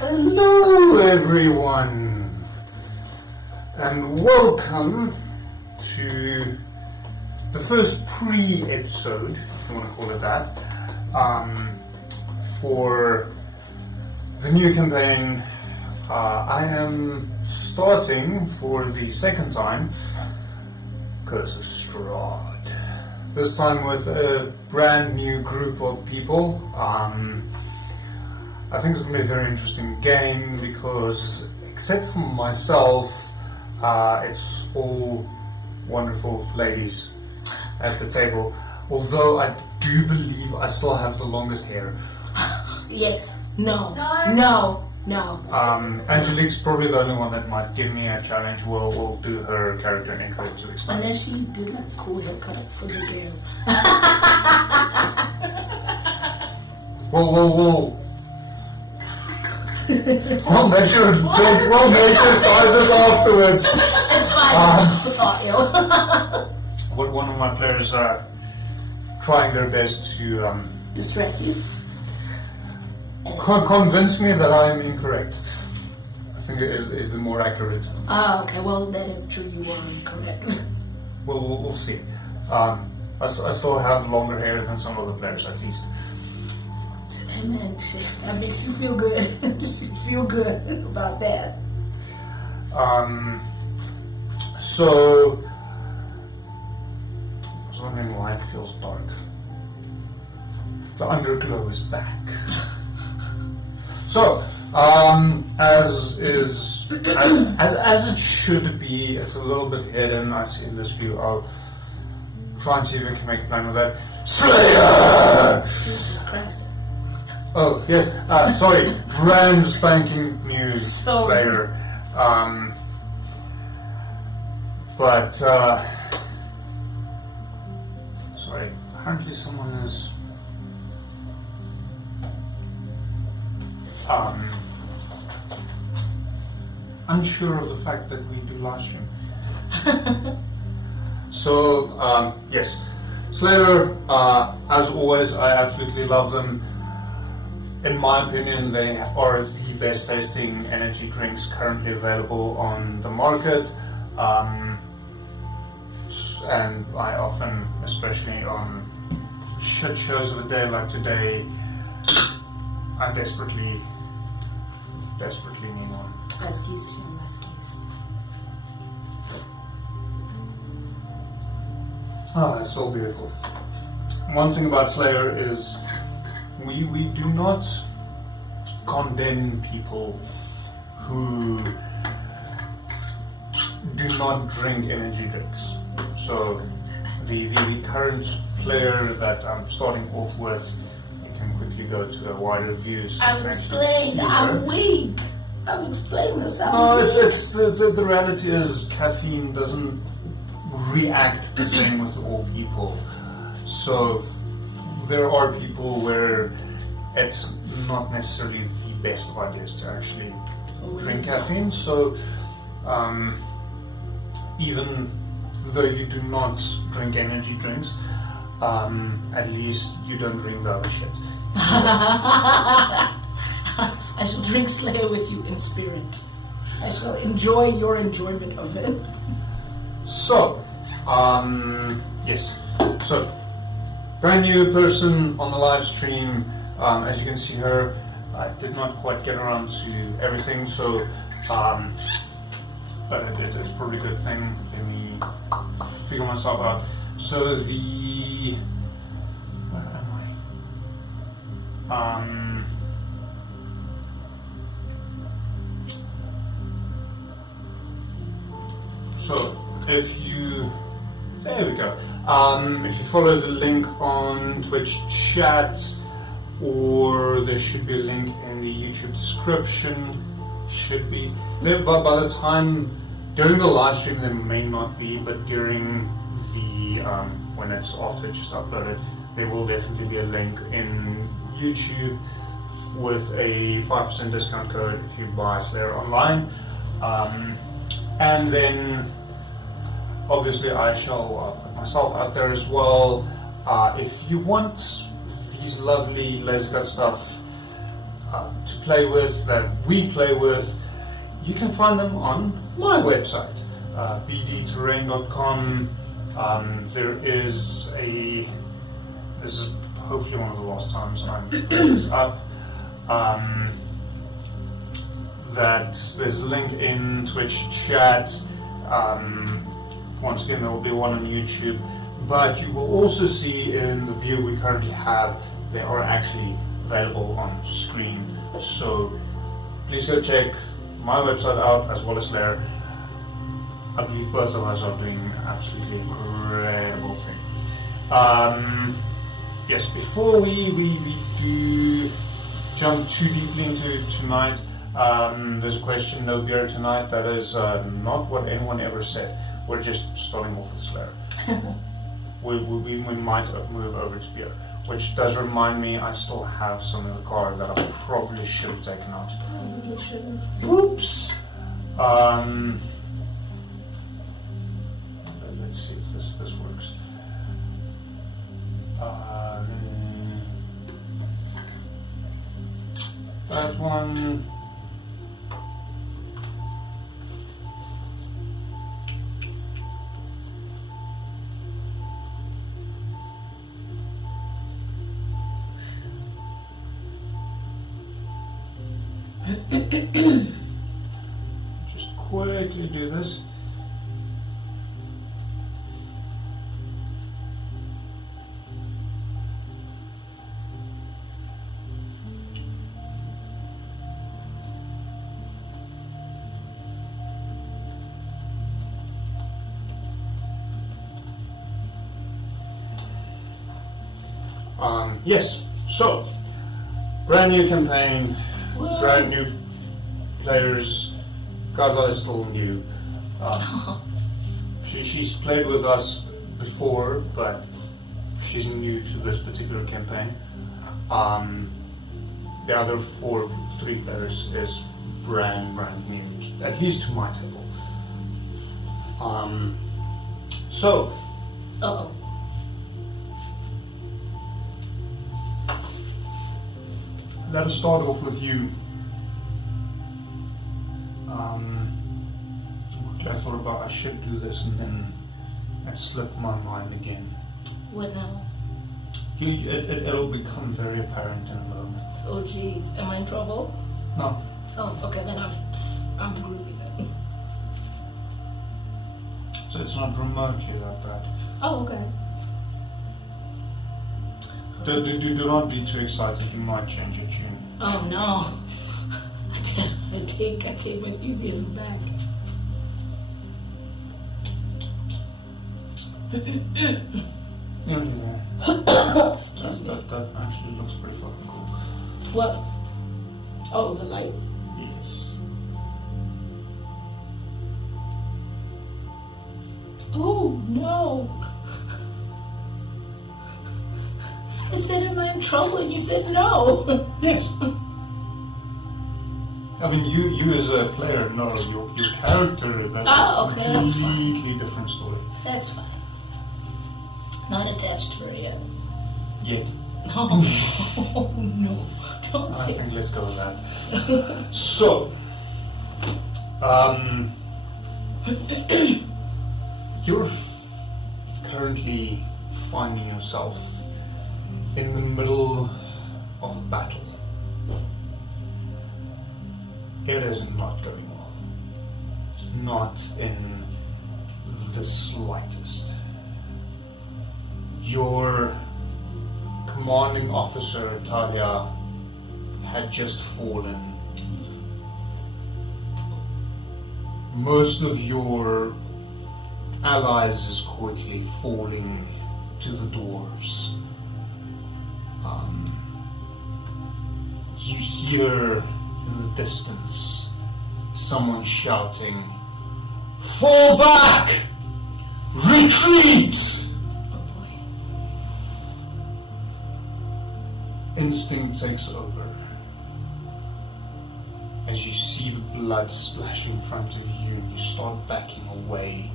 Hello everyone, and welcome to the first pre-episode, if you want to call it that, for the new campaign. I am starting for the second time Curse of Strahd. This time with a brand new group of people. I think it's going to be a very interesting game because, except for myself, it's all wonderful ladies at the table. Although I do believe I still have the longest hair. Yes. No. Angelique's probably the only one that might give me a challenge. We'll do her character intro to explain. Unless she did a cool haircut for the game. Whoa. We'll measure sizes afterwards. It's fine. One of my players are trying their best to distract you. Convince me that I am incorrect. I think it is the more accurate term. Oh, okay. Well, that is true. You are incorrect. We'll see. I still have longer hair than some other players, at least. Hey man, that makes you feel good. Feel good about that. So I was wondering why it feels dark. The underglow is back. So, as it should be, it's a little bit hidden. I see in this view. I'll try and see if I can make a plan with that. Slayer! Jesus Christ. Oh, yes, sorry, brand spanking new Slayer. Sorry, apparently someone is unsure of the fact that we do live stream. So, yes, Slayer, as always, I absolutely love them. In my opinion, they are the best tasting energy drinks currently available on the market. And I often, especially on shit shows of the day like today, I desperately need one. Muskies. Oh, that's so beautiful. One thing about Slayer is we do not condemn people who do not drink energy drinks. So the current player that I'm starting off with, you can quickly go to a wider view. So I'm explaining. I'm weak. I'm explaining this. It's the reality is caffeine doesn't react the same with all people. So there are people where it's not necessarily the best of ideas to actually drink caffeine. So even though you do not drink energy drinks, at least you don't drink the other shit. I shall drink Slayer with you in spirit. I shall enjoy your enjoyment of it. So, yes. So, brand new person on the live stream. As you can see her, I did not quite get around to everything, so but it's probably a good thing. Let me figure myself out. So where am I? So there we go. If you follow the link on Twitch chat, or there should be a link in the YouTube description. Should be there, but by the time during the live stream there may not be, but during the when it's after just uploaded, there will definitely be a link in YouTube with a 5% discount code if you buy Slayer online. And then obviously I shall put myself out there as well. If you want these lovely laser cut stuff, to play with, that we play with, you can find them on my website, bdterrain.com. This is hopefully one of the last times I'm putting this up, that there's a link in Twitch chat. Once again, there will be one on YouTube, but you will also see in the view we currently have, they are actually available on screen. So please go check my website out as well as there. I believe both of us are doing an absolutely incredible thing. Yes, before we do jump too deeply into tonight, there's a question, no beer tonight. That is not what anyone ever said. We're just starting off with Slayer. we might move over to beer, which does remind me I still have some in the car that I probably should have taken out. Probably shouldn't. Oops. Let's see if this works. That one. Just quickly do this. Yes, so brand new campaign, brand new players. Karla is still new. She's played with us before, but she's new to this particular campaign. The other three players is brand new, at least to my table. So. Uh-oh. Let us start off with you. I thought about I should do this and then it slipped my mind again. What now? It'll become very apparent in a moment. Oh jeez, am I in trouble? No. Oh, okay, then I'm groovy then. So it's not remotely that bad. Oh, okay. Do not be too excited, you might change your tune. Oh no. I take my enthusiasm back. Nearly there. That actually looks pretty fucking cool. What? Oh, the lights? Yes. Oh no. I said, am I in trouble? And you said no. Yes. I mean, you as a player, no, your character, that's okay, a that's fine. completely different story. That's fine. Not attached to her yet. Yet. Oh, no. Don't I say think let's go with that. So, you're currently finding yourself in the middle of a battle. It is not going well. Not in the slightest. Your commanding officer, Talia, had just fallen. Most of your allies is quickly falling to the dwarves. You hear in the distance someone shouting, "Fall back! Retreat!" Oh boy. Instinct takes over. As you see the blood splash in front of you and you start backing away.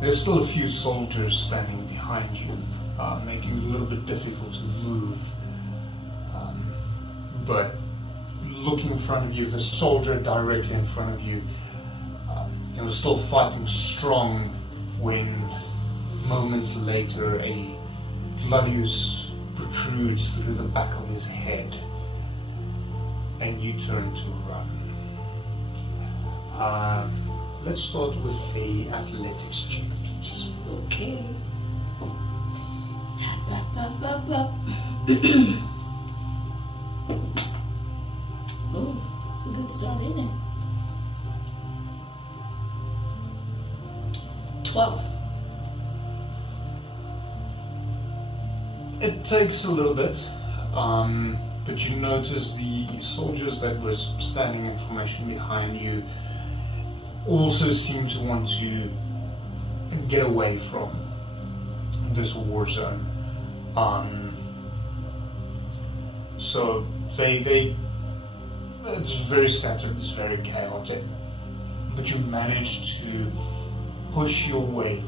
There's still a few soldiers standing behind you, making it a little bit difficult to move. but looking in front of you, the soldier directly in front of you, he was still fighting strong when moments later a gladius protrudes through the back of his head and you turn to run. Let's start with a athletics check, please. Okay. Oh, it's a good start, isn't it? 12. It takes a little bit, but you notice the soldiers that were standing in formation behind you also seem to want to get away from this war zone. So it's very scattered, it's very chaotic, but you manage to push your way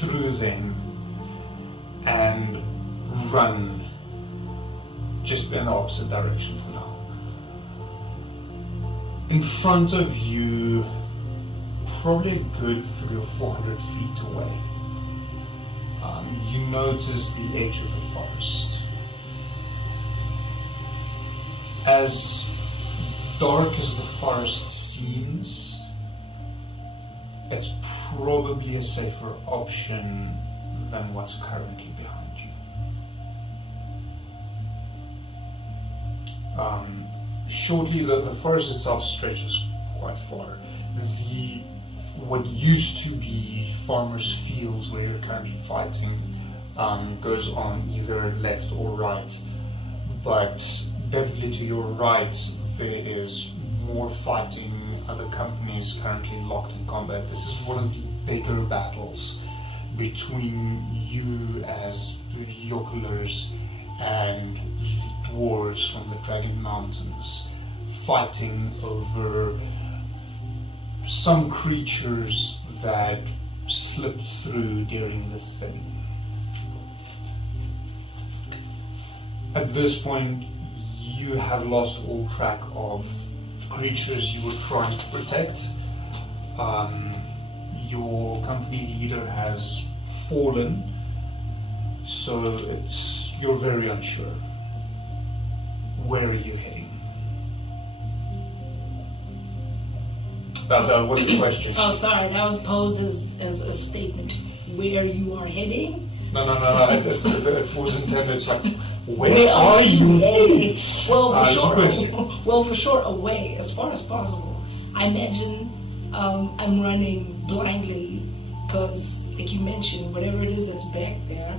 through them and run just in the opposite direction for now. In front of you, probably a good 300 or 400 feet away, you notice the edge of the forest. As dark as the forest seems, it's probably a safer option than what's currently behind you. Shortly, the forest itself stretches quite far. What used to be farmers' fields where you're currently fighting goes on either left or right, but definitely to your right there is more fighting, other companies currently locked in combat. This is one of the bigger battles between you as the Yokelers and the dwarves from the Dragon Mountains, fighting over some creatures that slipped through during the thinning. At this point, you have lost all track of the creatures you were trying to protect. Your company leader has fallen, so you're very unsure. Where are you heading? That was a question. Oh, sorry, that was posed as a statement. Where you are heading? No. It was intended like, where are you heading? Well, for sure, away as far as possible. I imagine I'm running blindly because, like you mentioned, whatever it is that's back there,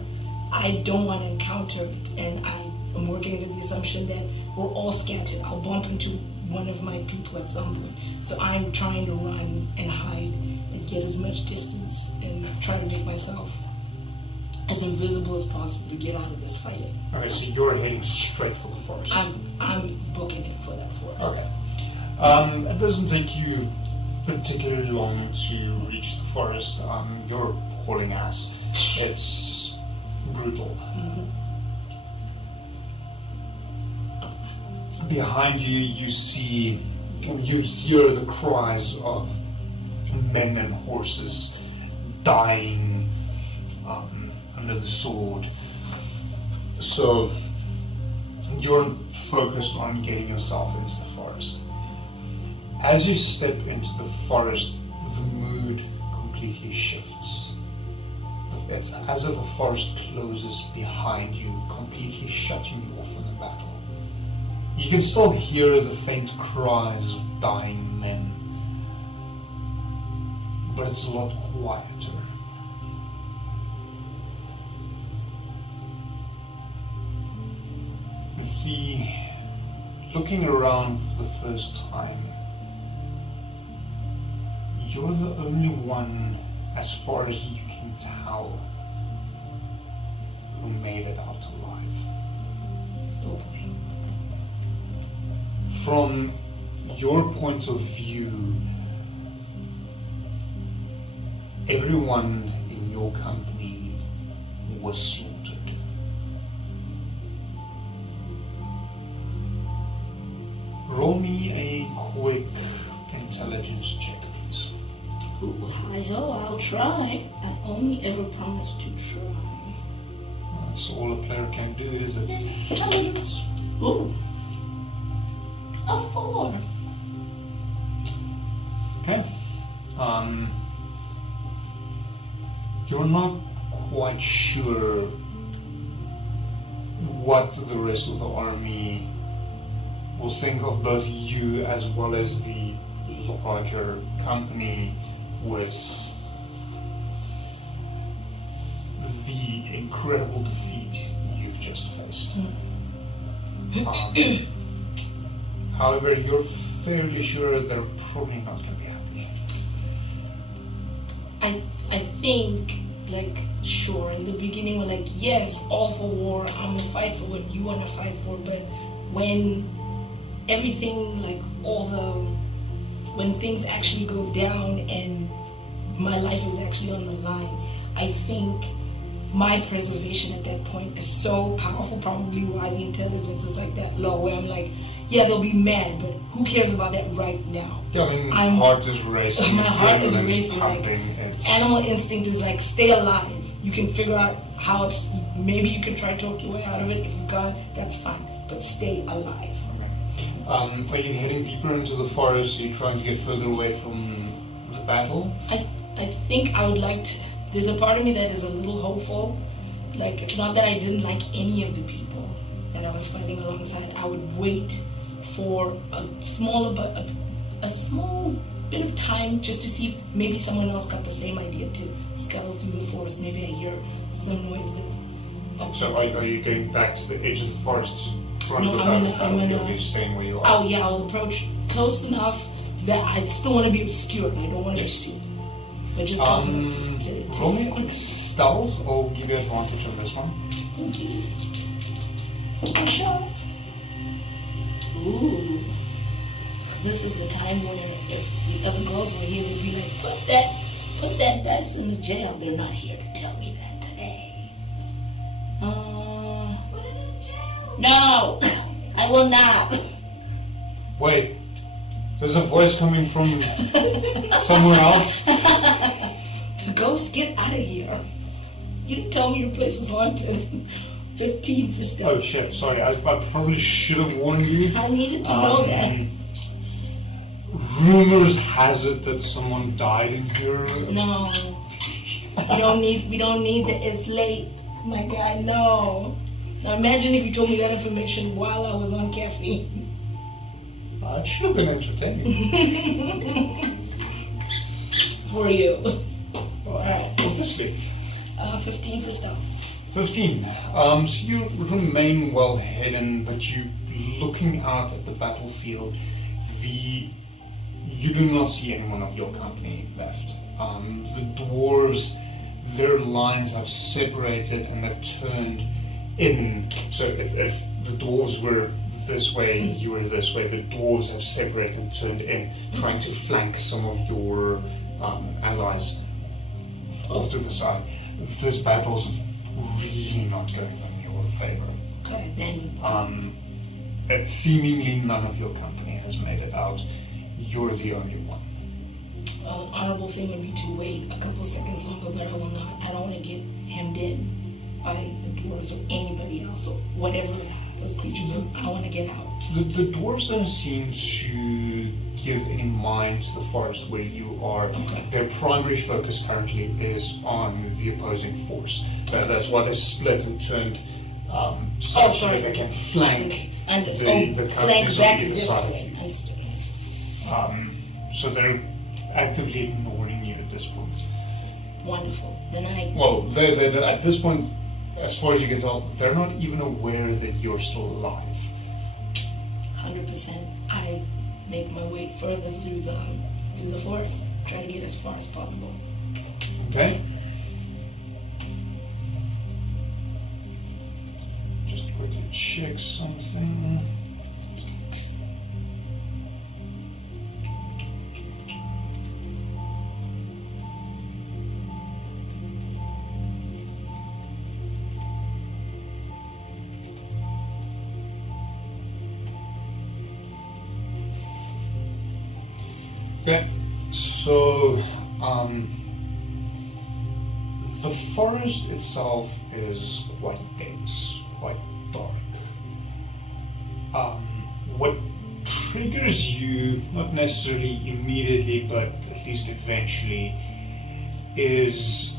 I don't want to encounter it, and I'm working under the assumption that we're all scattered. I'll bump into one of my people at some point. So I'm trying to run and hide and get as much distance and try to make myself as invisible as possible to get out of this fight. Okay, so you're heading straight for the forest. I'm booking it for that forest. Okay. It doesn't take you particularly long to reach the forest. You're hauling ass. It's brutal. Mm-hmm. Behind you, you hear the cries of men and horses dying under the sword. So you're focused on getting yourself into the forest. As you step into the forest, the mood completely shifts. It's as if the forest closes behind you, completely shutting you off from the battle. You can still hear the faint cries of dying men, but it's a lot quieter. Looking around for the first time, you're the only one, as far as you can tell, who made it out alive. From your point of view, everyone in your company was slaughtered. me a quick intelligence check, please. Ooh, hi-ho, I'll try. I only ever promise to try. That's all a player can do, is it? Intelligence. Ooh. A 4. Okay. You're not quite sure what the rest of the army will think of both you as well as the larger company with the incredible defeat you've just faced. However, you're fairly sure they're probably not going to be happy. I think, like, sure, in the beginning we're like, yes, all for war, I'm gonna fight for what you wanna fight for, but when everything, like, when things actually go down and my life is actually on the line, I think my preservation at that point is so powerful, probably why the intelligence is like that low, where I'm like, yeah, they'll be mad, but who cares about that right now? Yeah, I mean, heart is racing. My heart is racing. Pumping, like, animal instinct is like, stay alive. You can figure out how, maybe you can try to talk your way out of it. If you can't, that's fine, but stay alive. Are you heading deeper into the forest? Are you trying to get further away from the battle? I think I would like to. There's a part of me that is a little hopeful. Like, it's not that I didn't like any of the people that I was fighting alongside. I would wait for a small bit of time just to see if maybe someone else got the same idea to scuttle through the forest. Maybe I hear some noises. So are you going back to the edge of the forest to run without the battlefield? You're staying where you are? Oh yeah, I'll approach close enough that I still want to be obscured. I don't want to be seen. But just close enough to roll me a quick stealth. I'll give you advantage on this one. Thank you. Sure. Ooh. This is the time where if the other girls were here, they'd be like, put that dice in the jail. They're not here to tell me that today. Put it in jail. No, I will not. Wait, there's a voice coming from somewhere else. Ghost, get out of here. You didn't tell me your place was haunted. 15 for stealth. Oh shit, sorry, I probably should have warned you. I needed to know that. Rumors has it that someone died in here. No. We don't need that. It's late. My guy, no. Now imagine if you told me that information while I was on caffeine. It should have been entertaining. For you. Alright, obviously. 15 for stealth. 15. So you remain well hidden, but you looking out at the battlefield, you do not see anyone of your company left. The dwarves, their lines have separated and they've turned in. So if the dwarves were this way, you were this way, the dwarves have separated and turned in, trying to flank some of your allies off to the side. This battle's really not going in your favor. Okay, then. It's seemingly none of your company has made it out. You're the only one. Honorable thing would be to wait a couple seconds longer, but I will not. I don't want to get hemmed in by the dwarves or anybody else or whatever those creatures are. I want to get out. The dwarves don't seem to give any mind to the forest where you are. Okay. Their primary focus currently is on the opposing force. That's why they split and turned so that they can flank the companies on either side of you. Understood. So they're actively ignoring you at this point. Wonderful. Then they're at this point, as far as you can tell, they're not even aware that you're still alive. 100%. I make my way further through the forest, try to get as far as possible. Okay. Just quickly check something. Okay, so the forest itself is quite dense, quite dark. What triggers you, not necessarily immediately, but at least eventually, is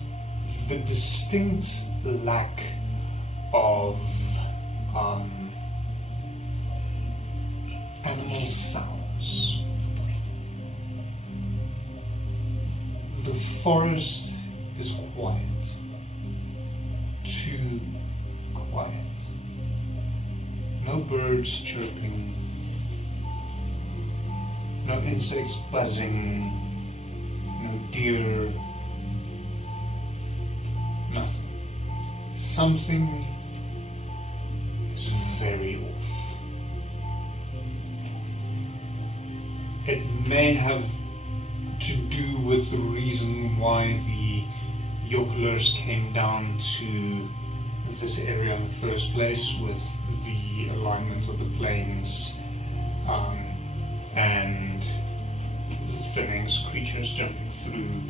the distinct lack of animal sounds. The forest is quiet, too quiet. No birds chirping, no insects buzzing, no deer, nothing. Something is very off. It may have to do with the reason why the yokelers came down to this area in the first place, with the alignment of the planes and Finning's creatures jumping through.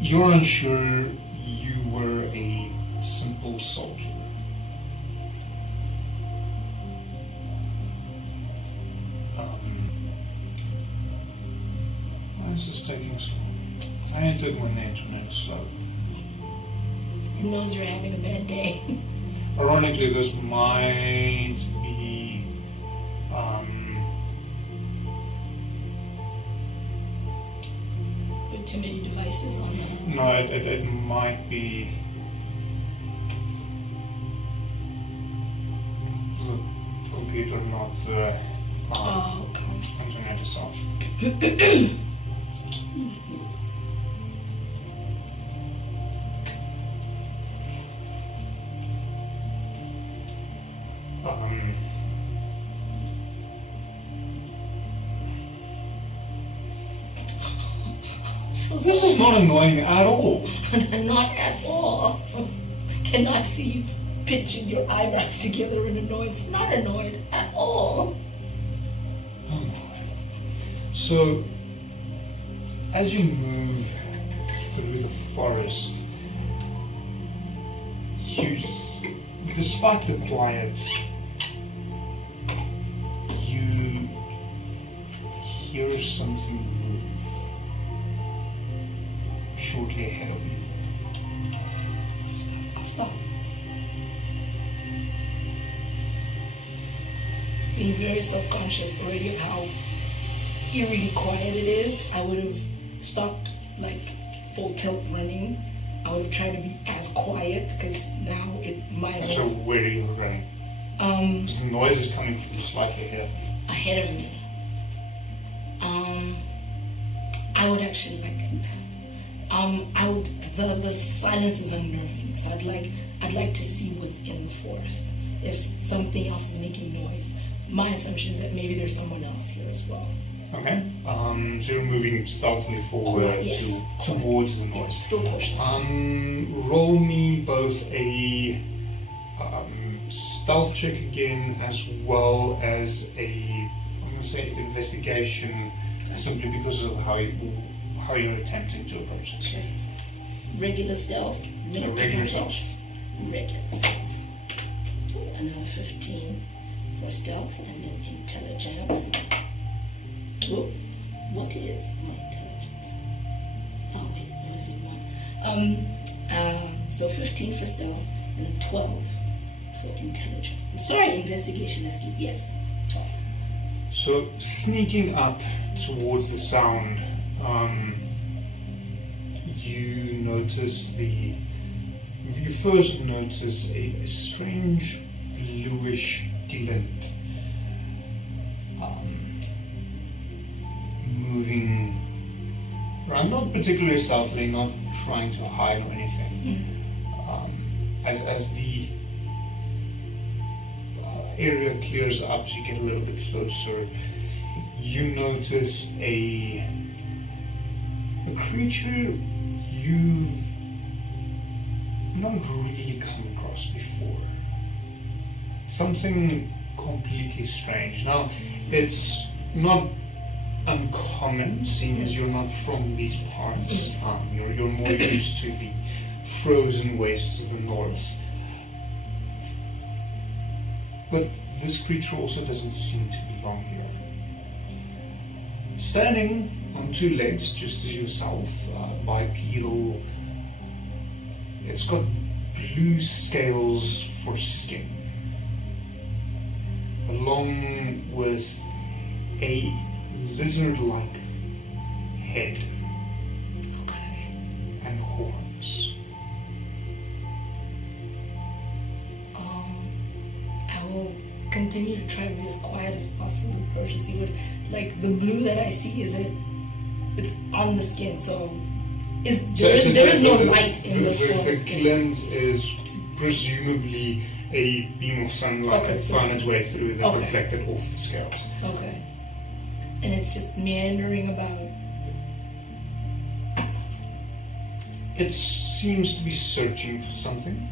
You're unsure. You were a simple soldier. Why is this taking so long? I entered my name to make it slow. Who knows you're having a bad day? Ironically, this might be Good too many devices on there. no, it might be the computer, not the internet itself. So This is not annoying at all. Not at all. Cannot see you pinching your eyebrows together in annoyance. Not annoyed at all. So, as you move through the forest, despite the quiet, you hear something move shortly ahead of you. I'll stop. Being very self-conscious already of how eerily quiet it is, I would have stopped like full tilt running. I would have tried to be as quiet because now it might So have where are you running? Because the noise is coming from slightly ahead. ahead of me. I would actually the silence is unnerving, so I'd like to see what's in the forest. If something else is making noise, my assumption is that maybe there's someone else here as well. Okay. So you're moving stealthily forward Yes. towards the noise. Yes, still cautious. Roll me both a stealth check again, as well as I'm going to say investigation, simply because of how you're attempting to approach it. Okay. Regular stealth. Regular stealth. Regular stealth. Another 15 for stealth, and then intelligence. Whoop. What is my intelligence? Oh wait, where is it one? So 15 for stealth, and then 12 for intelligence. Sorry, investigation, excuse. Yes, 12. So sneaking up towards the sound, you first notice a strange bluish glint moving around, not particularly stealthily, not trying to hide or anything. As the area clears up, as you get a little bit closer, you notice a creature you've not really come across before. Something completely strange. Now, it's not uncommon, seeing as you're not from these parts. You're more used to the frozen wastes of the north. But this creature also doesn't seem to belong here. Standing on two legs, just as yourself, bipedal, it's got blue scales for skin, along with a lizard-like head and horns. I will continue to try to be as quiet as possible to approach to see what, like the blue that I see, it's on the skin, so there is no light in this forest. The glint is presumably a beam of sunlight that found its way through that reflected off the scales. Okay. And it's just meandering about. It seems to be searching for something.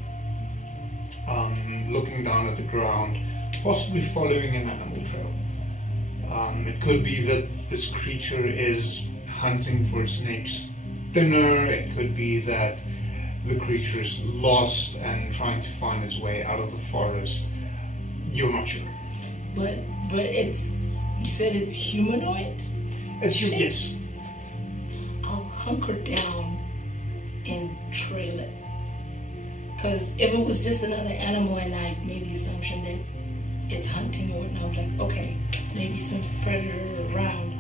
Looking down at the ground, possibly following an animal trail. It could be that this creature is hunting for its next dinner. It could be that the creature is lost and trying to find its way out of the forest. You're not sure. But it's, you said it's humanoid? Yes. I'll hunker down and trail it. Because if it was just another animal and I made the assumption that it's hunting or whatnot, I was like, okay, maybe some predator around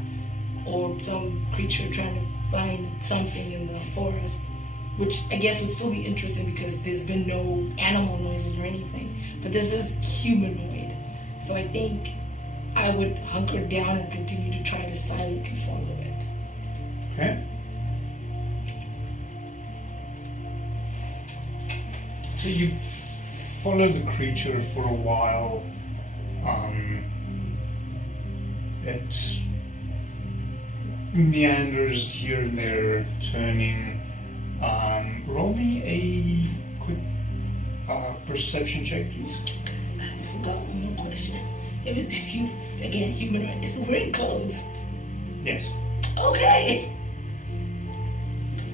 or some creature trying to find something in the forest, which I guess would still be interesting because there's been no animal noises or anything. But this is humanoid. So I think I would hunker down and continue to try to silently follow it. Okay. So you follow the creature for a while. It meanders here and there, turning. Roll me a quick perception check, please. I forgot one more question. If it's again humanoid, is it wearing clothes? Yes. Okay.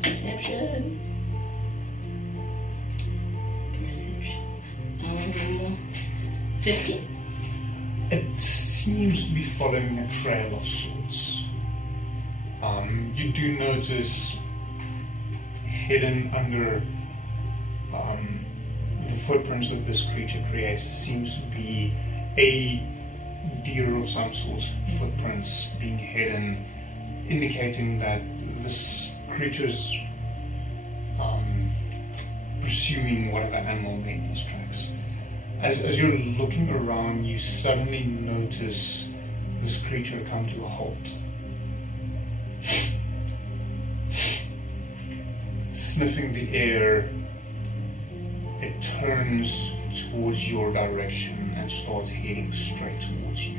Perception. 15. It seems to be following a trail of sorts. You do notice hidden under the footprints that this creature creates seems to be a deer of some sort, footprints being hidden, indicating that this creature's pursuing whatever animal made these tracks. As you're looking around, you suddenly notice this creature come to a halt. Sniffing the air, it turns towards your direction and starts heading straight towards you.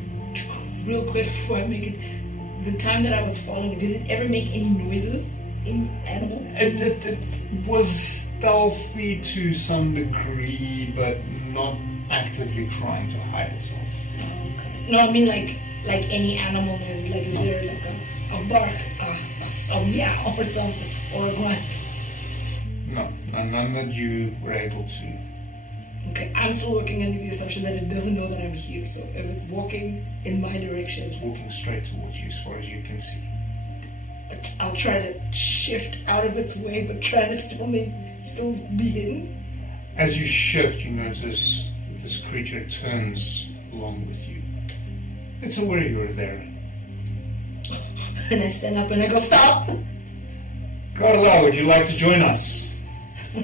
Real quick before I make it, the time that I was following it, did it ever make any noises? Any animal? It was stealthy to some degree, but not actively trying to hide itself. Oh, okay. No, I mean like any animal noise. Like, is there like a bark, a meow or something, or a grunt? No, none that you were able to. Okay, I'm still working under the assumption that it doesn't know that I'm here, so if it's walking in my direction... It's walking straight towards you as far as you can see. I'll try to shift out of its way, but try to still be hidden. As you shift, you notice this creature turns along with you. It's aware you're there. And I stand up and I go, stop! Karla, would you like to join us? I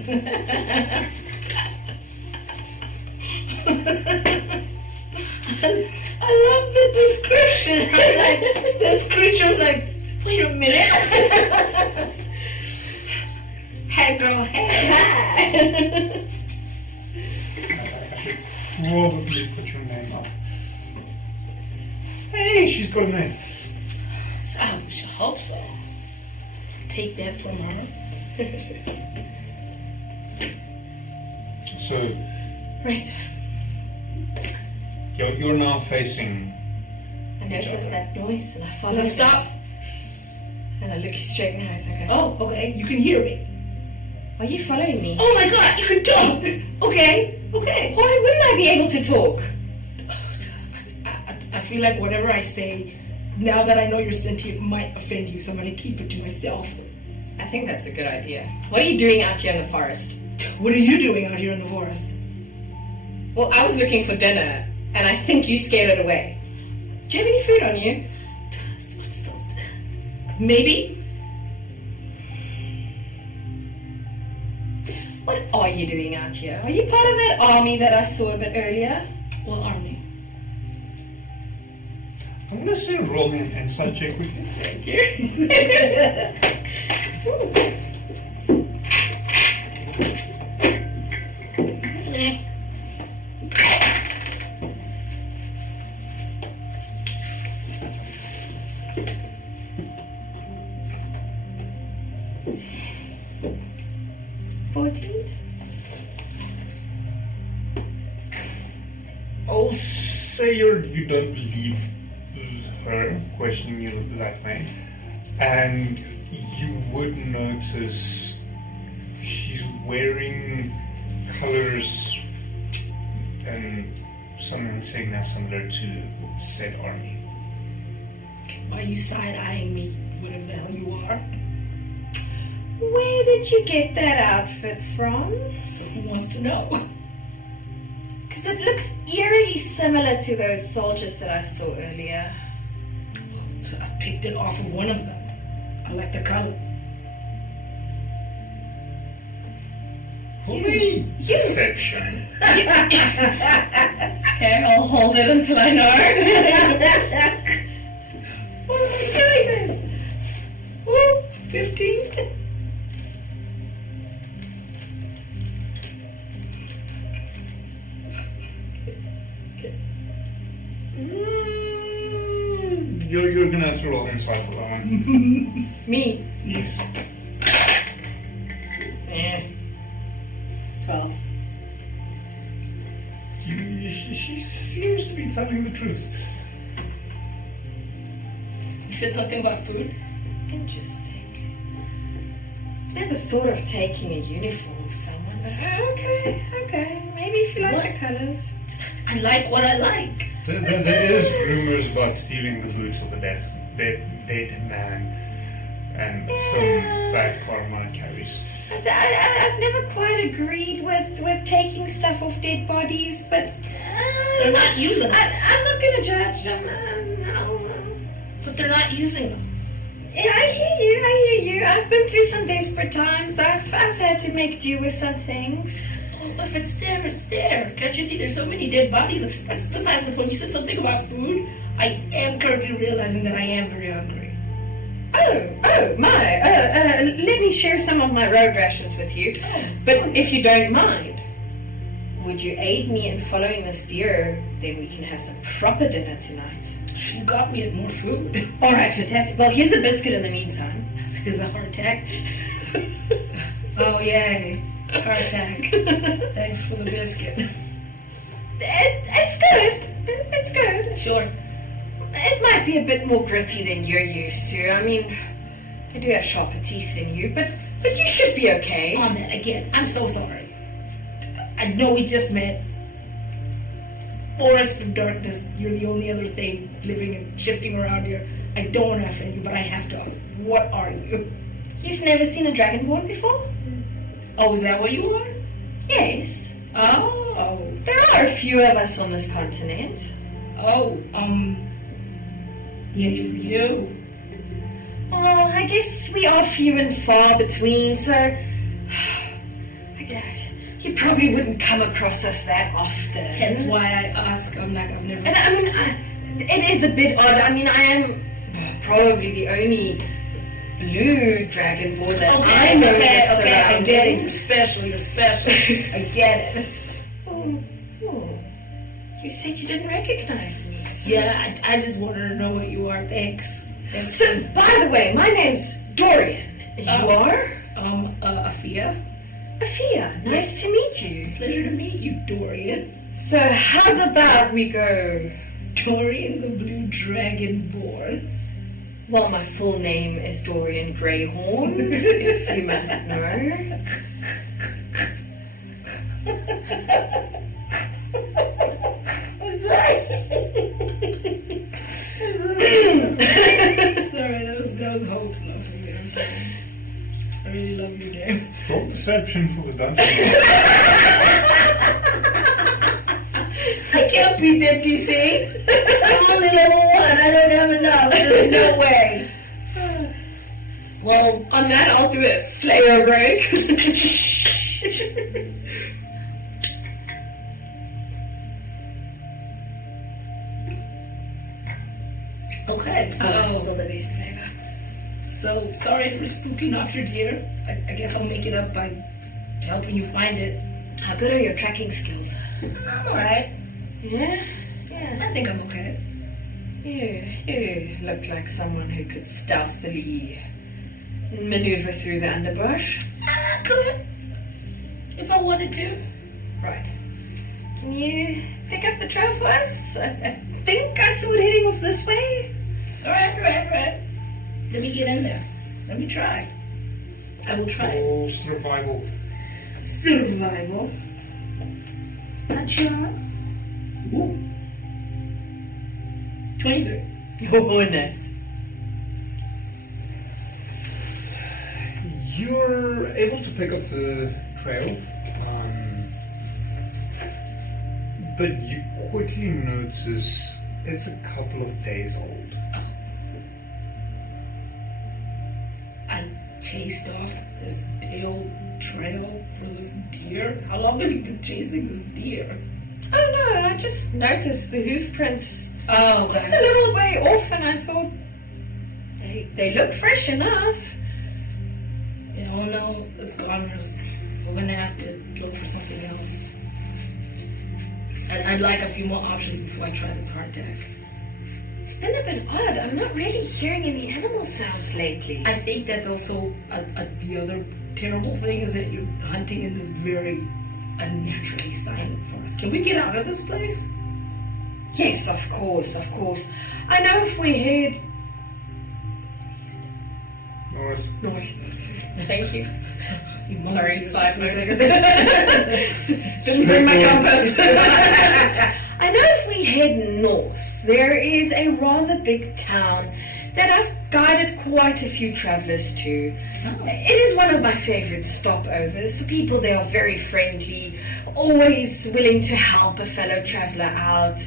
love the description. Like, this creature, like, wait a minute. Hey girl, hey. I should probably put your name up. Hey, she's got a name. So I should hope so. Take that from her. So, right. you're now facing I noticed that noise and I followed Does it stop? And I look you straight in the eyes. I go, Oh, okay. You can hear me. are you following me? Oh my God, you can talk. Okay. Why wouldn't I be able to talk? I feel like whatever I say, now that I know you're sentient, might offend you, so I'm gonna keep it to myself. I think that's a good idea. What are you doing out here in the forest? What are you doing out here in the forest? Well, I was looking for dinner, and I think you scared it away. Do you have any food on you? Maybe. What are you doing out here? Are you part of that army that I saw a bit earlier? What army? I'm gonna say roll me an insight check with you. Thank you. I'll say you don't believe her questioning you that way, and you would notice she's wearing colors and some insignia similar to said army. Why are you side-eyeing me, whatever the hell you are? Where did you get that outfit from? So who wants to know? Because it looks eerily similar to those soldiers that I saw earlier. I picked it off of one of them. I like the color. Holy deception. Okay, I'll hold it until I know. What am I doing this? Woo, 15? You're gonna have to roll insight for that one. Me? Yes. 12. She seems to be telling the truth. You said something about food? Interesting. I never thought of taking a uniform of someone, but okay. Maybe if you like What? the colors. I like what I like. There is rumors about stealing the boots of a dead man, and some bad karma it carries. I've never quite agreed with taking stuff off dead bodies, but They're not using them. I'm not gonna judge them. But they're not using them. Yeah, I hear you. I've been through some desperate times. I've had to make do with some things. Oh, if it's there, it's there. Can't you see there's so many dead bodies? That's besides the point. You said something about food. I am currently realizing that I am very hungry. Oh, my. Let me share some of my road rations with you. But if you don't mind, would you aid me in following this deer? Then we can have some proper dinner tonight. You got me at more food. All right, fantastic. Well, here's a biscuit in the meantime. Is a hardtack? Oh, yay. Hardtack. Thanks for the biscuit. It's good. It's good. Sure. It might be a bit more gritty than you're used to. I mean, I do have sharper teeth than you, but you should be okay. On that again. I'm so sorry. I know we just met. Forest of darkness. You're the only other thing living and shifting around here. I don't want to offend you, but I have to ask. What are you? You've never seen a dragonborn before? Oh, is that what you are? Yes. Oh. There are a few of us on this continent. Oh, yay for you. Oh, I guess we are few and far between, so you probably wouldn't come across us that often. That's why I ask. I've never And I mean, it is a bit odd. I mean, I am probably the only blue dragonborn that I know that's okay, I around. get it. You're special. I get it. Oh, you said you didn't recognize me. So. Yeah, I just wanted to know what you are. Thanks. So, by the way, my name's Dorian. You are? Efia. Efia, nice to meet you. Pleasure to meet you, Dorian. So, how's about we go Dorian the Blue Dragonborn. Well, my full name is Dorian Greyhorn, if you must know. I'm sorry. Sorry, that was hope love for me. I'm sorry. I really love your name. Roll deception for the dungeon. I can't beat that DC. I'm only level 1. I don't have enough. There's no way. Well, On that, I'll do a Slayer break. okay. Still the best flavor. So sorry for spooking off your deer. I guess I'll make it up by helping you find it. How good are your tracking skills? I'm alright. Yeah? I think I'm okay. You look like someone who could stealthily maneuver through the underbrush. I could. If I wanted to. Right. Can you pick up the trail for us? I think I saw it heading off this way. Alright. Let me get in there. Let me try. I will try. Roll survival. Survival. Gotcha. Ooh. 23. Oh, nice. You're able to pick up the trail, but you quickly notice it's a couple of days old. I chased off this day-old trail for this deer. How long have you been chasing this deer? Oh no, I just noticed the hoof prints Oh, just a little way off, and I thought they look fresh enough. Yeah, well, no, it's gone. We're gonna have to look for something else. I'd like a few more options before I try this hardtack. It's been a bit odd. I'm not really hearing any animal sounds lately. I think that's also the other terrible thing is that you're hunting in this very unnaturally silent forest. Can we get out of this place? Yes, of course. I know if we head North. north. Thank you. You moaned Sorry, to yourself for a second. Didn't bring my compass. I know if we head north, there is a rather big town that I've guided quite a few travelers to. Oh. It is one of my favorite stopovers. The people there are very friendly, always willing to help a fellow traveler out.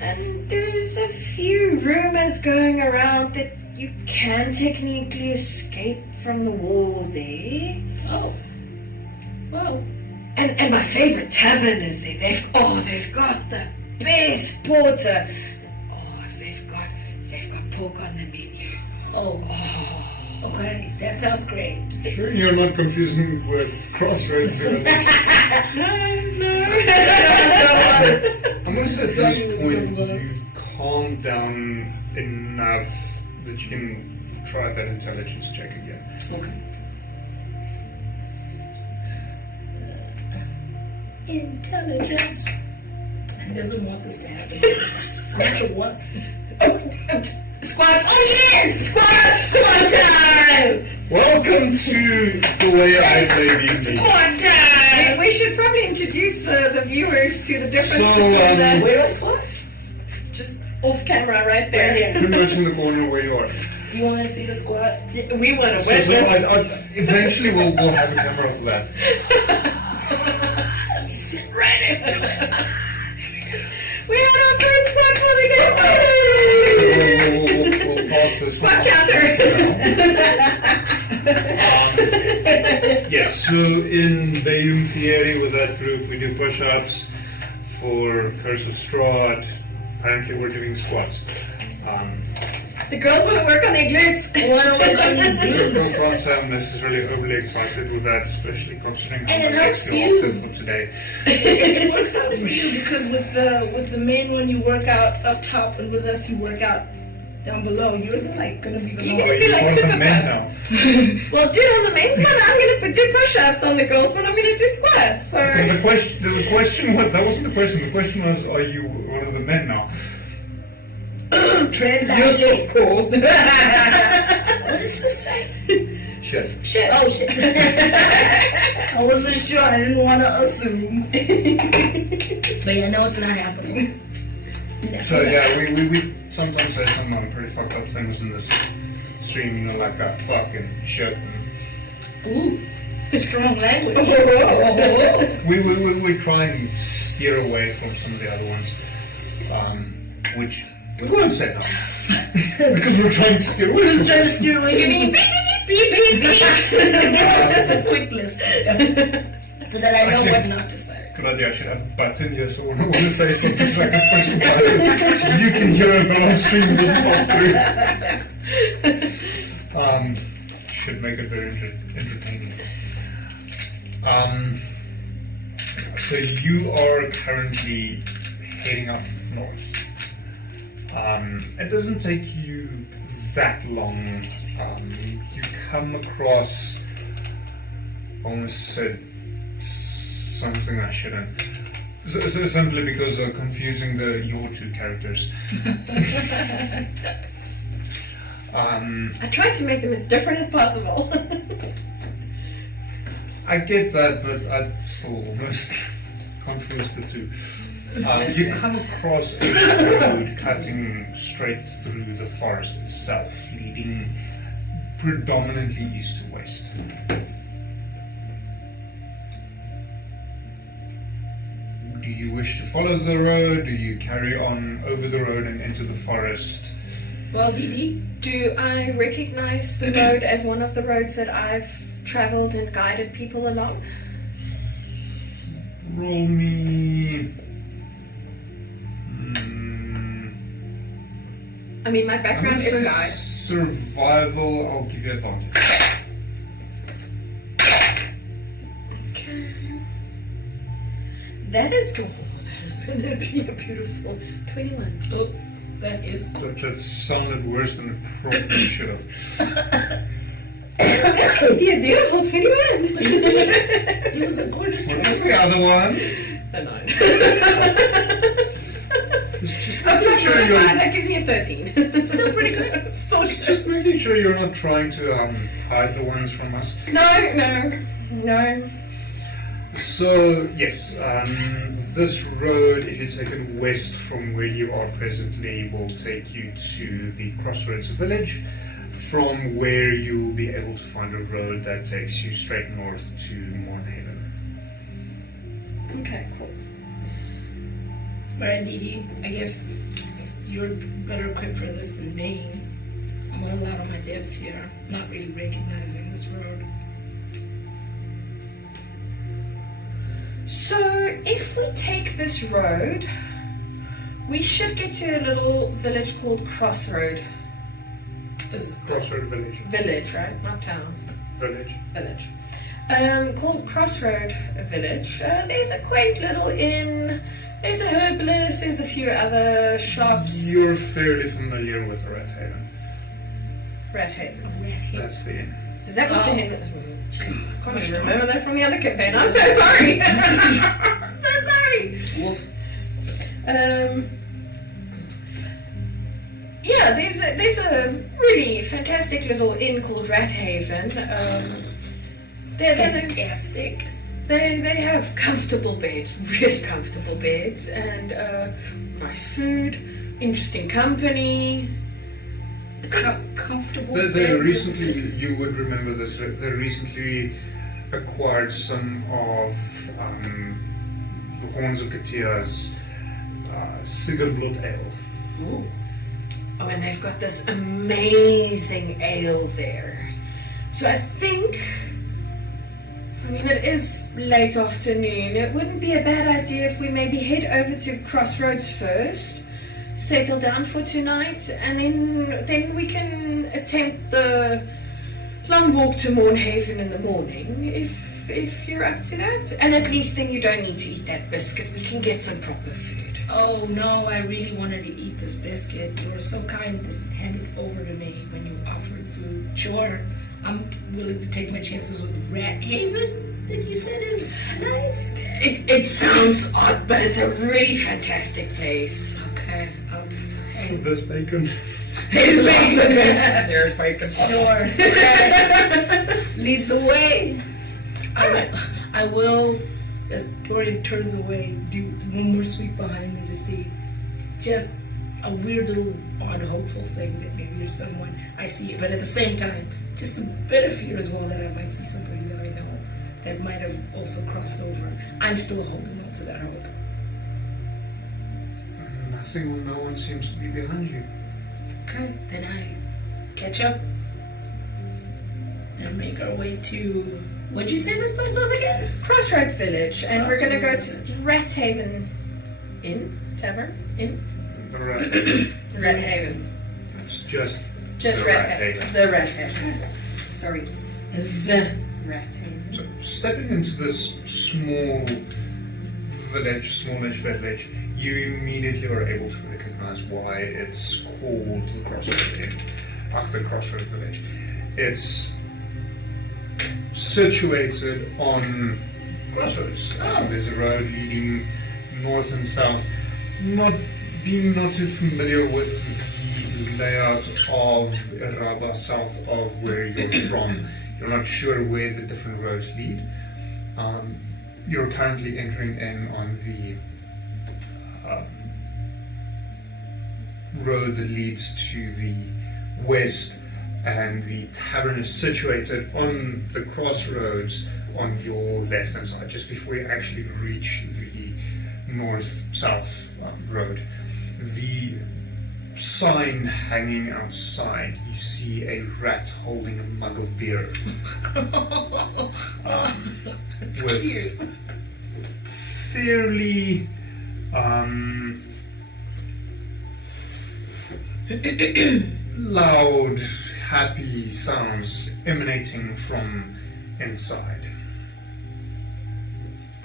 And there's a few rumors going around that you can technically escape from the wall there. Oh. Well. And my favorite tavern is there. They've got the best porter. Oh, they've got pork on the menu. Oh. Okay, that sounds great. Sure, you're not confusing with crossroads. No. I'm going to say at this point you've calmed down enough that you can try that intelligence check again. Okay. Intelligence. I doesn't want this to happen. Natural one. Squats. Oh yes, squat time. Welcome to the way I play D&D. Squat time. We should probably introduce the viewers to the difference between the. Where do I squat? Just off camera, right there. Pretty much in the corner where you are. Do you want to see the squat? We want to So witness. eventually we'll have a camera for that. Let me sit right into it. We had our first squat for the game. We'll pause this Squat one. counter. Yes, so in Bayum Fieri with that group we do push-ups. For Curse of Strahd, apparently we're doing squats. The girls want to work on their glutes. I want to work on these I glutes. can't say I'm necessarily overly excited with that, especially considering how And it much helps extra you. often for today. It works out for you because with the main one you work out up top, and with us you work out down below. You're like gonna be the You most. can be like Call them men Superman. now. Well, dude, on the men's one, I'm going to do push-ups. On the girls one, I'm going to do squats. So. The question wasn't the question. The question was, are you one of the men now? tread Yes, lightly. of course. What does this say? Shit. Shit. Oh shit. I wasn't sure, I didn't want to assume. But yeah, no, it's not happening. So yeah, we sometimes say some pretty fucked up things in this stream, you know, like fucking shit. Ooh, strong language. We try and steer away from some of the other ones, which we won't say now because we're trying to steer away. Just trying to steer away. Beep, beep, beep, beep, beep. Just a quick list so that I know what not to say. Good idea. I should have a button here, so when I want to say something, so I can push the button, so you can hear it, but on stream it doesn't pop through. Should make it very entertaining. So you are currently heading up north. It doesn't take you that long. You come across, I almost said something I shouldn't. So simply because of confusing your two characters. I tried to make them as different as possible. I get that, but I still almost confused the two. You come across a road cutting straight through the forest itself, leading predominantly east to west. Do you wish to follow the road? Do you carry on over the road and into the forest? Well, Didi, Do I recognize the road as one of the roads that I've traveled and guided people along? Roll me. I mean, my I'm background gonna is say guide. survival. I'll give you advantage. Okay. That is gonna be a beautiful 21. oh, that is That sounded worse than it probably should have. That could be a beautiful 21. it was a gorgeous What was choice. the other one? A 9. Just I'm making not sure sure you're that gives me a 13. It's still pretty good. Still good. just making sure you're not trying to hide the ones from us. No. So yes, this road, if you take it west from where you are presently, will take you to the Crossroads village, from where you'll be able to find a road that takes you straight north to Mornhaven. Okay, cool. Alright, Didi, I guess you're better equipped for this than me. I'm a little out of my depth here, not really recognizing this road. So, if we take this road, we should get to a little village called Crossroad. Crossroad village. Village, right? Not town. Village. Village. Called Crossroad Village. There's a quaint little inn. There's a herbalist. There's a few other shops. You're fairly familiar with Red Haven. Red Haven. That's the inn. Is that what the name is? I can't even remember that from the other campaign. I'm so sorry. I'm so sorry. Yeah, there's a really fantastic little inn called Rat Haven. They're Fantastic. They have comfortable beds, really comfortable beds, and nice food, interesting company. Comfortable. They beds. recently, you would remember this, they recently acquired some of the Horns of Katia's Sigurdblood Ale. Ooh. Oh, and they've got this amazing ale there. So I think, I mean, it is late afternoon. It wouldn't be a bad idea if we maybe head over to Crossroads first, settle down for tonight, and then we can attempt the long walk to Mornhaven in the morning, if you're up to that. And at least then you don't need to eat that biscuit. We can get some proper food. Oh no, I really wanted to eat this biscuit. You were so kind to hand it over to me when you offered food. Sure, I'm willing to take my chances with Rat Haven, that you said is nice. It sounds odd, but it's a really fantastic place. Okay, I'll Okay. There's bacon. There's bacon. Sure. Okay. Lead the way. I will, as Dorian turns away, do one more sweep behind me to see just a weird little odd hopeful thing that maybe there's someone I see, but at the same time, just a bit of fear as well that I might see somebody that I know that might have also crossed over. I'm still holding on to that hope. Nothing or no one seems to be behind you. Okay, then I catch up and make our way to, what'd you say this place was again? Crossroad Village, and we're gonna go to Crossroads. Rathaven Inn? Tavern? Inn? The rat. Rathaven. It's just Just the Rathaven. The Rathaven. Sorry. The Rathaven. So stepping into this smallish village, you immediately are able to recognize why it's called the Crossroad Inn, the Crossroad Village. It's situated on crossroads. There's a road leading north and south. Being not too familiar with the layout of Iraba, south of where you're from, you're not sure where the different roads lead. You're currently entering in on the road that leads to the west, and the tavern is situated on the crossroads on your left hand side, just before you actually reach the north-south road. The sign hanging outside, you see a rat holding a mug of beer. With cute. fairly loud, happy sounds emanating from inside.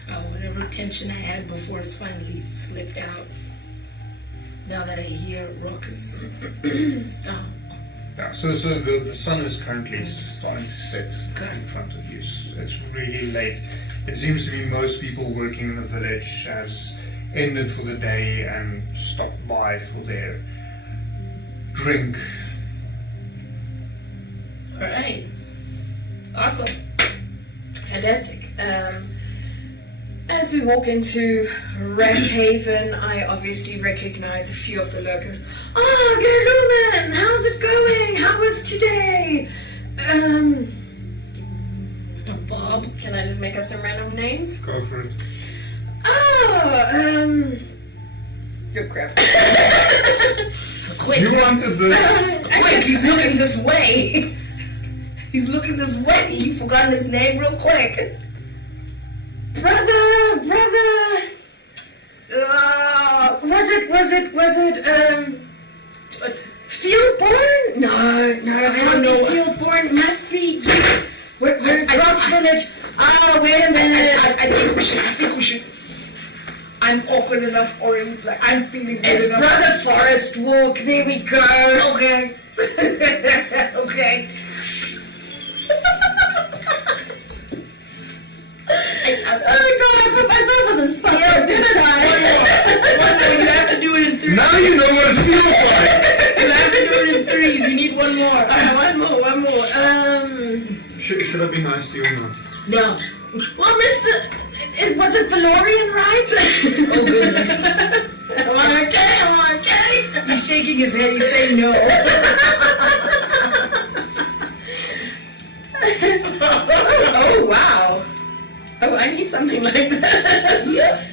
Whatever tension I had before has finally slipped out. Now that I hear raucous stuff. Yeah, so the sun is currently starting to set Okay. in front of you. It's really late. It seems to be most people working in the village has ended for the day and stopped by for their drink. Alright. Awesome. Fantastic. As we walk into Rathaven, I obviously recognize a few of the locals. Oh, Gerlumen! How's it going? How was today? Bob. Can I just make up some random names? Go for it. Oh, good crap. Quick. You wanted this. Quick, he's looking this way. He's looking this way. You forgotten his name real quick. Brother! Was it, Fieldborn? No, I don't know. Fieldborn must be, we're across village. Oh, wait a minute. I think we should. I'm awkward enough already. Like, I'm feeling good It's enough. Brother Forest Walk, there we go. Okay. Okay. I put myself on the spot, didn't I? You have to do it in threes. Now you know what it feels like. You have to do it in threes. You need one more. One more. Should I be nice to you or not? No. Well, was it Valorian, right? Oh, goodness. I'm okay. He's shaking his head. He's saying no. Oh, wow. Oh, I need something like that. Yeah.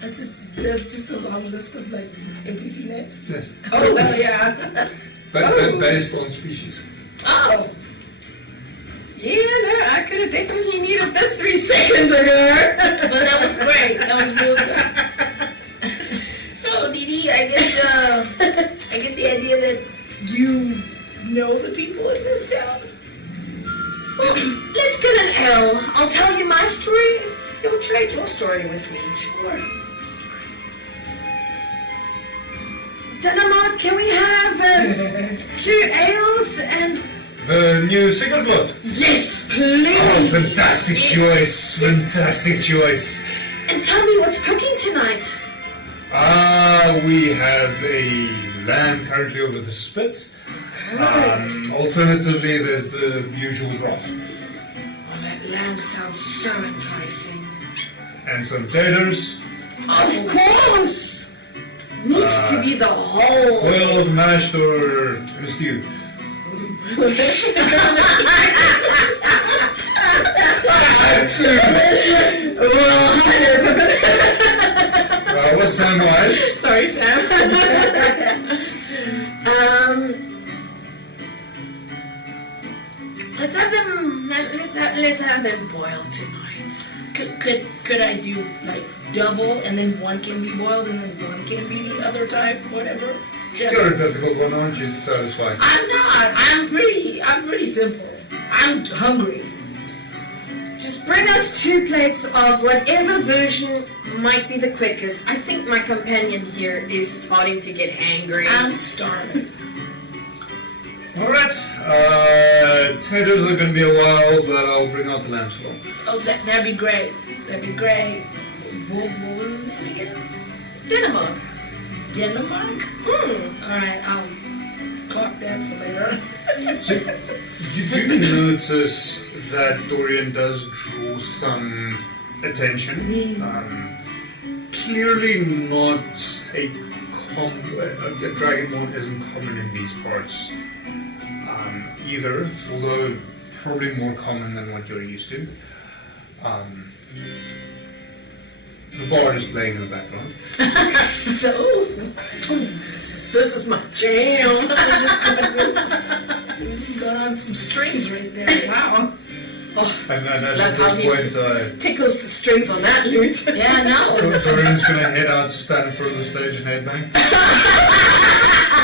There's just a long list of like NPC names. Yes. Oh, well, yeah. Based on species. Oh. Yeah, no, I could have definitely needed this 3 seconds ago. But that was great. That was real good. So, Didi, I get the idea that you know the people in this town. Well, let's get an L. I'll tell you my story if you'll trade your story with me. Sure. Dynamite, can we have 2 ales and... The new Secret Blood. Yes, please. Oh, fantastic Yes. choice. Fantastic choice. And tell me what's cooking tonight. We have a land currently over the spit. Alternatively, there's the usual broth. Oh, that lamb sounds so enticing. And some taters. Of course! Needs to be the whole. Boiled, mashed, or in a stew. What's Samwise? Sorry, Sam. Let's have them boiled tonight. Could I do like double and then one can be boiled and then one can be the other type, whatever? You're a difficult one, aren't you, to satisfy? I'm not. I'm pretty simple. I'm hungry. Just bring us 2 plates of whatever version might be the quickest. I think my companion here is starting to get hangry. I'm starving. Alright. Taters are going to be a while, but I'll bring out the lamb skull. Oh, that'd be great. That'd be great. What was his name again? Denmark. Denmark? Alright, I'll clock that for later. So, you do notice that Dorian does draw some attention. Clearly not a dragonborn isn't common in these parts either, although probably more common than what you're used to. The bard is playing in the background. So, This is my jam. we just got on some strings right there. Wow. And just at love how this he point, tickles the strings on that lute. Yeah, no. Dorian's going to head out to stand in front of the stage and headbang.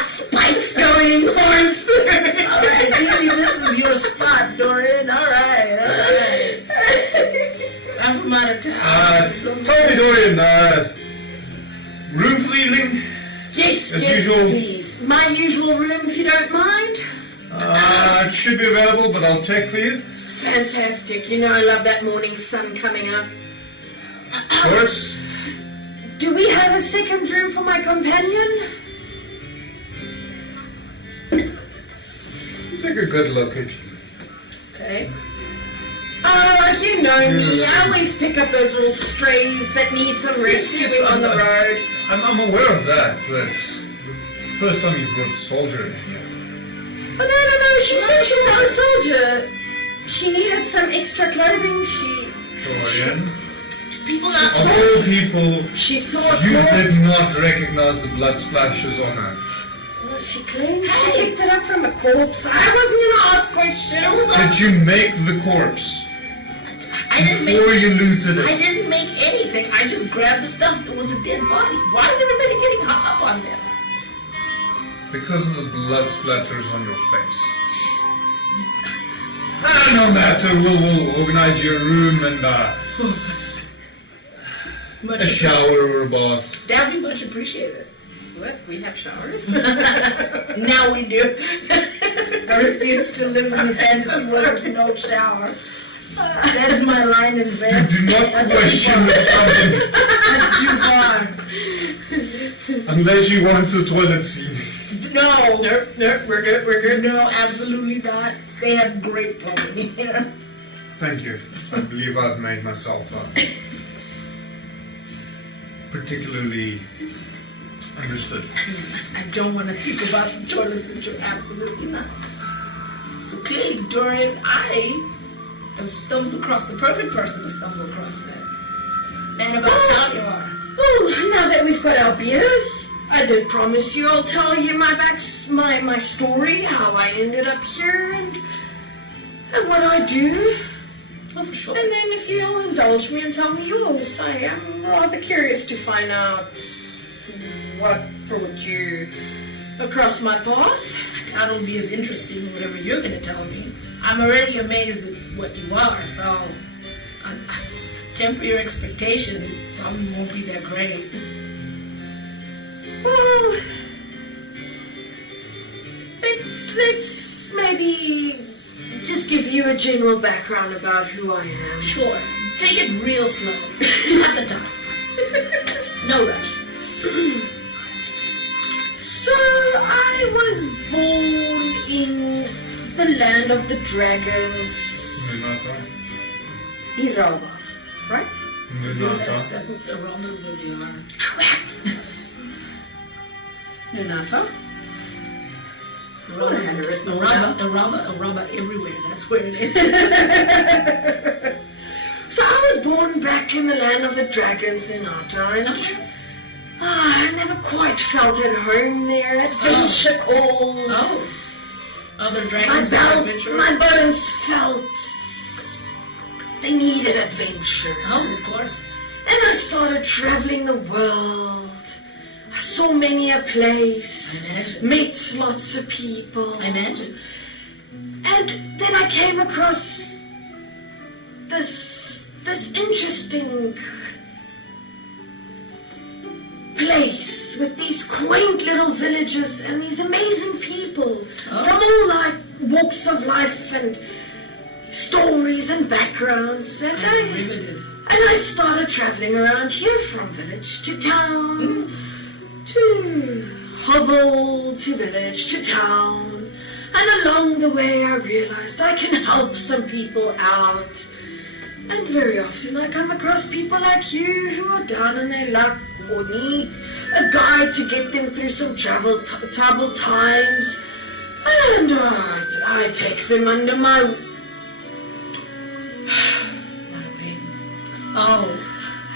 Spikes going, horns. Alright, Dee, this is your spot, Dorian. Alright. I'm from out of town. Tell me, Dorian, room for the evening? Yes, As yes, usual. please. My usual room, if you don't mind. It should be available, but I'll check for you. Fantastic. You know I love that morning sun coming up. Of course. Do we have a second room for my companion? Take a good look at you. Okay. You know me. I always pick up those little strays that need some rescuing on the road. I'm aware of that, but it's the first time you've brought a soldier in here. Oh, no. She said she's not a soldier. She needed some extra clothing. Dorian, People She are of all people, She saw a you corpse. did not recognize the blood splashes on her. Well, she claims she picked it up from a corpse. I wasn't going to ask questions. Did you make the corpse before you looted I it? didn't make anything. I just grabbed the stuff. It was a dead body. Why is everybody getting hung up on this? Because of the blood splatters on your face. No matter, we'll organize your room and a shower or a bath. That'd be much appreciated. What? We have showers? Now we do. I refuse to live in a fantasy world with no shower. That is my line in bed. Do not question the That's too far. unless you want a toilet seat. No. Nope, we're good. No, absolutely not. They have great plumbing here. Thank you. I believe I've made myself particularly understood. I don't want to think about the toilets that you're absolutely not. So clearly, Dorian, I have stumbled across the perfect person to stumble across that. Man about town you are. Oh, now that we've got our beers, I did promise you I'll tell you my story, how I ended up here, and what I do. Oh, for sure. And then if you'll indulge me and tell me yours, I am rather curious to find out what brought you across my path. That'll be as interesting as whatever you're going to tell me. I'm already amazed at what you are, so temper your expectation. It probably won't be that great. Well, let's maybe just give you a general background about who I am. Sure. Take it real slow. At the time. No rush. So, the land of the dragons. Minata. Iraba, right? Minata. That's around us where we are. Nunata? Araba everywhere. That's where it is. So I was born back in the land of the dragons, Nunata, and I never quite felt at home there. Adventure called. Oh. Other dragons were adventurous? My bones felt they needed adventure. Oh, of course. And I started traveling the world. I saw many a place. I imagine. Met lots of people. I imagine. And then I came across this interesting place with these quaint little villages and these amazing people from all like walks of life and stories and backgrounds. And I started traveling around here from village to town, to hovel, to village, to town. And along the way I realized I can help some people out. And very often I come across people like you who are down on their luck or need a guide to get them through some troubled times. And I take them under my wing. Oh.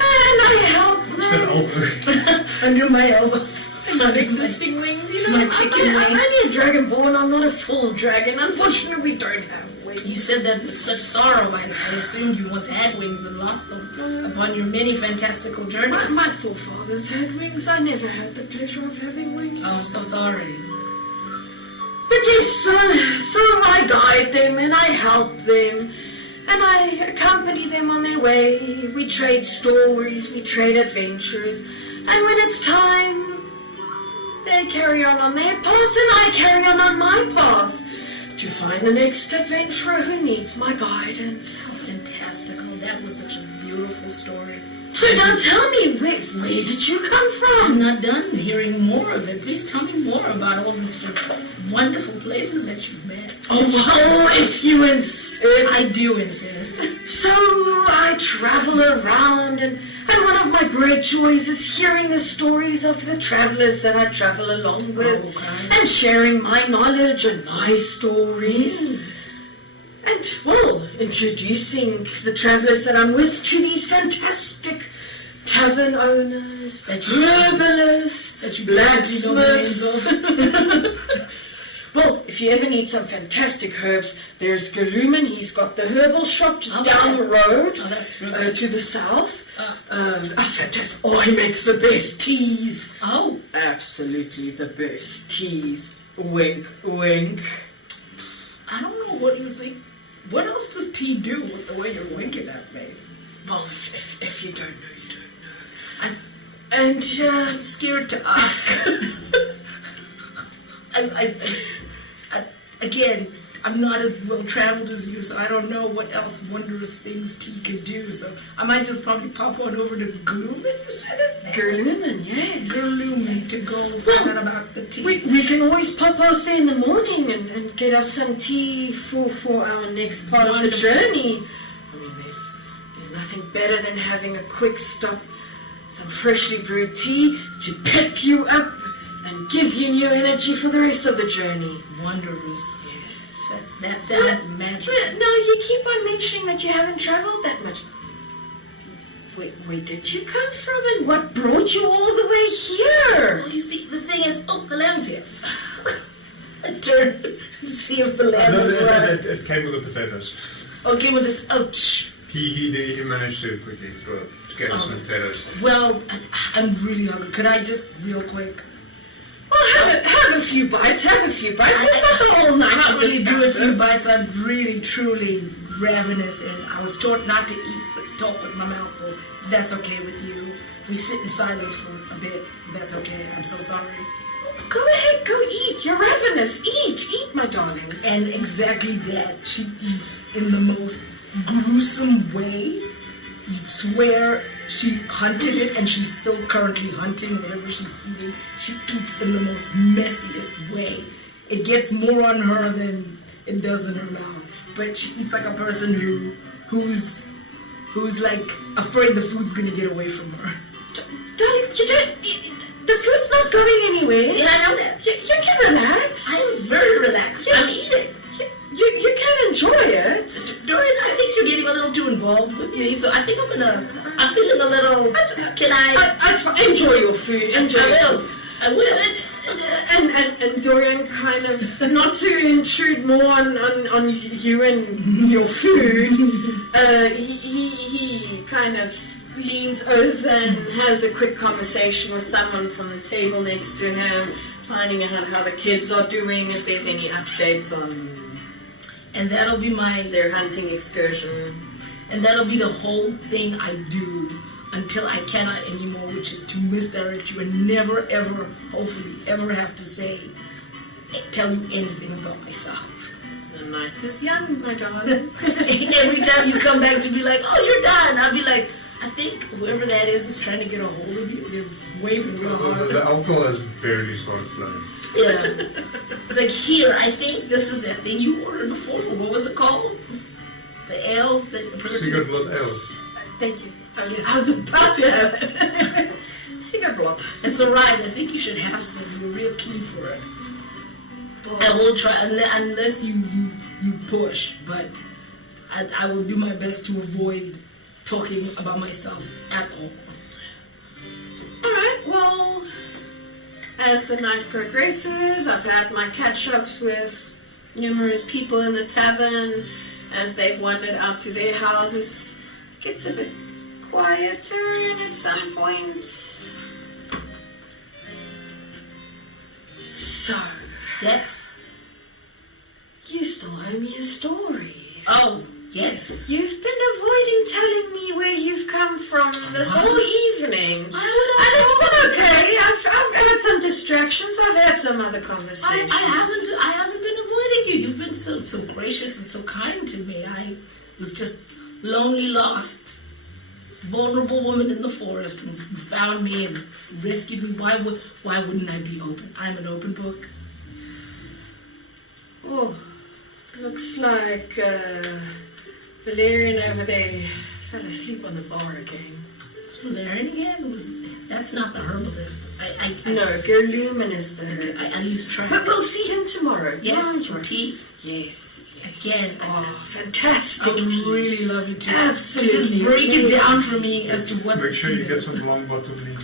And I help them. Under my elbow. Non-existing wings, you know. My chicken wing. I'm only a dragonborn. I'm not a full dragon. Unfortunately, we don't have wings. You said that with such sorrow. I assumed you once had wings and lost them upon your many fantastical journeys. My forefathers had wings. I never had the pleasure of having wings. Oh, I'm so sorry. But yes, so I guide them and I help them. And I accompany them on their way. We trade stories, we trade adventures. And when it's time, they carry on their path and I carry on my path to find the next adventurer who needs my guidance. Fantastical. That was such a beautiful story. So now tell me, where did you come from? I'm not done hearing more of it. Please tell me more about all these wonderful places that you've met. Oh, if you insist. I do insist. So I travel around and one of my great joys is hearing the stories of the travelers that I travel along with and sharing my knowledge and my stories. And, well, introducing the travelers that I'm with to these fantastic tavern owners, herbalists, blacksmiths. Well, if you ever need some fantastic herbs, there's Galuman. He's got the herbal shop just down the road to the south. Fantastic. Oh, he makes the best teas. Oh. Absolutely the best teas. Wink, wink. I don't know what you think. What else does tea do with the way you're winking at me? Well, if you don't know, you don't know. I'm scared to ask. Again, I'm not as well traveled as you, so I don't know what else wondrous things tea could do. So I might just probably pop on over to Goblin. You said his name. Goblin, yes. Goblin to go find out about the tea. We can always pop us there in the morning and get us some tea for our next part of the journey. I mean, there's nothing better than having a quick stop, some freshly brewed tea to pep you up and give you new energy for the rest of the journey. Wondrous. That sounds magical. No, you keep on mentioning that you haven't traveled that much. Where did you come from and what brought you all the way here? Well, you see, the thing is, the lamb's here. I turned to see if the lamb was right. It came with the potatoes. Oh, it came with it. He managed to quickly get us some potatoes. Well, I'm really hungry. Could I just, real quick... Well, have a few bites. We've got the whole night I can't to really discuss do a few this. bites. I'm really, truly ravenous, and I was taught not to eat, but talk with my mouth full. If that's okay with you. If we sit in silence for a bit, that's okay. I'm so sorry. Go ahead, go eat. You're ravenous. Eat, my darling. And exactly that. She eats in the most gruesome way. You'd swear she hunted it, and she's still currently hunting whatever she's eating. She eats in the most messiest way. It gets more on her than it does in her mouth. But she eats like a person who's like afraid the food's gonna get away from her. Darling, you don't. The food's not going anywhere. Yeah, I know that. You can relax. I'm very relaxed. I'm eating. You can enjoy it. Dorian, I think you're getting a little too involved with me, so I think I'm feeling a little. Can I Enjoy your food. Enjoy. I will. And Dorian kind of, not to intrude more on you and your food, he kind of leans over and has a quick conversation with someone from the table next to him, finding out how the kids are doing, if there's any updates on And that'll be their hunting excursion. And that'll be the whole thing I do until I cannot anymore, which is to misdirect you and never, ever, hopefully, ever have to tell you anything about myself. The night is young, my darling. Every time you come back to be like, oh, you're done, I'll be like, I think whoever that is trying to get a hold of you. They're waving real hard. The alcohol has barely started flowing. Yeah. It's like, here, I think this is that thing you ordered before. What was it called? The ale? Cigar blood ale. Thank you. I was about to have it. Cigar blood. It's alright. I think you should have some. You're real keen for it. And we'll try, unless you push, but I will do my best to avoid talking about myself at all. Alright, well, as the night progresses, I've had my catch-ups with numerous people in the tavern. As they've wandered out to their houses, it gets a bit quieter, and at some point... So... Yes? You still owe me a story. Oh, yes. You've been avoiding telling me where you've come from this whole evening. And it's been okay. I've had some distractions. I've had some other conversations. I haven't been avoiding you. You've been so gracious and so kind to me. I was just lonely, lost, vulnerable woman in the forest, and you found me and rescued me. Why wouldn't I be open? I'm an open book. Oh, looks like Valerian over there fell asleep on the bar again. Valerian again? That's not the herbalist. No, Gerlumen is the herbalist. I lose track. But we'll see him tomorrow. Yes, for tea. Yes. Again. Oh, fantastic I would tea. really love you to. Absolutely. To just break it down for me as to what Make this sure tea you get is. some long bottle leaf.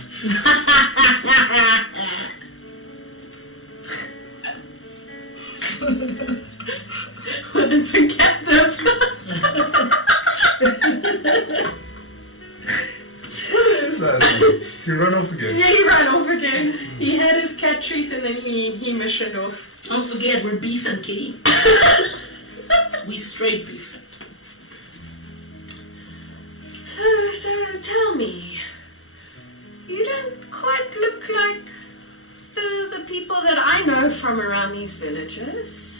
What is a captive? What is that? He ran off again. Yeah, he ran off again. He had his cat treat and then he missioned off. Don't forget, we're beefing, kitty. We straight beefing. So tell me, you don't quite look like the people that I know from around these villages.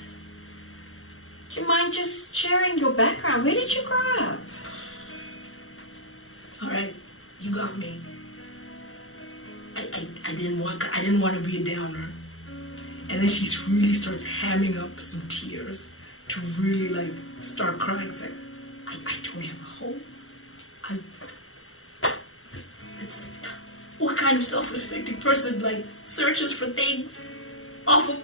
Do you mind just sharing your background? Where did you grow up? All right, you got me. I didn't want to be a downer, and then she really starts hamming up some tears to really like start crying. It's like I don't have a home. What kind of self-respecting person like searches for things off of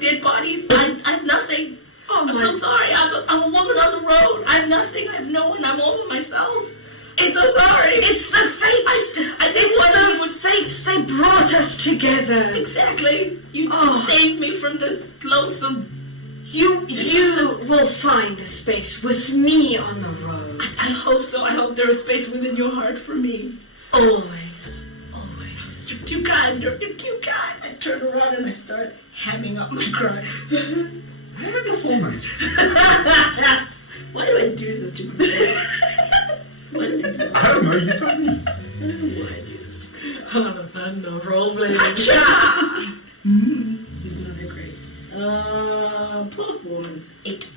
dead bodies? I have nothing. Oh, I'm so sorry. I'm a woman on the road. I have nothing. I have no one. I'm all by myself. I'm so sorry. It's the fates. I didn't want you would. Fates. They brought us together. Exactly. You saved me from this lonesome. You will find a space with me on the road. I hope so. I hope there is space within your heart for me. Always. Always. You're too kind. You're too kind. I turn around and I start hamming up my cry. What a performance. Why do I do this to myself? Why do I do this? I don't know, you tell me. Why do I do this to myself? I'm a fan of role-playing. Hacha! Isn't that great? Performance 8.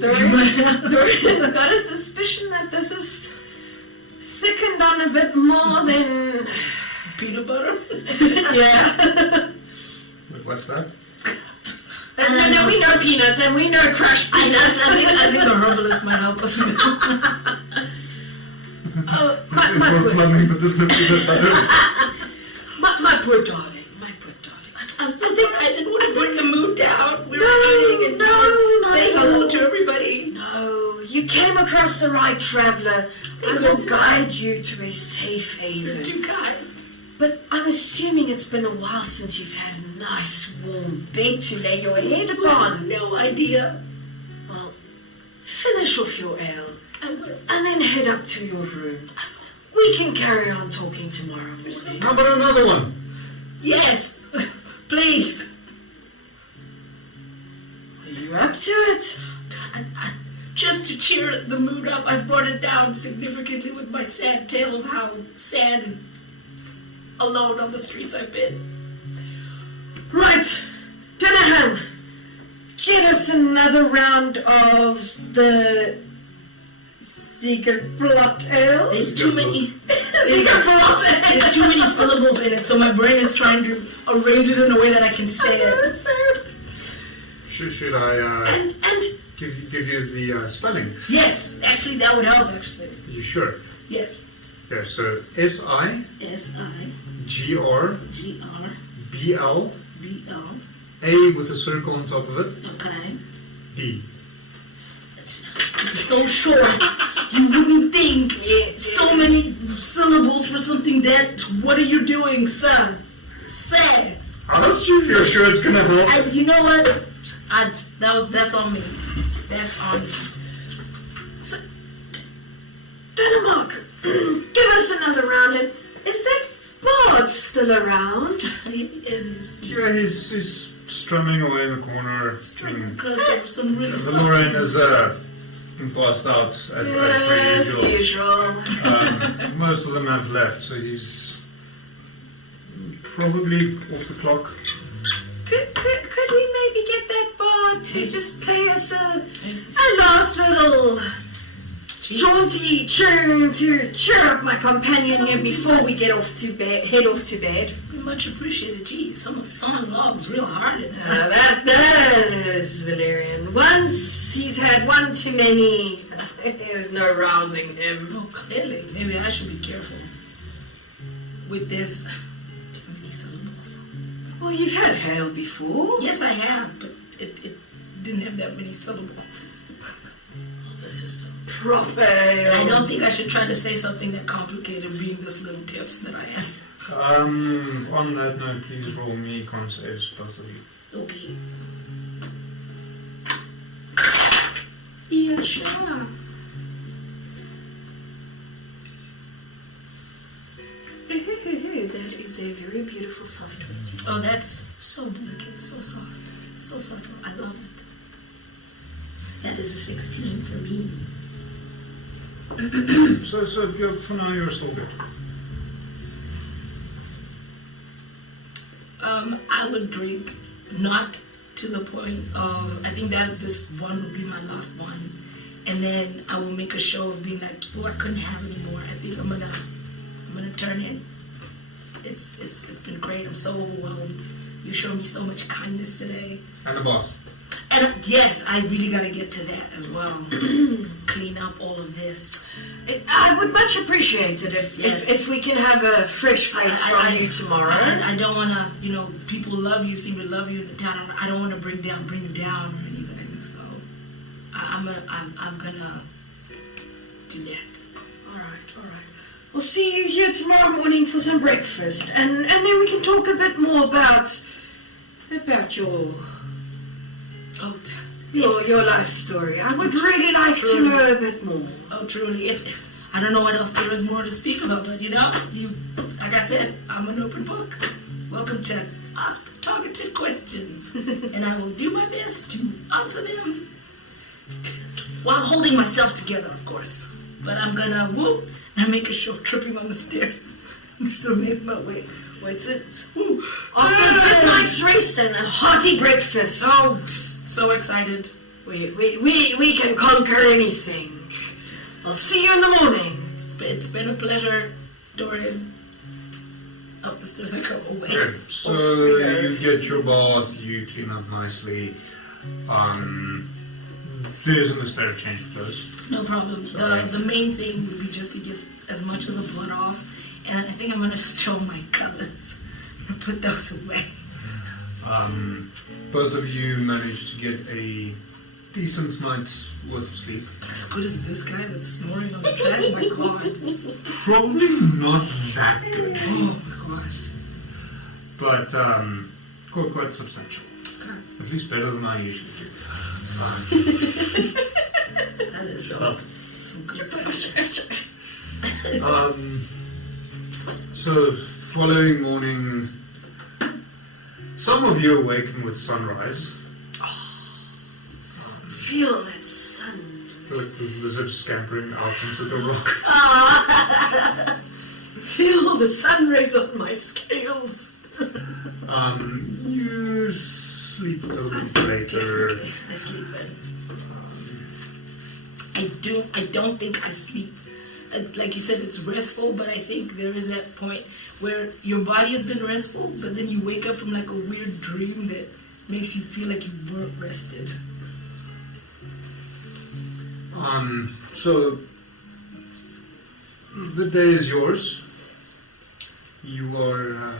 Dorian's got a suspicion that this is thickened on a bit more than peanut butter. Yeah. Wait, what's that? No, we know peanuts and we know crushed peanuts. I think a herbalist might help us. More plumbing, but there's no peanut butter. My poor darling, my poor darling. I'm so sorry. I didn't want to bring the mood down. We were eating and saying hello to everybody. No, you came across the right traveler. I will guide you to a safe haven. You're too kind. But I'm assuming it's been a while since you've had a nice warm bed to lay your head upon. No idea. Well, finish off your ale I will. and then head up to your room. We can carry on talking tomorrow, Missy. How about another one? Yes, please. Are you up to it? Just to cheer the mood up, I've brought it down significantly with my sad tale of how sad and alone on the streets I've been. Right, Danahan, get us another round of the Siegerblot ale. There's too many. Siegerblot ale. There's too many syllables in it, so my brain is trying to arrange it in a way that I can say it. Should I And give you the spelling? Yes, actually, that would help. Actually, You sure? yes. Yeah. So SIGRBL SIGRBL. A with a circle on top of it. Okay. B. It's so short. You wouldn't think so many syllables for something that. What are you doing, sir? Say. Asked you if you're sure it's gonna help. And you know what? That's on me. That's on me. so, Danamark, give us another round. And is that Bard still around? He is Yeah, he's strumming away in the corner. struggling because of some really Valoran soft. is passed out as per usual. usual. Most of them have left, so he's probably off the clock. Could we maybe get that Bard to just play us a It's last little jaunty tune to cheer up my companion here before we head off to bed? much appreciated. Geez, someone's sawing logs real hard in there. That is Valerian. Once he's had one too many, there's no rousing him. Oh, clearly. Maybe I should be careful with this. Too many syllables. Well, you've had hail before. Yes, I have, but it didn't have that many syllables. This is some proper ale. I don't think I should try to say something that complicated being this little tips that I am. On that note, please roll me con saves, both of you. Okay. Yeah, sure. That is a very beautiful soft wit. Oh, that's so delicate, so soft, so subtle. I love it. That is a 16 for me. So yeah, for now you're still good. I would drink not to the point of, I think that this one would be my last one. And then I will make a show of being like, oh, I couldn't have any more. I think I'm gonna turn in. It's been great. I'm so overwhelmed. You showed me so much kindness today. And the boss. And yes, I really gotta get to that as well. Clean up all of this. I would much appreciate it if we can have a fresh face from you tomorrow. I don't want to, people love you, seem to love you in the town. I don't want to bring you down or anything. So I'm gonna do that. All right. We'll see you here tomorrow morning for some breakfast, and then we can talk a bit more about your life story. I would really like to know a bit more. Oh, truly. If I don't know what else there is more to speak about, but like I said, I'm an open book. Welcome to ask targeted questions, and I will do my best to answer them while holding myself together, of course. But I'm gonna whoop and make a show of tripping on the stairs. So I made my way. What's it? After a good night's rest and a hearty breakfast. Oh, so excited. We can conquer anything. I'll see you in the morning. It's been a pleasure, Dorian. up the stairs and come away. Okay, so you get your bath, you clean up nicely. There isn't a spare change of clothes. No problem. The main thing would be just to get as much of the blood off, and I think I'm gonna stow my colors and put those away. Both of you managed to get a decent night's worth of sleep. As good as this guy that's snoring on the trash, my god. Probably not that good, Oh my gosh. but quite substantial. Okay. At least better than I usually do. That is some good stuff. So, following morning, some of you awaken with sunrise. Feel that sun. Like the lizard scampering out into the rock. Feel the sun rays on my scales. You sleep a little bit later. I sleep in. I don't think I sleep. Like you said, it's restful, but I think there is that point where your body has been restful, but then you wake up from like a weird dream that makes you feel like you weren't rested. So the day is yours. You are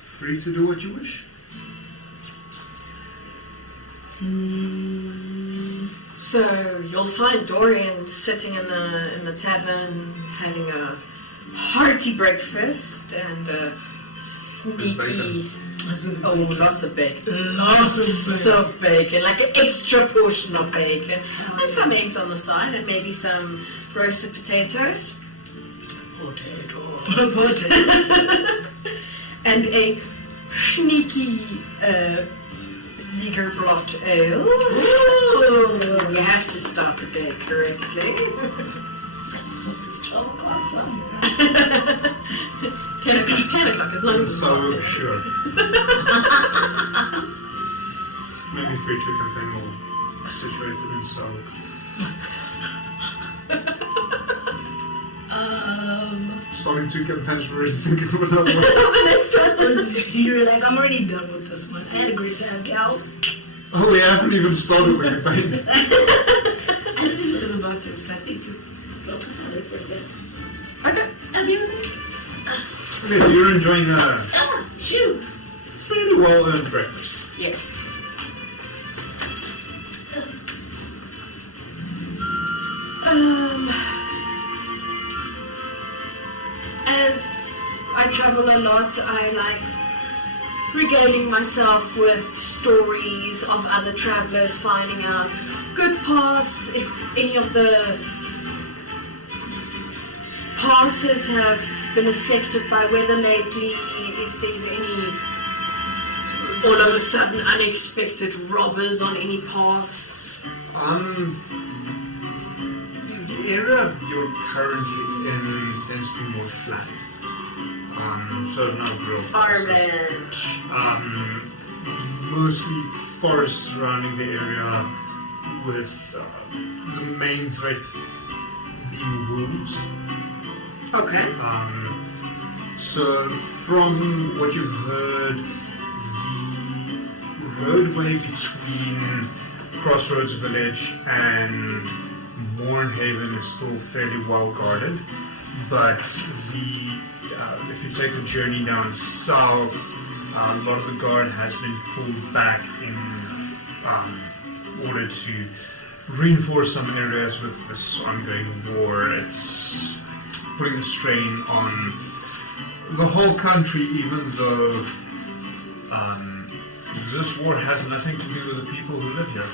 free to do what you wish. So you'll find Dorian sitting in the tavern having a hearty breakfast and a sneaky. Oh, lots of bacon. Lots of bacon. Like an extra portion of bacon. And some eggs on the side and maybe some roasted potatoes. Potatoes. And a sneaky Ziegerblot ale. Ooh, you have to start the day correctly. This is 12 o'clock somewhere. 10 o'clock, as long as it's So fasted. sure. Maybe future campaign will situate it in Soak. Starting two campaigns, we're already thinking of another one. The next one was you're like, I'm already done with this one. I had a great time, gals. Oh, we haven't even started the campaign. I didn't go to the bathroom, so I think just focus on it for a second. Okay. I'll be right back. Okay, so you're enjoying a Shoot. fairly well-earned breakfast. Yes. As I travel a lot, I like regaling myself with stories of other travelers, finding out good paths, if any of the passes have been affected by weather lately, if there's any all of a sudden unexpected robbers on any paths. The area you're currently in tends to be more flat. So no real Farmland. mostly forest surrounding the area with the main threat being wolves. Okay. So from what you've heard, the roadway between Crossroads Village and Mornhaven is still fairly well guarded, but if you take the journey down south, a lot of the guard has been pulled back in order to reinforce some areas with this ongoing war. It's putting a strain on the whole country, even though this war has nothing to do with the people who live here.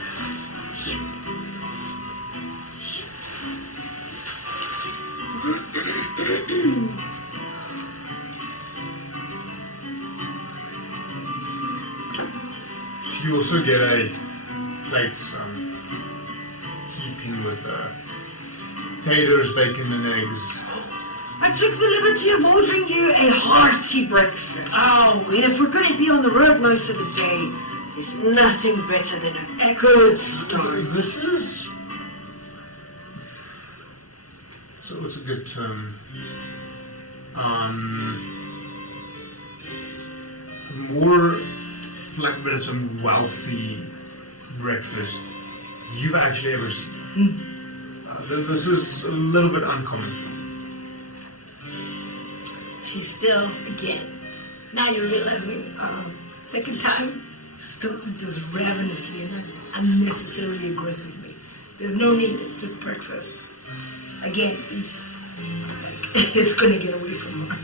You also get a plate heaping with taters, bacon, and eggs. I took the liberty of ordering you a hearty breakfast. Oh, and if we're going to be on the road most of the day, there's nothing better than a good start. This is... So what's a good term? more, for lack of a better term, wealthy breakfast you've actually ever seen. This is a little bit uncommon for me. She's still, again, now you're realizing, second time, still eats as ravenously and as unnecessarily aggressively. There's no need, it's just breakfast. Again, it's gonna get away from her.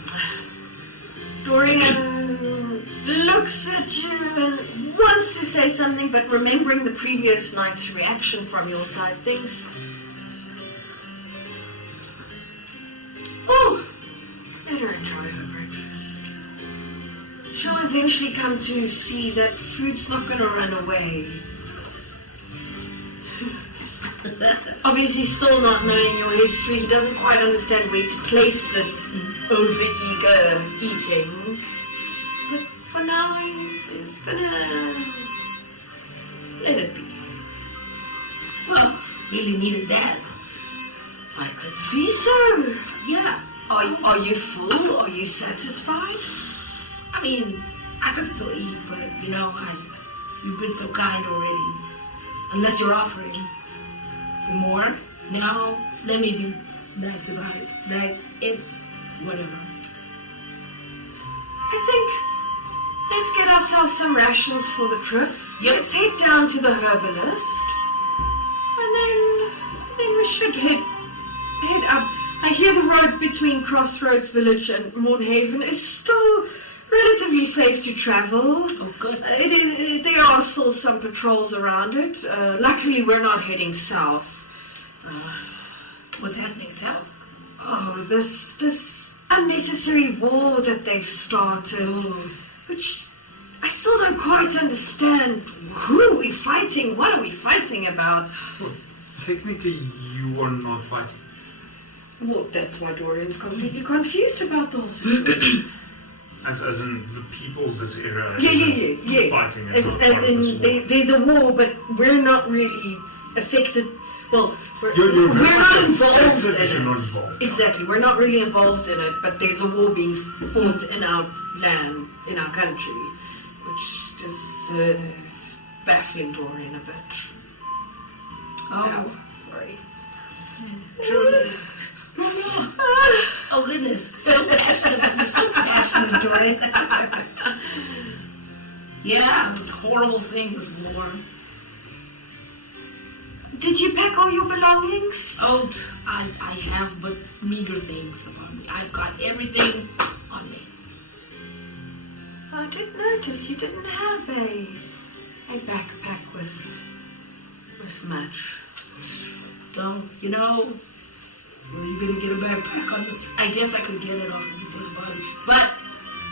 Dorian looks at you and wants to say something, but remembering the previous night's reaction from your side, thinks, oh, let her enjoy her breakfast. She'll eventually come to see that food's not going to run away. Obviously, still not knowing your history, he doesn't quite understand where to place this over-eager eating. But for now, he's gonna let it be. Well, really needed that. I could see so. Yeah. Are you full? Are you satisfied? I mean, I could still eat, but, you've been so kind already. Unless you're offering more, now let me be nice about it. Like, it's whatever. I think let's get ourselves some rations for the trip. Yep. Let's head down to the herbalist. And then we should head up. I hear the road between Crossroads Village and Mornhaven is still relatively safe to travel. Oh, good. There are still some patrols around it. Luckily, we're not heading south. What's happening south? Oh, this unnecessary war that they've started, which I still don't quite understand. Who are we fighting? What are we fighting about? Well, technically, you are not fighting. Well, that's why Dorian's completely confused about the whole situation. As in the people of this era Yeah. fighting As in, there's a war, but we're not really affected. Well, we're not involved in it. Exactly, we're not really involved in it, but there's a war being fought in our land, in our country, which just is baffling Dorian a bit. Oh, sorry. Truly. Oh goodness, so passionate. You're so passionate, Dorian. Yeah, this horrible thing, this war. Did you pack all your belongings? Oh, I have but meager things upon me. I've got everything on me. I did notice you didn't have a backpack with much. Don't, where are you gonna get a backpack on this? I guess I could get it off of your dead body, but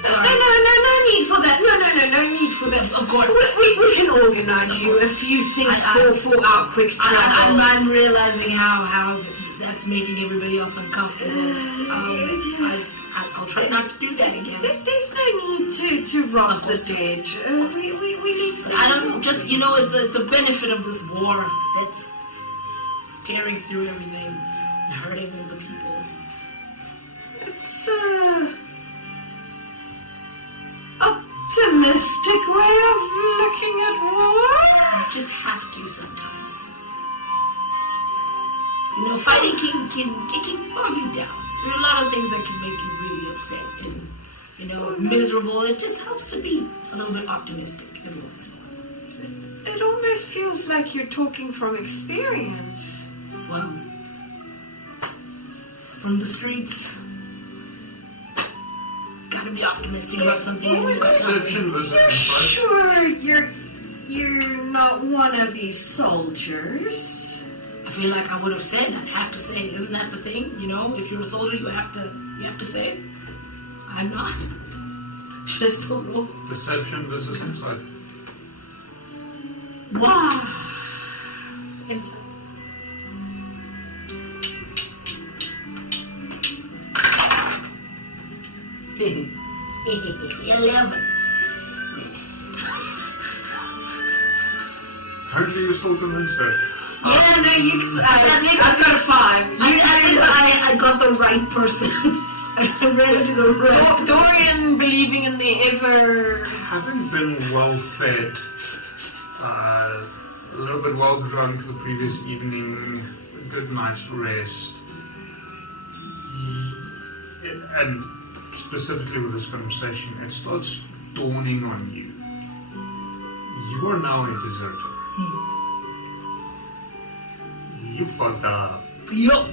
sorry. No need for that. No need for that. Of course. We can organize you a few things for our quick travel. I'm realizing how that's making everybody else uncomfortable. I'll try not to do that again. There's no need to rob the dead. We leave them. I don't know. Just it's a benefit of this war that's tearing through everything, hurting all the people. It's optimistic way of looking at war. You just have to sometimes. Fighting can bog you down. There are a lot of things that can make you really upset and miserable. It just helps to be a little bit optimistic every once in a while. It almost feels like you're talking from experience. Well, from the streets. Gotta be optimistic about something. Perception versus You're insight. sure you're not one of these soldiers? I feel like I would have said. I'd have to say. Isn't that the thing? If you're a soldier, you have to say it. I'm not. Just total. Deception versus insight. Wow. Insight. $11. Apparently you're still convinced there. I've got a 5. I got the right person. I ran into the room. Dorian in believing in the ever... Having been well fed, a little bit well drunk the previous evening, a good night's rest, and specifically with this conversation, it starts dawning on you. You are now a deserter. You fucked up. Yup.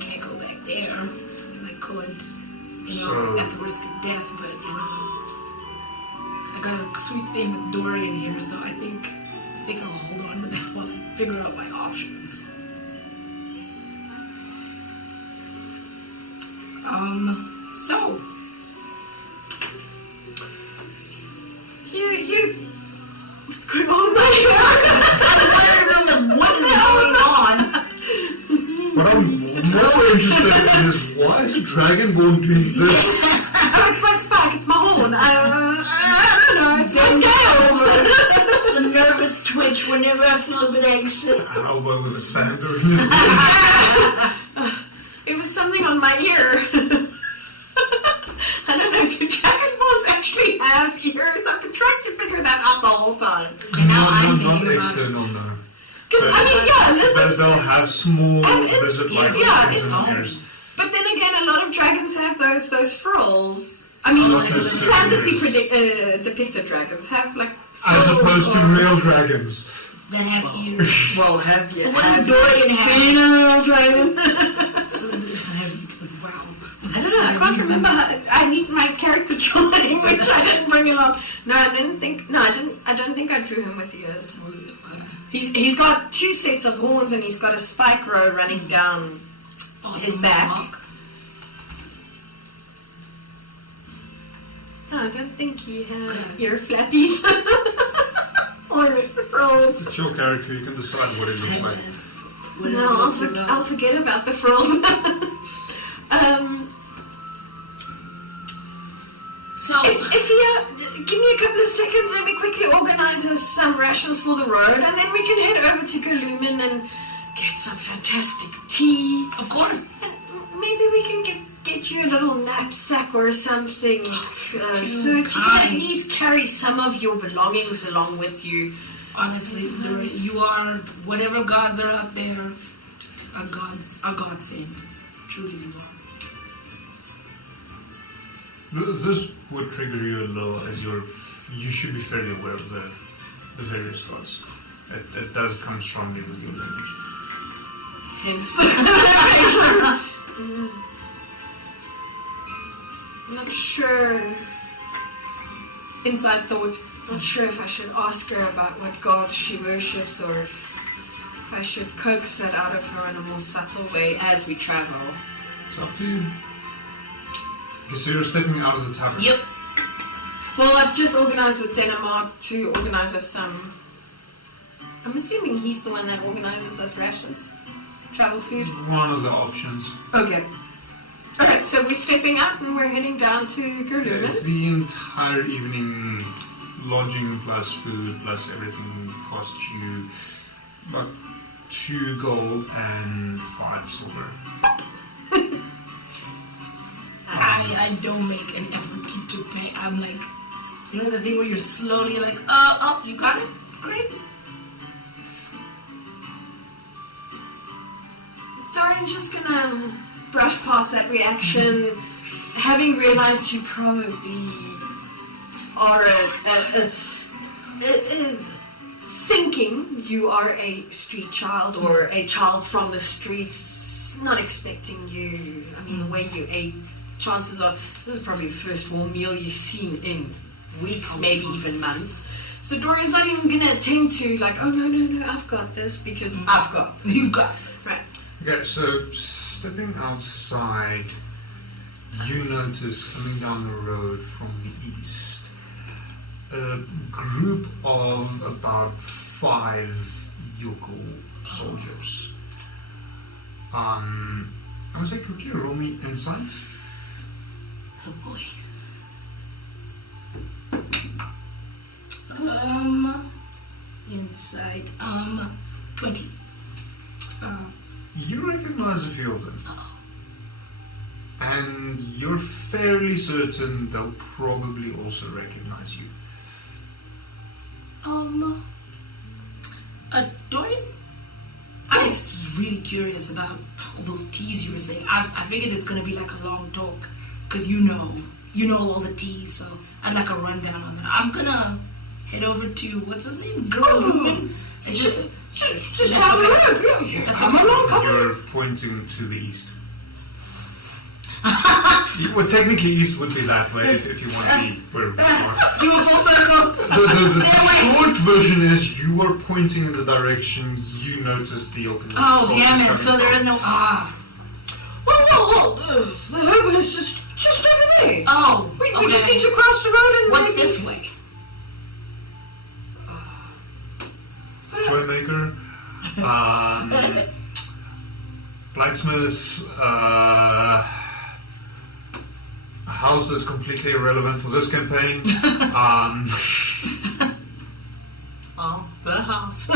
Can't go back there. I could, at the risk of death, but I got a sweet thing with Dorian here, so I think I'll hold on to that while I figure out my options. So what's going on? I don't remember what is going on. What I'm more interested in is why is a dragonborn doing this? Oh, it's my spike, it's my horn. I don't know, it's my scales. It's a nervous twitch whenever I feel a bit anxious. An elbow with a sander in his hand. It was something on my ear. I don't know, do dragonborns actually have ears? I've been trying to figure that out the whole time. Not external, no. Because, lizards... They'll have small lizard-like things in their ears. But then again, a lot of dragons have those frills. I mean, fantasy depicted dragons have, like, frills. As opposed to real dragons. That have ears. Well, have you? So what does Dorian have? Seen a real dragon? Wow. I don't know. I can't remember. I need my character drawing, which I didn't bring along. No, I don't think I drew him with ears. He's got 2 sets of horns and he's got a spike row running down his back. No, I don't think he had ear flappies. Or frills. It's your character, you can decide what it looks like. No, I'll forget about the frills. So, Efia, give me a couple of seconds. Let me quickly organize us some rations for the road, and then we can head over to Goblin and get some fantastic tea. of course. And maybe we can get you a little knapsack or something, so you can at least carry some of your belongings along with you. Honestly, you are, whatever gods are out there, are godsend. Truly you are. This would trigger you a little, as you should be fairly aware of the various gods. It does come strongly with your language. Hence. I'm not sure. Inside thought, not sure if I should ask her about what gods she worships or if I should coax that out of her in a more subtle way as we travel. It's up to you. Okay, so you're stepping out of the tavern. Yep. Well, I've just organized with Denmark to organize us some... I'm assuming he's the one that organizes us rations. Travel food. One of the options. Okay. Alright, so we're stepping out and we're heading down to Goblin. The entire evening, lodging plus food plus everything cost you about 2 gold and 5 silver. I don't make an effort to pay. I'm like, you know the thing where you're slowly like, you got it? Great. Dorian's just gonna brush past that reaction, having realized you probably are thinking you are a street child or a child from the streets, not expecting you. I mean, the way you ate, chances are this is probably the first warm meal you've seen in weeks, maybe even months. So Dorian's not even gonna attempt to like, oh no, I've got this because I've got this. You've got this. Right. Okay, so stepping outside, you notice coming down the road from the east a group of about 5 yokel soldiers. I was like, could you roll me insight? Oh boy. Inside, 20. You recognize a few of them. And you're fairly certain they'll probably also recognize you. Dorian? I was really curious about all those teas you were saying. I figured it's gonna be like a long talk, because you know all the teas, so I'd like a rundown on that. I'm gonna head over to, what's his name? Goblin. And just down the road. Yeah. Come along. You're pointing to the east. Well, technically east would be that way if you want to be where we are. Do a full circle. The short version is you are pointing in the direction you noticed the opening. Oh, damn it. So there is no... Well, the herbalist is just over there. Oh, we just need to cross the road and... What's this way? Toy maker. Blacksmith. A house that's completely irrelevant for this campaign. Oh, the house.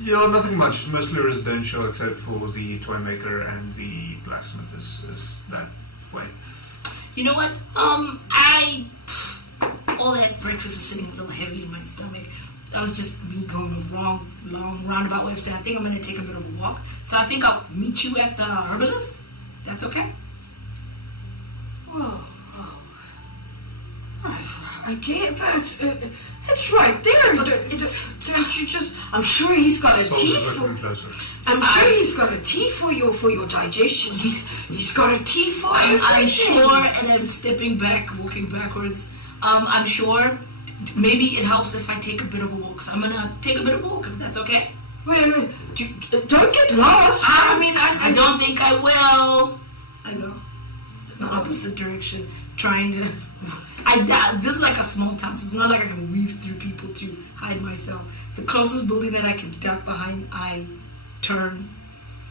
Yeah, nothing much. Mostly residential, except for the toy maker and the blacksmith is that way. You know what? All that breakfast is sitting a little heavy in my stomach. That was just me going the wrong, long, roundabout way of saying I think I'm going to take a bit of a walk. So I think I'll meet you at the herbalist. That's okay? Oh. I can't, but it's right there. Don't you just? I'm sure he's got a tea for. I'm sure he's got a tea for your digestion. He's got a tea for everything. I'm sure, and I'm stepping back, walking backwards. I'm sure. Maybe it helps if I take a bit of a walk. So I'm gonna take a bit of a walk if that's okay. Well, don't get lost. I don't think I will. I go the opposite direction, trying to. This is like a small town, so it's not like I can weave through people to hide myself. The closest building that I can duck behind, I turn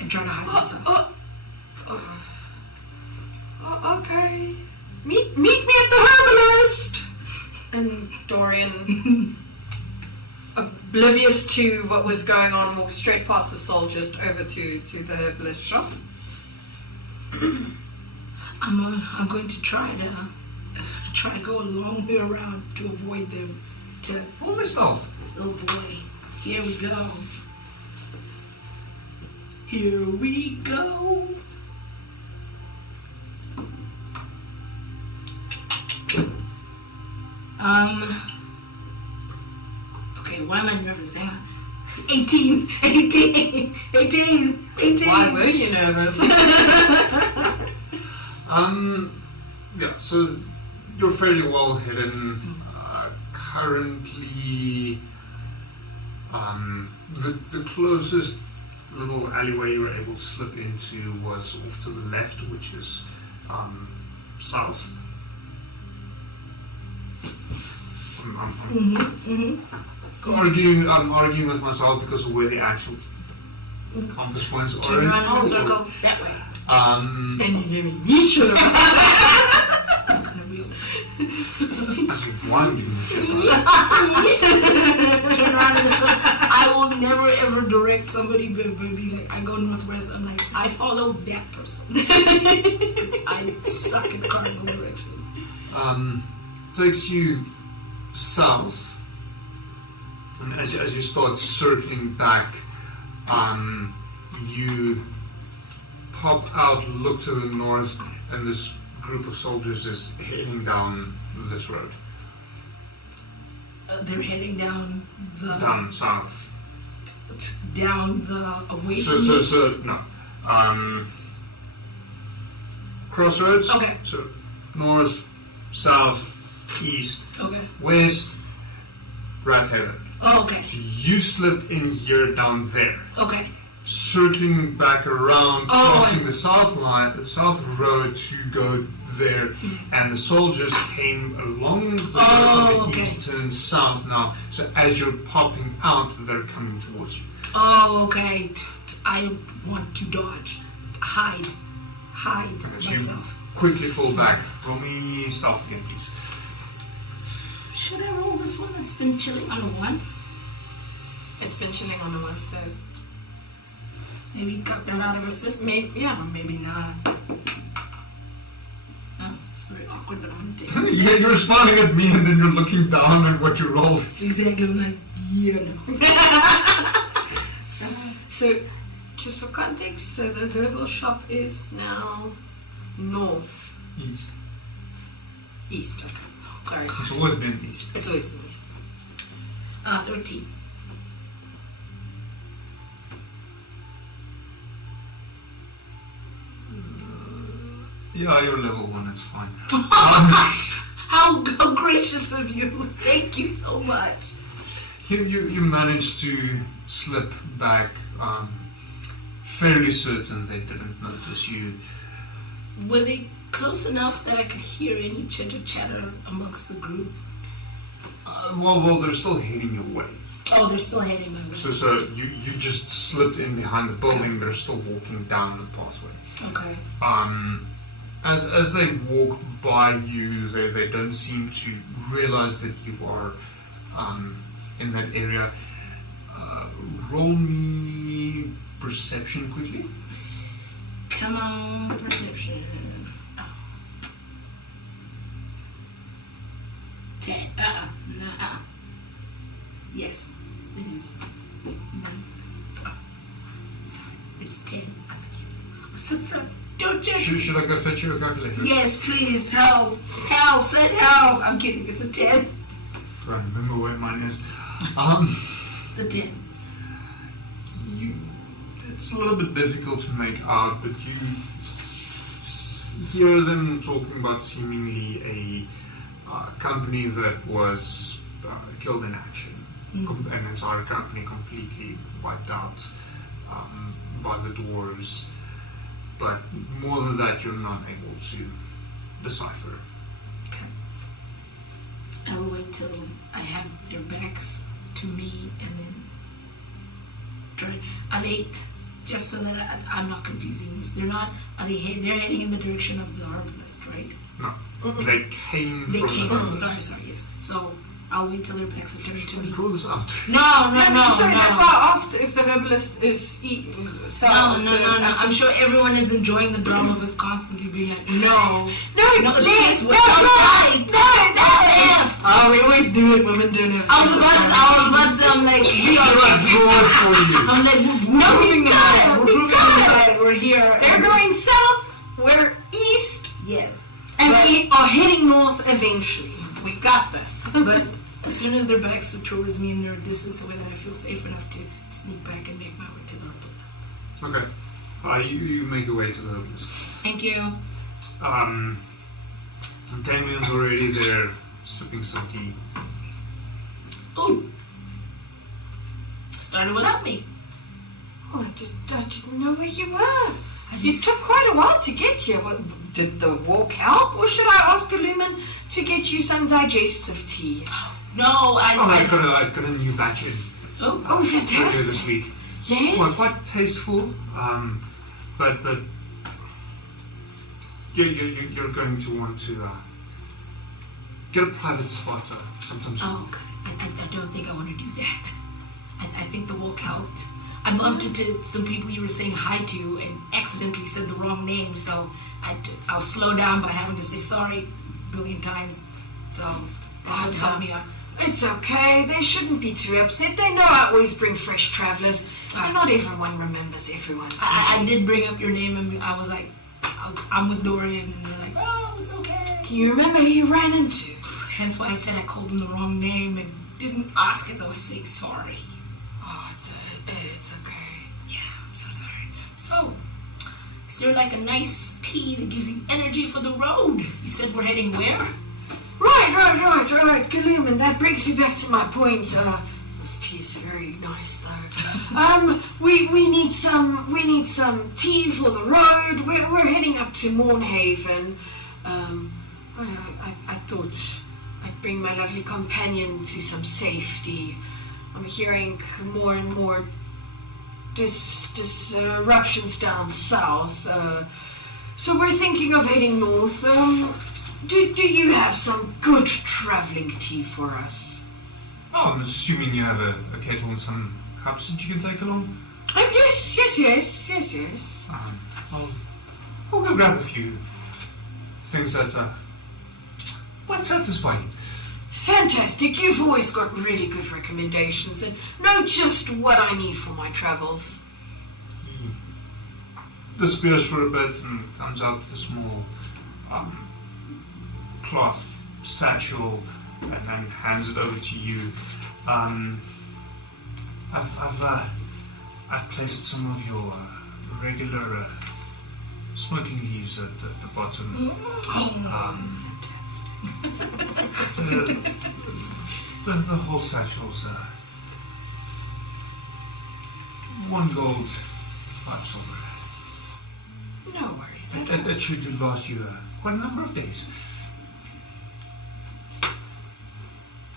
and try to hide myself. Okay. Meet me at the herbalist. And Dorian, oblivious to what was going on, walked straight past the soldiers over to the herbalist shop. I'm going to try to go a long way around to avoid them. Pull myself. Oh boy, here we go. Here we go. Okay, why am I nervous? Hang on. 18. Why were you nervous? Yeah, so you're fairly well hidden. Currently, the closest little alleyway you were able to slip into was off to the left, which is south. I'm arguing with myself because of where the actual compass points are. Turn around in a circle that way. And you gave me shit. That's one giving me shit. Turn around in a circle. I will never ever direct somebody, but be like, I go northwest. I'm like, I follow that person. I suck at cardinal direction. Takes you south, and as you start circling back, you pop out, look to the north, and this group of soldiers is heading down this road. They're heading down south. Down the away So no. Crossroads. Okay. So north, south, east, west, Rat Heaven. Oh, okay. So you slip in here down there. Okay. Circling back around, crossing the south road to go there, and the soldiers came along the road from the east, turned south now. So as you're popping out, they're coming towards you. Oh, okay. I want to dodge, hide myself. Quickly fall back. Roll me stealth again, please. Should I roll this one? It's been chilling on a 1. It's been chilling on a 1, so Maybe cut that out of its system. Maybe not. Oh, it's very awkward, but I'm gonna take it. Yeah, you're smiling at me and then you're looking down at what you rolled. Exactly, I'm like, yeah, no. So, just for context, so the herbal shop is now north. East. East, okay. Sorry. It's always been east. It's always been east. 13. Yeah, you're level 1, it's fine. How gracious of you. Thank you so much. You managed to slip back, fairly certain they didn't notice you. Were they close enough that I could hear any chitter-chatter amongst the group? Well, they're still heading your way. Oh, they're still heading my way. So you just slipped in behind the building, they're still walking down the pathway. Okay. As they walk by you, they don't seem to realize that you are in that area. Roll me perception quickly. Come on, perception. Oh. 10. Yes, it is. Sorry, it's 10. I'm so sorry. Don't you? Should I go fetch you a calculator? Yes, please. Help. Help. Send help. I'm kidding. It's a 10. Right, remember where mine is. It's a 10. It's a little bit difficult to make out, but you hear them talking about seemingly a company that was killed in action. An entire company completely wiped out by the dwarves. But more than that, you're not able to decipher. Okay. I will wait till I have their backs to me and then try. Are they, just so that I'm not confusing this, they're heading in the direction of the herbalist, right? No. They came from the herbalist. Sorry, yes. So I'll wait till their backs are turned to me. Draw this out. No. Sorry, that's why I asked if the herbalist is No. I'm sure everyone is enjoying the drama of us constantly being like, no, please, no. Oh, we always do it. Women don't have. I was about to say, I'm like, we are Draw it for you. I'm like, we're proving them right. We're here. They're going south. We're east. Yes. And we are heading north eventually. We got this. But as soon as their backs are towards me and they're a distance away, that I feel safe enough to sneak back and make my way to the herbalist. Okay. You make your way to the herbalist. Thank you. Damien's already there, sipping some tea. Ooh. Started without me. Oh, I didn't know where you were. You took quite a while to get here. Did the walk help, or should I ask a lumen to get you some digestive tea? No, I got a new batch in. Oh, earlier fantastic! this week. Yes. Well, quite tasteful. But you're going to want to get a private spot sometime soon. Oh, I don't think I want to do that. I think the walk helped. I bumped into some people you were saying hi to and accidentally said the wrong name, so I'll slow down by having to say sorry a billion times. So that's what helped me out. It's okay. They shouldn't be too upset. They know I always bring fresh travelers, and not everyone remembers everyone's name. I did bring up your name, and I was like, I'm with Dorian, and they're like, oh, it's okay. Can you remember who you ran into? Hence why I said I called them the wrong name and didn't ask as I was saying sorry. Oh, it's okay. Yeah, I'm so sorry. So, is there like a nice tea that gives you energy for the road? You said we're heading where? Right, Galoom, and that brings me back to my point. This tea is very nice, though. We need some tea for the road. We're heading up to Mornhaven. I thought I'd bring my lovely companion to some safety. I'm hearing more and more disruptions down south. So we're thinking of heading north. Do you have some good traveling tea for us? Oh, I'm assuming you have a kettle and some cups that you can take along. Oh, yes. I'll go grab a few things that might satisfy you. Fantastic. You've always got really good recommendations and know just what I need for my travels. He disappears for a bit and comes out with a small cloth satchel and then hands it over to you. I've placed some of your regular smoking leaves at the bottom. The whole satchel's 1 gold, 5 silver. No worries. That should last you quite a number of days.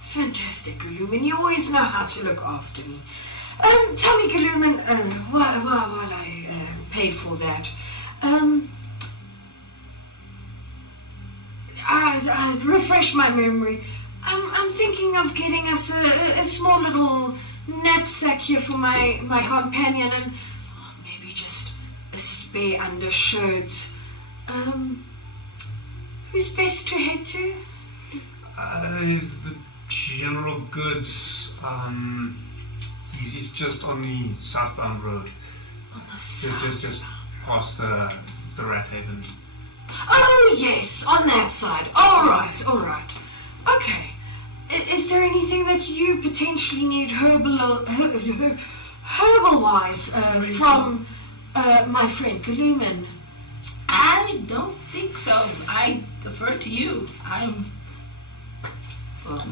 Fantastic, Goblin. You always know how to look after me. Tell me, Goblin, while I paid for that, I refresh my memory. I'm thinking of getting us a small little knapsack here for my companion and maybe just a spare undershirt. Who's best to head to? The general goods. He's just on the southbound road. On the south. Just past the Rat Haven. Oh yes, on that side. All right. Okay. Is there anything that you potentially need herbal-wise from my friend Goblin? I don't think so. I defer to you. I'm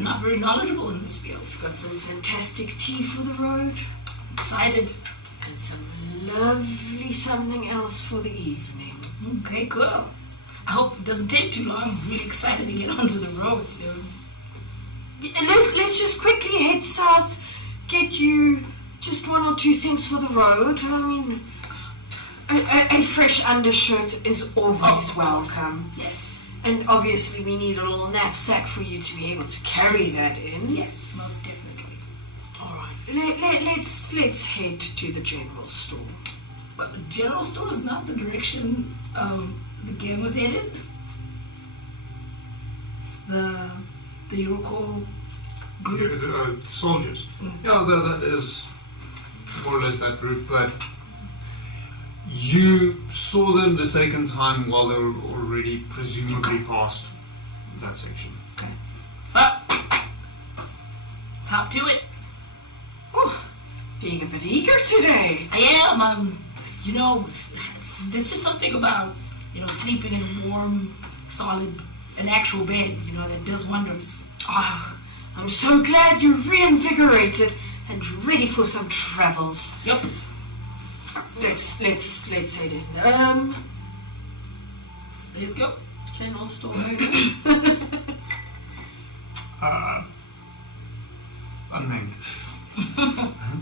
not very knowledgeable in this field. Got some fantastic tea for the road. I'm excited. And some lovely something else for the evening. Okay, cool. I hope it doesn't take too long. I'm really excited to get onto the road soon. Let's just quickly head south, get you just 1 or 2 things for the road. I mean, a fresh undershirt is always welcome. Yes. And obviously we need a little knapsack for you to be able to carry that in. Yes, most definitely. All right, let's head to the general store. But the general store is not the direction the game was headed. The Yuriko group. The soldiers. Yeah, that is more or less that group, but you saw them the second time while they were already presumably past that section. Okay. Let's hop to it. Oh, being a bit eager today. I am. There's just something about, sleeping in a warm, solid, an actual bed, that does wonders. Oh, I'm so glad you're reinvigorated and ready for some travels. Yep. Let's head in. Let's go. General store. Unnamed.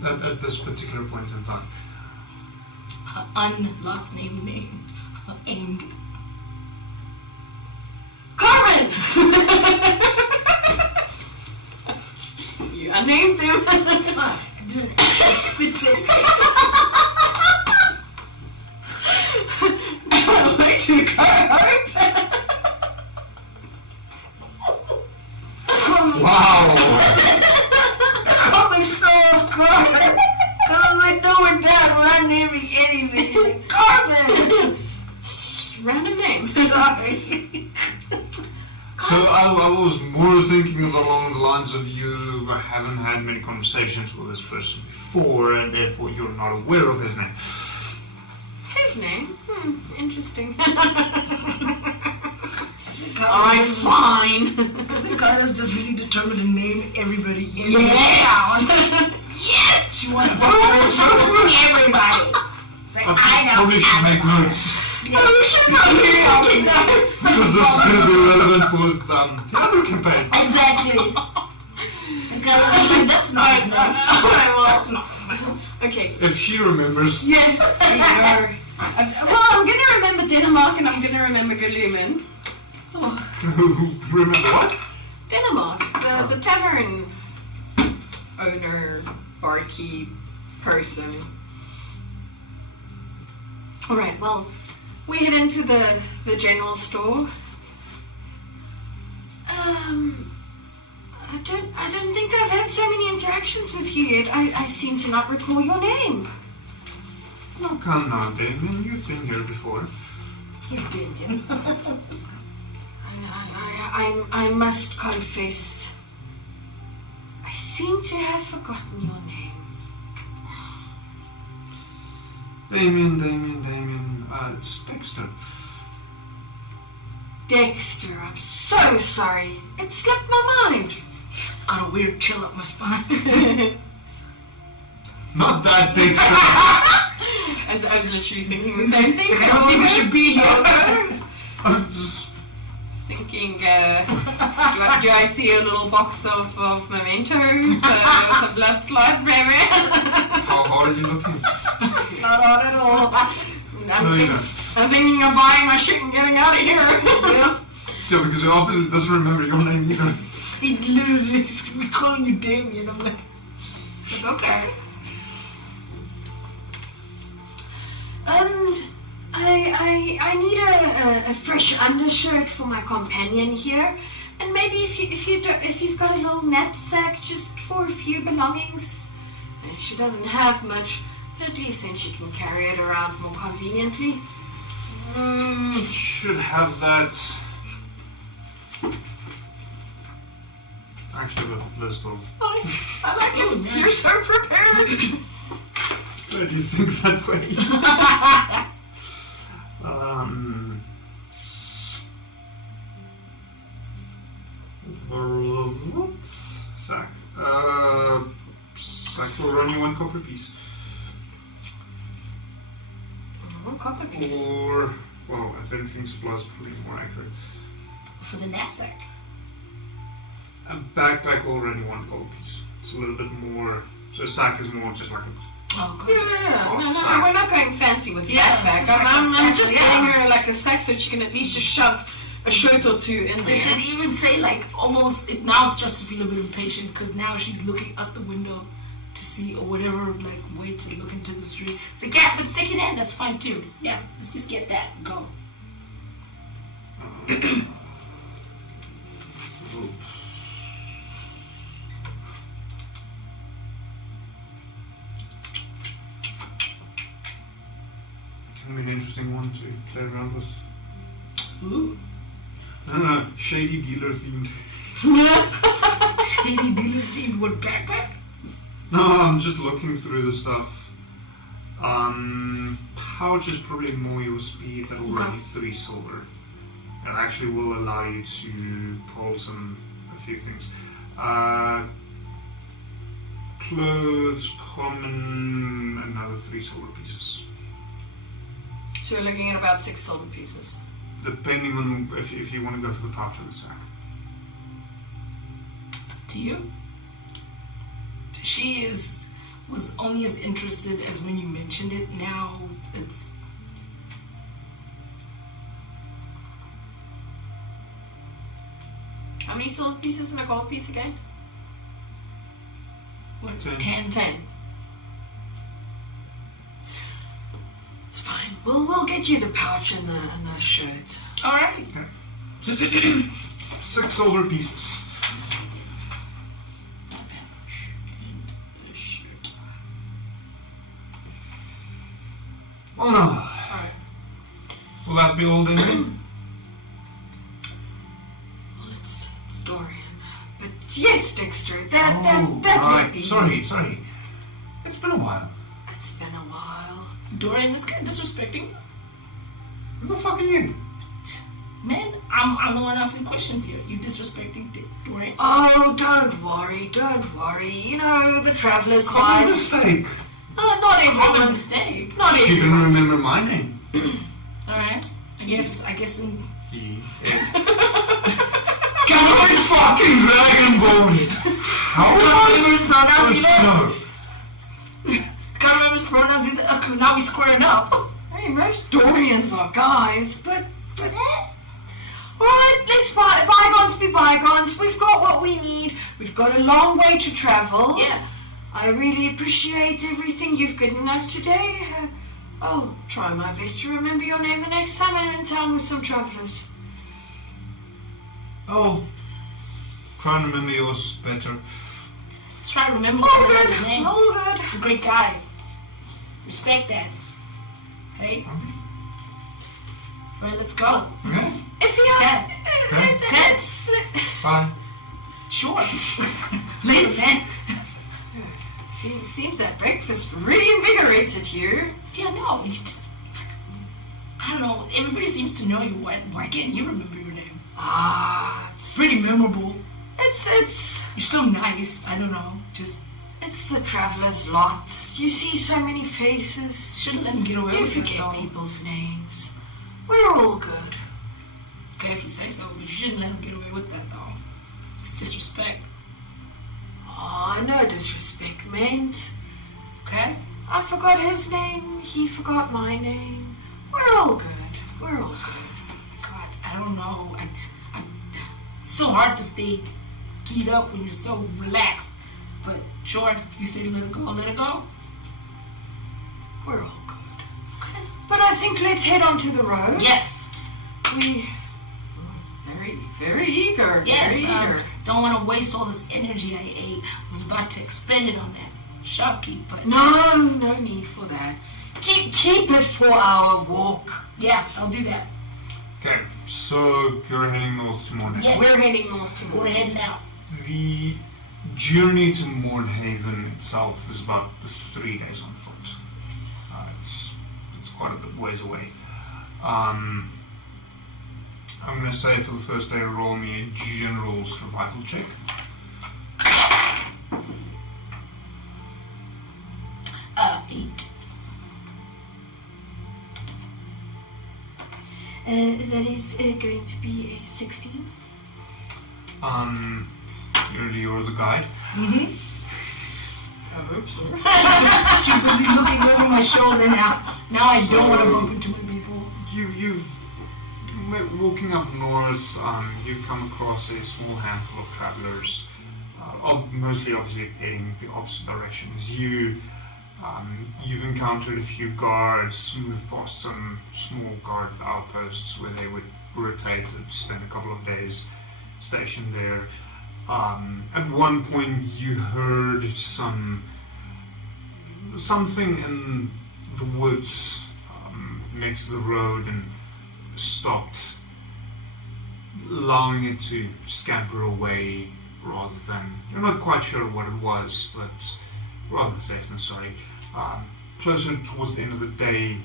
at this particular point in time. Last name. Aimed. Carmen! You unnamed them. I didn't spit it. Way to go, Hope. Wow! Caught me so off guard. Cause I know we're down right naming anything. Like, Carmen! Random name. Sorry. So I was more thinking along the lines of you haven't had many conversations with this person before, and therefore you're not aware of his name. His name? Interesting. Alright, fine. I think Karla's just really determined to name everybody in Yes. town. Yes! She wants cooperation with everybody. It's like, I know. Probably should make notes. Yeah, we should probably make notes. Because this is going to be relevant for the other campaign. Exactly. And Karla's like, that's not his name. Alright, well, it's not. Okay. If she remembers. Yes, I know. Well, I'm going to remember Denmark and I'm going to remember Goblin. Oh. Remember what? Denmark, the tavern owner, barkeep, person. Alright, well, we head into the general store. I don't think I've had so many interactions with you yet. I seem to not recall your name. Oh, come now, Damien. You've been here before. Damien. I must confess, I seem to have forgotten your name. Damien. It's Dexter. Dexter, I'm so sorry. It slipped my mind. Got a weird chill up my spine. Not that Dexter. I was literally thinking the same thing. I don't think we should be here. I'm just... Thinking, do I see a little box of mementos, some blood slides, maybe? How hard are you looking? Not hard at all. I'm thinking of buying my shit and getting out of here. Yeah, because he obviously doesn't remember your name either. He literally is calling you Damien. I'm like, it's like, okay. I need a fresh undershirt for my companion here, and maybe if you've got a little knapsack just for a few belongings. She doesn't have much, but at least then she can carry it around more conveniently. Should have that. Actually, have a list of. Nice. I like it. You're so prepared. Why do you think that way? What? Sack. Sack will run you 1 copper piece. 1 copper piece. Or, well, adventuring supplies probably more accurate. For the knapsack. A backpack will run you 1 gold piece. It's a little bit more. So a sack is more just like a. Oh, good. Yeah, no, sack. we're not going fancy with the Yeah, backpack. it's just like I'm a just sack, getting yeah. her like a sack so she can at least just shove a shirt or 2 in They there. should even say like almost. Now it starts to feel a bit impatient because now she's looking out the window to see or whatever, like way to look into the street. It's like, yeah, if it's second hand, that's fine too. Yeah, let's just get that and go. Can be an interesting one to play around with. Ooh. Shady dealer themed. Shady dealer themed with backpack? No, I'm just looking through the stuff. Pouch is probably more your speed. That'll run you 3 silver. It actually will allow you to pull a few things. Clothes, common, another 3 silver pieces. So we're looking at about 6 silver pieces. Depending on if you want to go for the pouch or the sack. To you? She was only as interested as when you mentioned it. Now it's. How many silver pieces and a gold piece again? What? 10. 10. It's fine. We'll get you the pouch and the shirt. All right. 6 silver pieces. Oh. Alright. Will that be all then? Well, it's Dorian. But yes, Dexter, that right. would be. Sorry. It's been a while. It's been a while. Dorian, this guy disrespecting. Who the fuck are you? Man, I'm the one asking questions here. You disrespecting Dorian? Oh, don't worry. You know, the traveler's Common lives. mistake. Not Common everyone. mistake. Not She everyone. didn't remember my name. All right. I guess in Get away, fucking Dragonborn! How am I supposed to know? can't remember his pronouns either. Okay, now we squaring up. Hey, most Dorians are guys, but alright, let's bygones be bygones. We've got what we need. We've got a long way to travel. Yeah. I really appreciate everything you've given us today. I'll try my best to remember your name the next time I'm in town with some travelers. Oh, try and remember yours better. Let's try to remember All one of good. his names. All good. He's a great guy. Respect that. Okay? Alright, let's go. Okay, Efia, Yeah. bye. Sure. Later, then. Seems that breakfast really invigorated you. Yeah, no, you just... I don't know. Everybody seems to know you. Why can't you remember your name? It's Pretty memorable. It's You're so nice. I don't know. Just the traveler's lot. You see so many faces. shouldn't let him get away You with it, forget though. people's names. We're all good. Okay, if you say so, but you shouldn't let him get away with that, though. It's disrespect. Oh, no disrespect meant. Okay? I forgot his name. He forgot my name. We're all good. We're all good. God, I don't know. It's so hard to stay keyed up when you're so relaxed. But sure, if you say let it go, let it go. We're all good. Okay. But I think let's head onto the road. Yes. We very eager. Yes. Very eager. Don't want to waste all this energy I ate. I was about to expend it on that shopkeep, but No need for that. Keep it for our walk. yeah, I'll do that. Okay, so you're heading north to Mornhaven. Yes. We're heading north to We're heading out. The journey to Mornhaven itself is about 3 days on foot. It's quite a bit ways away. I'm going to say for the first day, roll me a general survival check. Eight. That is going to be a 16. Clearly you're the guide. I hope so. Too busy looking over my shoulder now. Now I don't want to bump into my people. You've walking up north, you've come across a small handful of travelers, mostly obviously heading the opposite direction as you. You've encountered a few guards, moved past some small guard outposts where they would rotate and spend a couple of days stationed there. At one point you heard something in the woods next to the road and stopped, allowing it to scamper away rather than, you're not quite sure what it was, but rather safe than sorry. Closer towards the end of the day,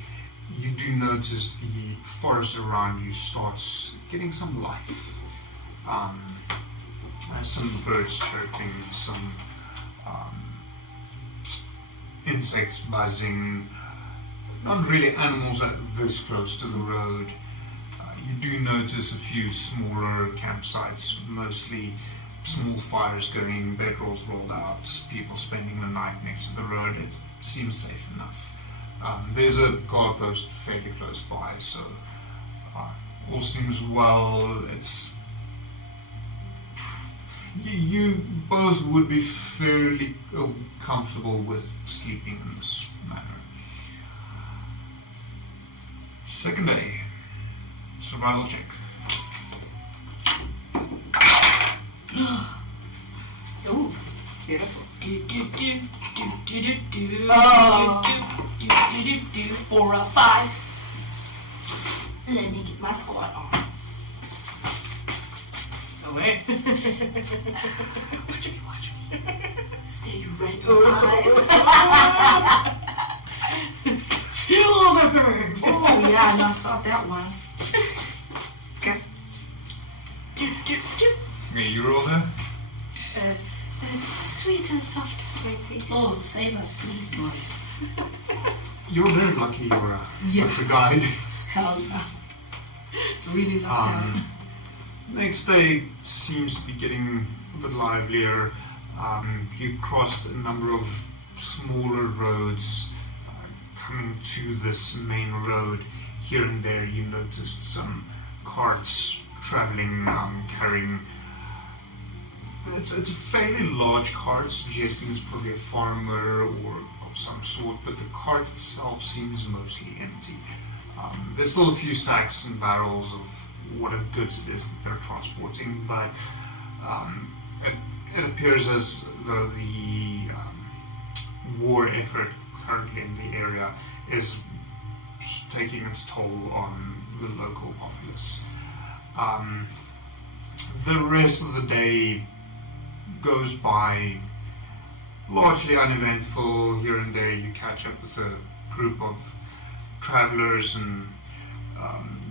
you do notice the forest around you starts getting some life. Some birds chirping, some insects buzzing. Not really animals this close to the road. You do notice a few smaller campsites, mostly small fires going, bedrolls rolled out, people spending the night next to the road. It seems safe enough. There's a guard post fairly close by, so all seems well. You both would be fairly comfortable with sleeping in this manner. Second day, survival check. Ooh, beautiful. For a 5. Let me get my squad on. Away. Watch me. Stay right eyes. Feel the burn. Oh yeah, no, I felt that one. Okay. Okay, you roll there. Sweet and soft. Oh, save us, please, boy. You're very lucky you're Yeah. with the guide. Hell no. Really lucked out. Next day seems to be getting a bit livelier. You crossed a number of smaller roads coming to this main road. Here and there you noticed some carts traveling, carrying... It's a fairly large cart, suggesting it's probably a farmer or of of some sort, but the cart itself seems mostly empty. There's still a few sacks and barrels of whatever goods it is that they're transporting, but it appears as though the war effort currently in the area is taking its toll on the local populace. The rest of the day goes by largely uneventful. Here and there you catch up with a group of travelers, and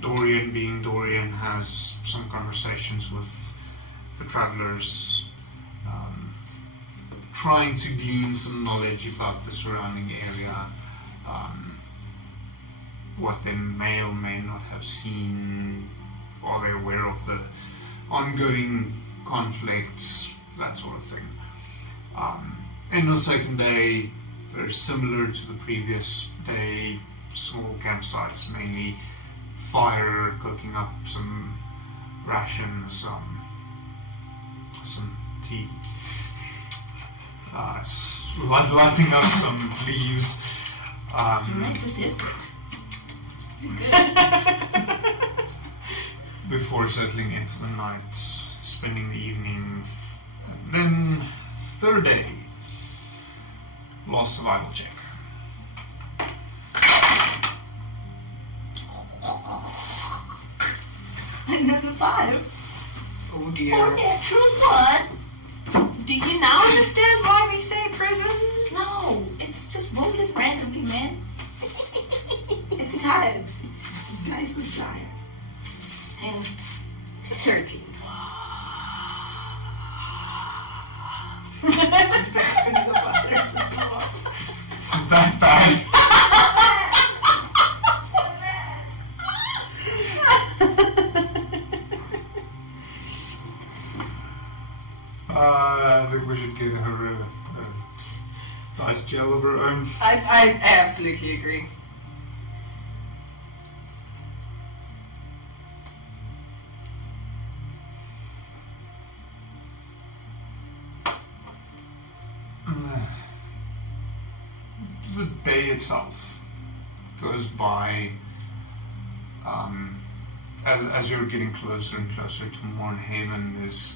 Dorian, being Dorian, has some conversations with the travelers, trying to glean some knowledge about the surrounding area, what they may or may not have seen. Are they aware of the ongoing conflicts, that sort of thing. And the second day, very similar to the previous day, small campsites, mainly fire, cooking up some rations, some tea, lighting up some leaves. You like this biscuit? Good. Before settling in for the night, spending the evening. And then, third day, lost survival check. Another 5. Oh dear. Or natural 1. Do you now understand why we say prison? No, it's just rolling randomly, man. It's tired. Dice is tired. And 13. Is it that bad? I think we should get her a dice gel of her own. I absolutely agree. The day itself goes by as you're getting closer and closer to Mornhaven. There's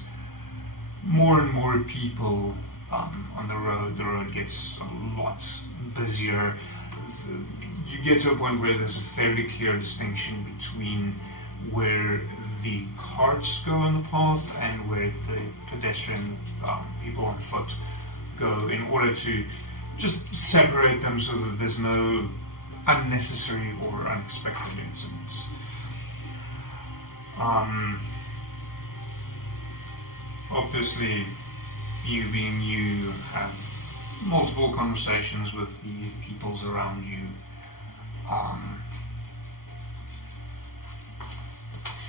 more and more people on the road. The road gets a lot busier. You get to a point where there's a fairly clear distinction between where the carts go on the path and where the pedestrian people on foot go, in order to just separate them so that there's no unnecessary or unexpected incidents. Obviously, you being you have multiple conversations with the peoples around you.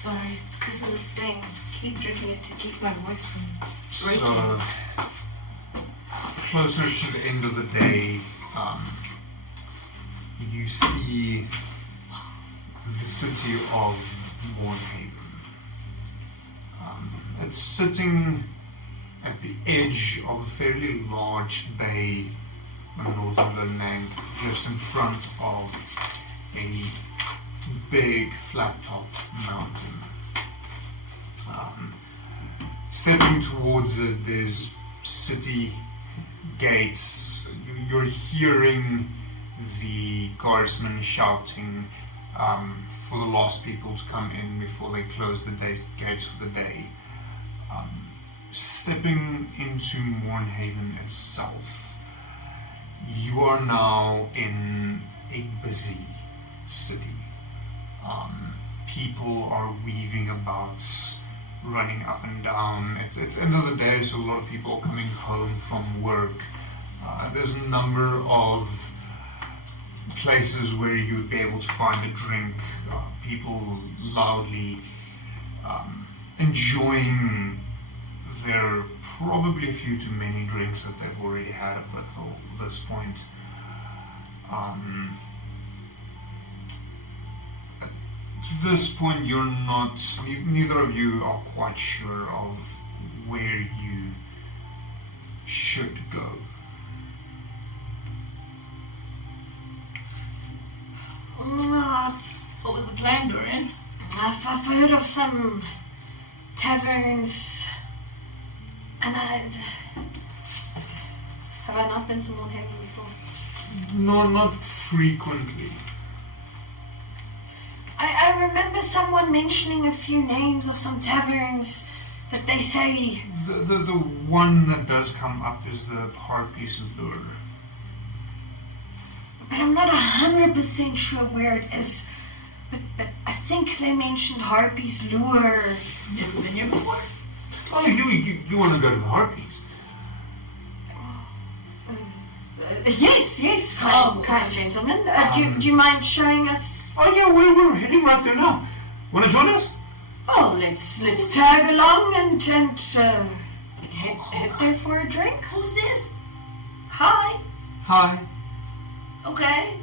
sorry, it's because of this thing. Keep drinking it to keep my voice from breaking. So, closer to the end of the day, you see the city of Mornhaven. It's sitting at the edge of a fairly large bay on the northern bank, just in front of a big flat-top mountain. Stepping towards it, there's city gates. You're hearing the guardsmen shouting for the last people to come in before they close the gates for the day. Stepping into Mornhaven itself, you are now in a busy city. People are weaving about, running up and down. It's end of the day, so a lot of people are coming home from work. There's a number of places where you would be able to find a drink. People loudly enjoying their probably a few too many drinks that they've already had up until this point. At this point, you're not, neither of you are quite sure of where you should go. What was the plan, Dorian? I've heard of some taverns, and have I not been to Moonhaven before? No, not frequently. I remember someone mentioning a few names of some taverns that they say... The one that does come up is the Harpies Lure. But I'm not 100% sure where it is. But I think they mentioned Harpies Lure. Never been here before? Oh, you want to go to the Harpies? Yes, kind gentlemen. Do you mind showing us? Oh yeah, we're heading right there now. Want to join us? Oh, let's tag along and head there for a drink. Who's this? Hi. Hi. Okay.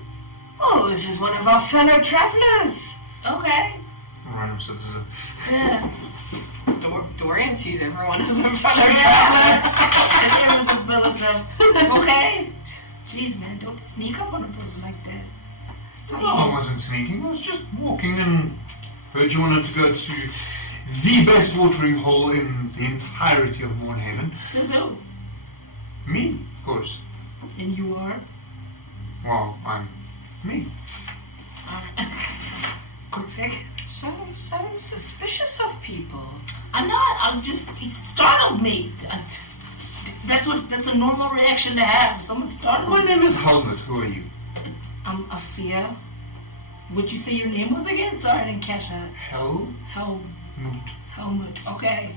Oh, this is one of our fellow travelers. Okay. Random citizen. Yeah. Dorian sees everyone as a fellow traveler. Everyone is a fellow traveler. Okay. Jeez, man, don't sneak up on a person like that. No, I wasn't sneaking. I was just walking and heard you wanted to go to the best watering hole in the entirety of Mournhaven. Says who? Me, of course. And you are? Well, I'm me. Alright. Quick sec. So suspicious of people. I'm not. I was just... It startled me. That's a normal reaction to have. Someone startles My me. name is Helmut. Who are you? I'm Efia. What'd you say your name was again? Sorry, I didn't catch that. Helmut. Helmut. Okay.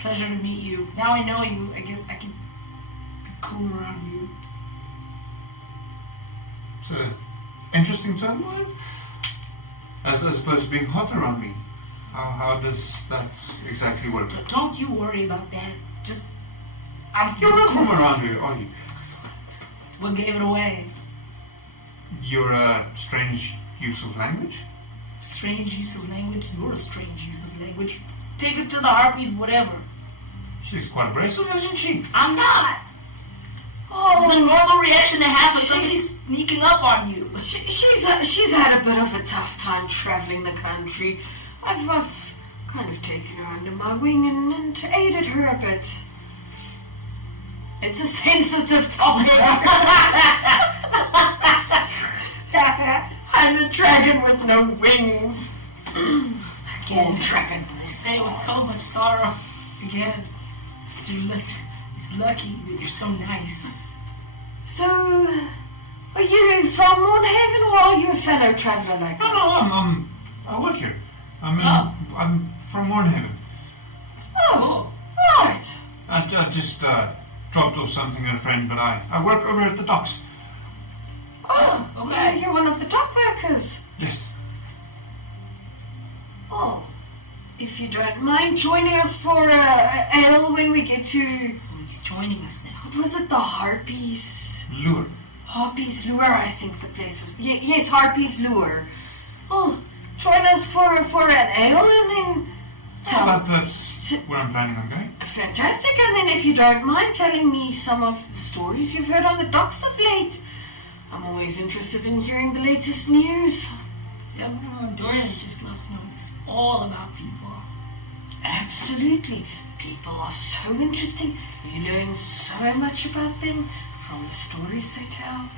Pleasure to meet you. Now I know you. I guess I can be cool around you. It's an interesting term, right? As opposed to being hot around me. How does that exactly work? Don't you worry about that. Just... You're not from around here, are you? What gave it away? You're a strange use of language? Strange use of language? You're a strange use of language. Take us to the Harpies, whatever. She's quite abrasive, isn't she? I'm not. Oh, it's a normal reaction to have for somebody sneaking up on you. She's had a bit of a tough time traveling the country. I've kind of taken her under my wing and aided her a bit. It's a sensitive topic. I'm a dragon with no wings. Again, dragon. You say it with so much sorrow. Again, it's lucky that you're so nice. So, are you from Mournhaven or are you a fellow traveller like No, us? I work here. I'm from Mournhaven. Oh, right. I just dropped off something at a friend, but I work over at the docks. Oh, okay. You're one of the dock workers. Yes. Oh, if you don't mind joining us for ale when we get to... He's joining us now. What was it? The Harpies? Lure. Harpies Lure, I think the place was... yes, Harpies Lure. Oh, join us for an ale and then... That's where I'm planning on going. Fantastic, and then if you don't mind telling me some of the stories you've heard on the docks of late. I'm always interested in hearing the latest news. Yeah, Dorian just loves knowing all about people. Absolutely. People are so interesting. You learn so much about them from the stories they tell.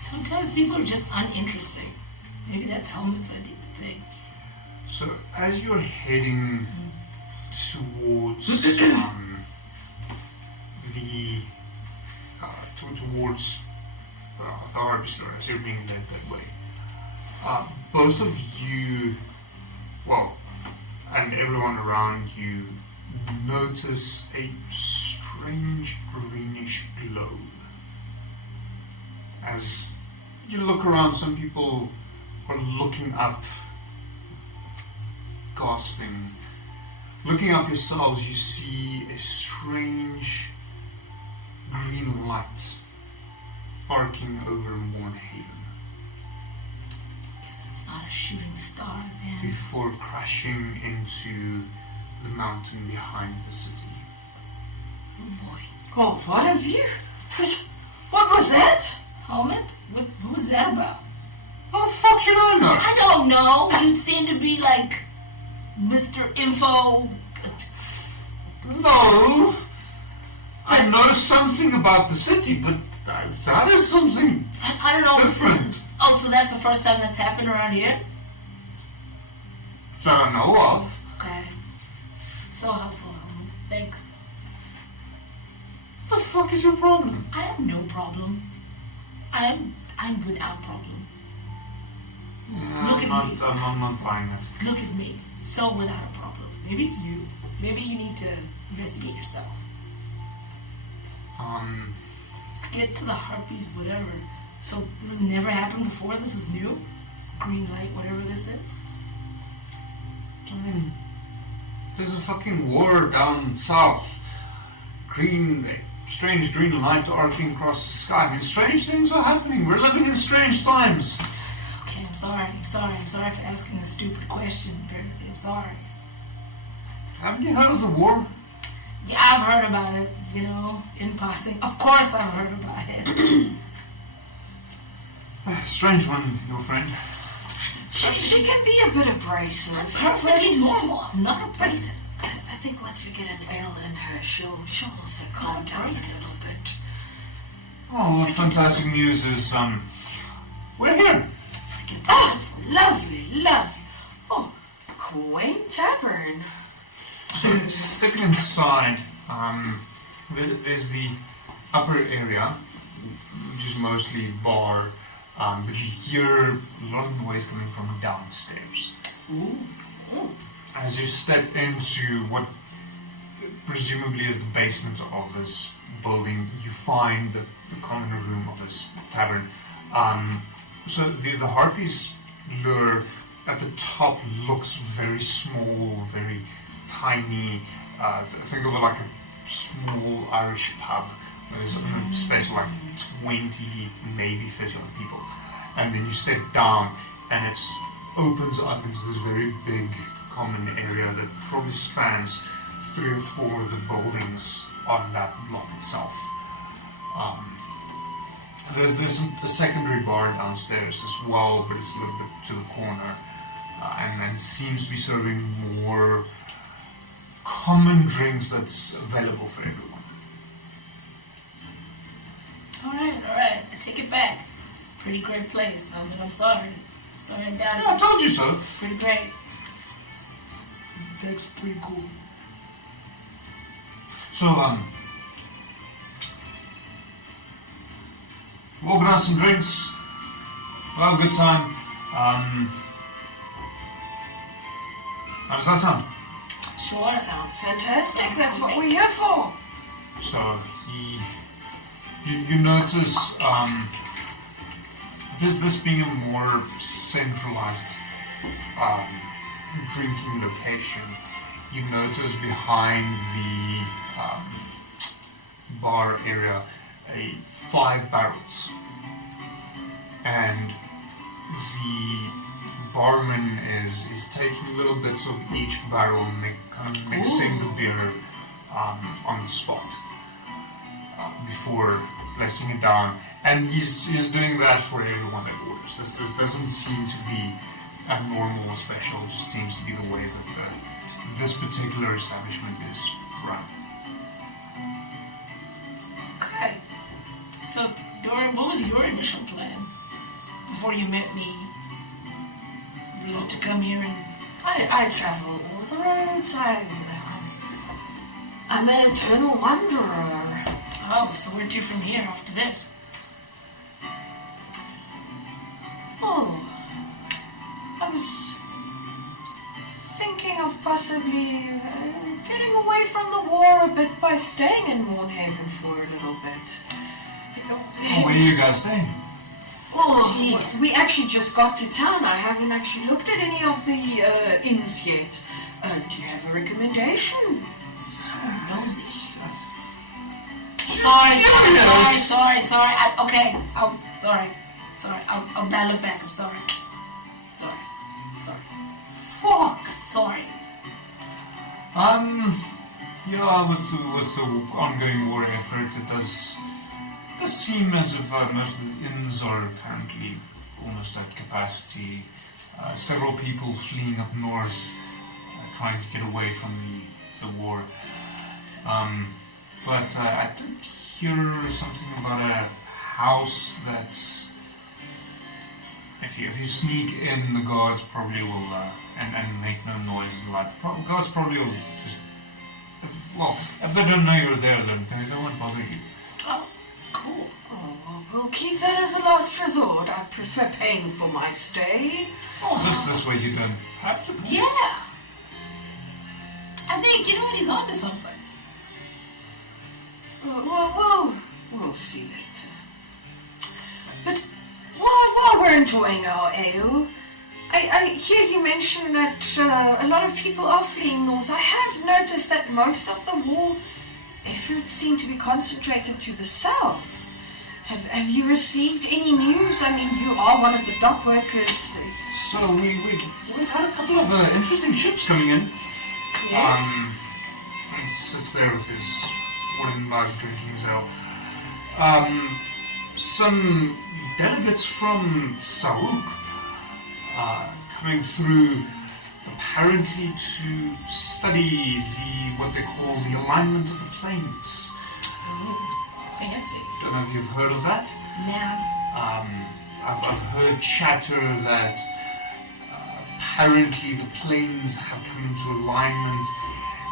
Sometimes people are just uninteresting. Maybe that's Helmut's thing. So as you're heading towards towards the Harpy store, as you're being led that way, both of you, well, and everyone around you, notice a strange greenish glow. As you look around, some people are looking up, gasping. Looking up yourselves, you see a strange green light arcing over Mournhaven Guess it's not a shooting star then. before crashing into the mountain behind the city. Oh boy. Oh, what a view! What was that? Helmut? What was that about? How the fuck should I know? I don't know. You seem to be like Mr. Info. No! I know something about the city, but that is something I don't know if this different is. Oh, so that's the first time that's happened around here? that I know of. Okay. So helpful. Thanks. What the fuck is your problem? I have no problem. I'm without problem. I'm not buying it. Look at me. So without a problem. Maybe it's you. Maybe you need to investigate yourself. Let's get to the harpies, whatever. So this has never happened before? This is new? It's green light, whatever this is? I mean, there's a fucking war down south. Strange green light arcing across the sky. I mean, strange things are happening. We're living in strange times. Okay, I'm sorry for asking a stupid question. I'm sorry. Haven't you heard of the war? Yeah, I've heard about it, in passing. Of course I've heard about it. Strange one, your friend. She can be a bit abrasive. I'm perfectly normal. I'm not abrasive. I think once we get an ale in her, she'll also calm down a little bit. Oh, what fantastic news is, we're here. Oh, lovely. Oh, quaint tavern. So, stepping inside, there's the upper area, which is mostly bar, but you hear a lot of noise coming from downstairs. Ooh. As you step into what presumably is the basement of this building, you find the common room of this tavern. So the Harpy's lure at the top looks very small, very tiny. Think of it like a small Irish pub. There's a space of like 20, maybe 30 other people. And then you step down and it opens up into this very big common area that probably spans 3 or 4 of the buildings on that block itself. There's a secondary bar downstairs as well, but it's a little bit to the corner, and seems to be serving more common drinks that's available for everyone. Alright, I take it back. It's a pretty great place. I mean, I'm sorry. Sorry I doubted Yeah, I told you so. It's pretty great. It's actually pretty cool. So, we'll organize some drinks. We'll have a good time. How does that sound? Sure. Sounds fantastic. That's what we're here for. So, you notice, this being a more centralized drinking location, you notice behind the bar area 5 barrels, and the barman is taking little bits of each barrel and kind of mixing the beer on the spot before placing it down, and he's doing that for everyone that orders. This doesn't seem to be abnormal or special. It just seems to be the way that this particular establishment is run. Okay. So, Dorian, what was your initial plan before you met me? Was it to come here and... I travel all the roads. I'm an eternal wanderer. Oh, so where to from here after this? Oh, I was thinking of possibly getting away from the war a bit by staying in Mournhaven for a little bit. Where are you guys staying? Oh, we actually just got to town. I haven't actually looked at any of the inns yet. Do you have a recommendation? So nosy. Sorry. I'll dial it back. I'm sorry. Fuck. Sorry. Yeah, with the ongoing war effort, it does seem as if most of the inns are currently almost at capacity. Several people fleeing up north, trying to get away from the war. But I did hear something about a house that's... If you sneak in, the guards probably will, and make no noise and light. Guards probably will just... If they don't know you're there, then they won't bother you. Oh, cool. Oh, well, we'll keep that as a last resort. I prefer paying for my stay. Oh, this way you don't have to pay. Yeah. I think, you know what, he's onto something. We'll see later. But while we're enjoying our ale, I hear you mention that a lot of people are fleeing north. I have noticed that most of the war efforts seem to be concentrated to the south. Have you received any news? I mean, you are one of the dock workers. So we've had a couple of interesting ships coming in. Yes. He sits there with his wooden mug drinking his ale. Some delegates from Sauk coming through, apparently to study what they call the alignment of the planes. Fancy. Don't know if you've heard of that. Nah. I've heard chatter that apparently the planes have come into alignment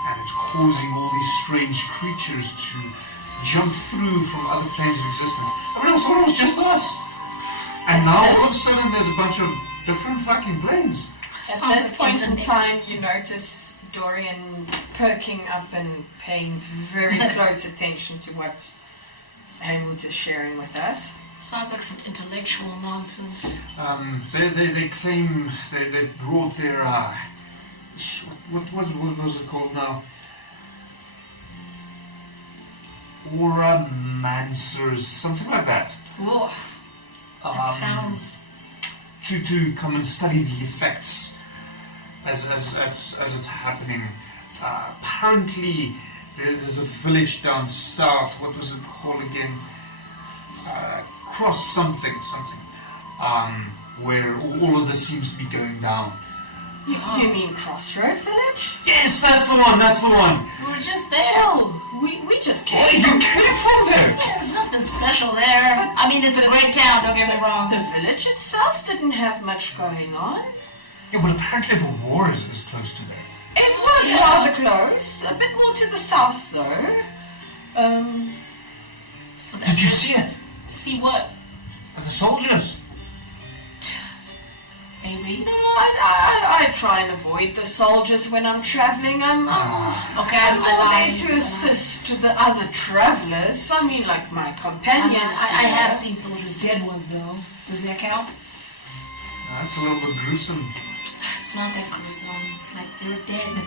and it's causing all these strange creatures to jump through from other planes of existence. I mean, I thought it was just us. And now all of a sudden there's a bunch of different fucking planes. At this point in time, you notice Dorian perking up and paying very close attention to what Helmut is sharing with us. Sounds like some intellectual nonsense. They claim they brought their what was it called now? Auramancers, something like that. Whoa. That sounds... To come and study the effects as it's happening. Apparently, there's a village down south. What was it called again? Cross something. Where all of this seems to be going down. You mean Crossroad Village? Yes, that's the one. We were just there. Well, we just came. Oh, you came from there? Yeah, there's nothing special there. I mean, it's a great town, don't get me wrong. The village itself didn't have much going on. Yeah, but apparently the war is close to there. It was rather close. A bit more to the south, though. So that's Did you see it? See what? The soldiers. Maybe. No, I try and avoid the soldiers when I'm traveling. I'm Okay, I'm more there lying. to assist the other travelers. I mean, like my companions. I have seen soldiers, dead ones though. Does that count? That's a little bit gruesome. It's not that gruesome. Like, they're dead.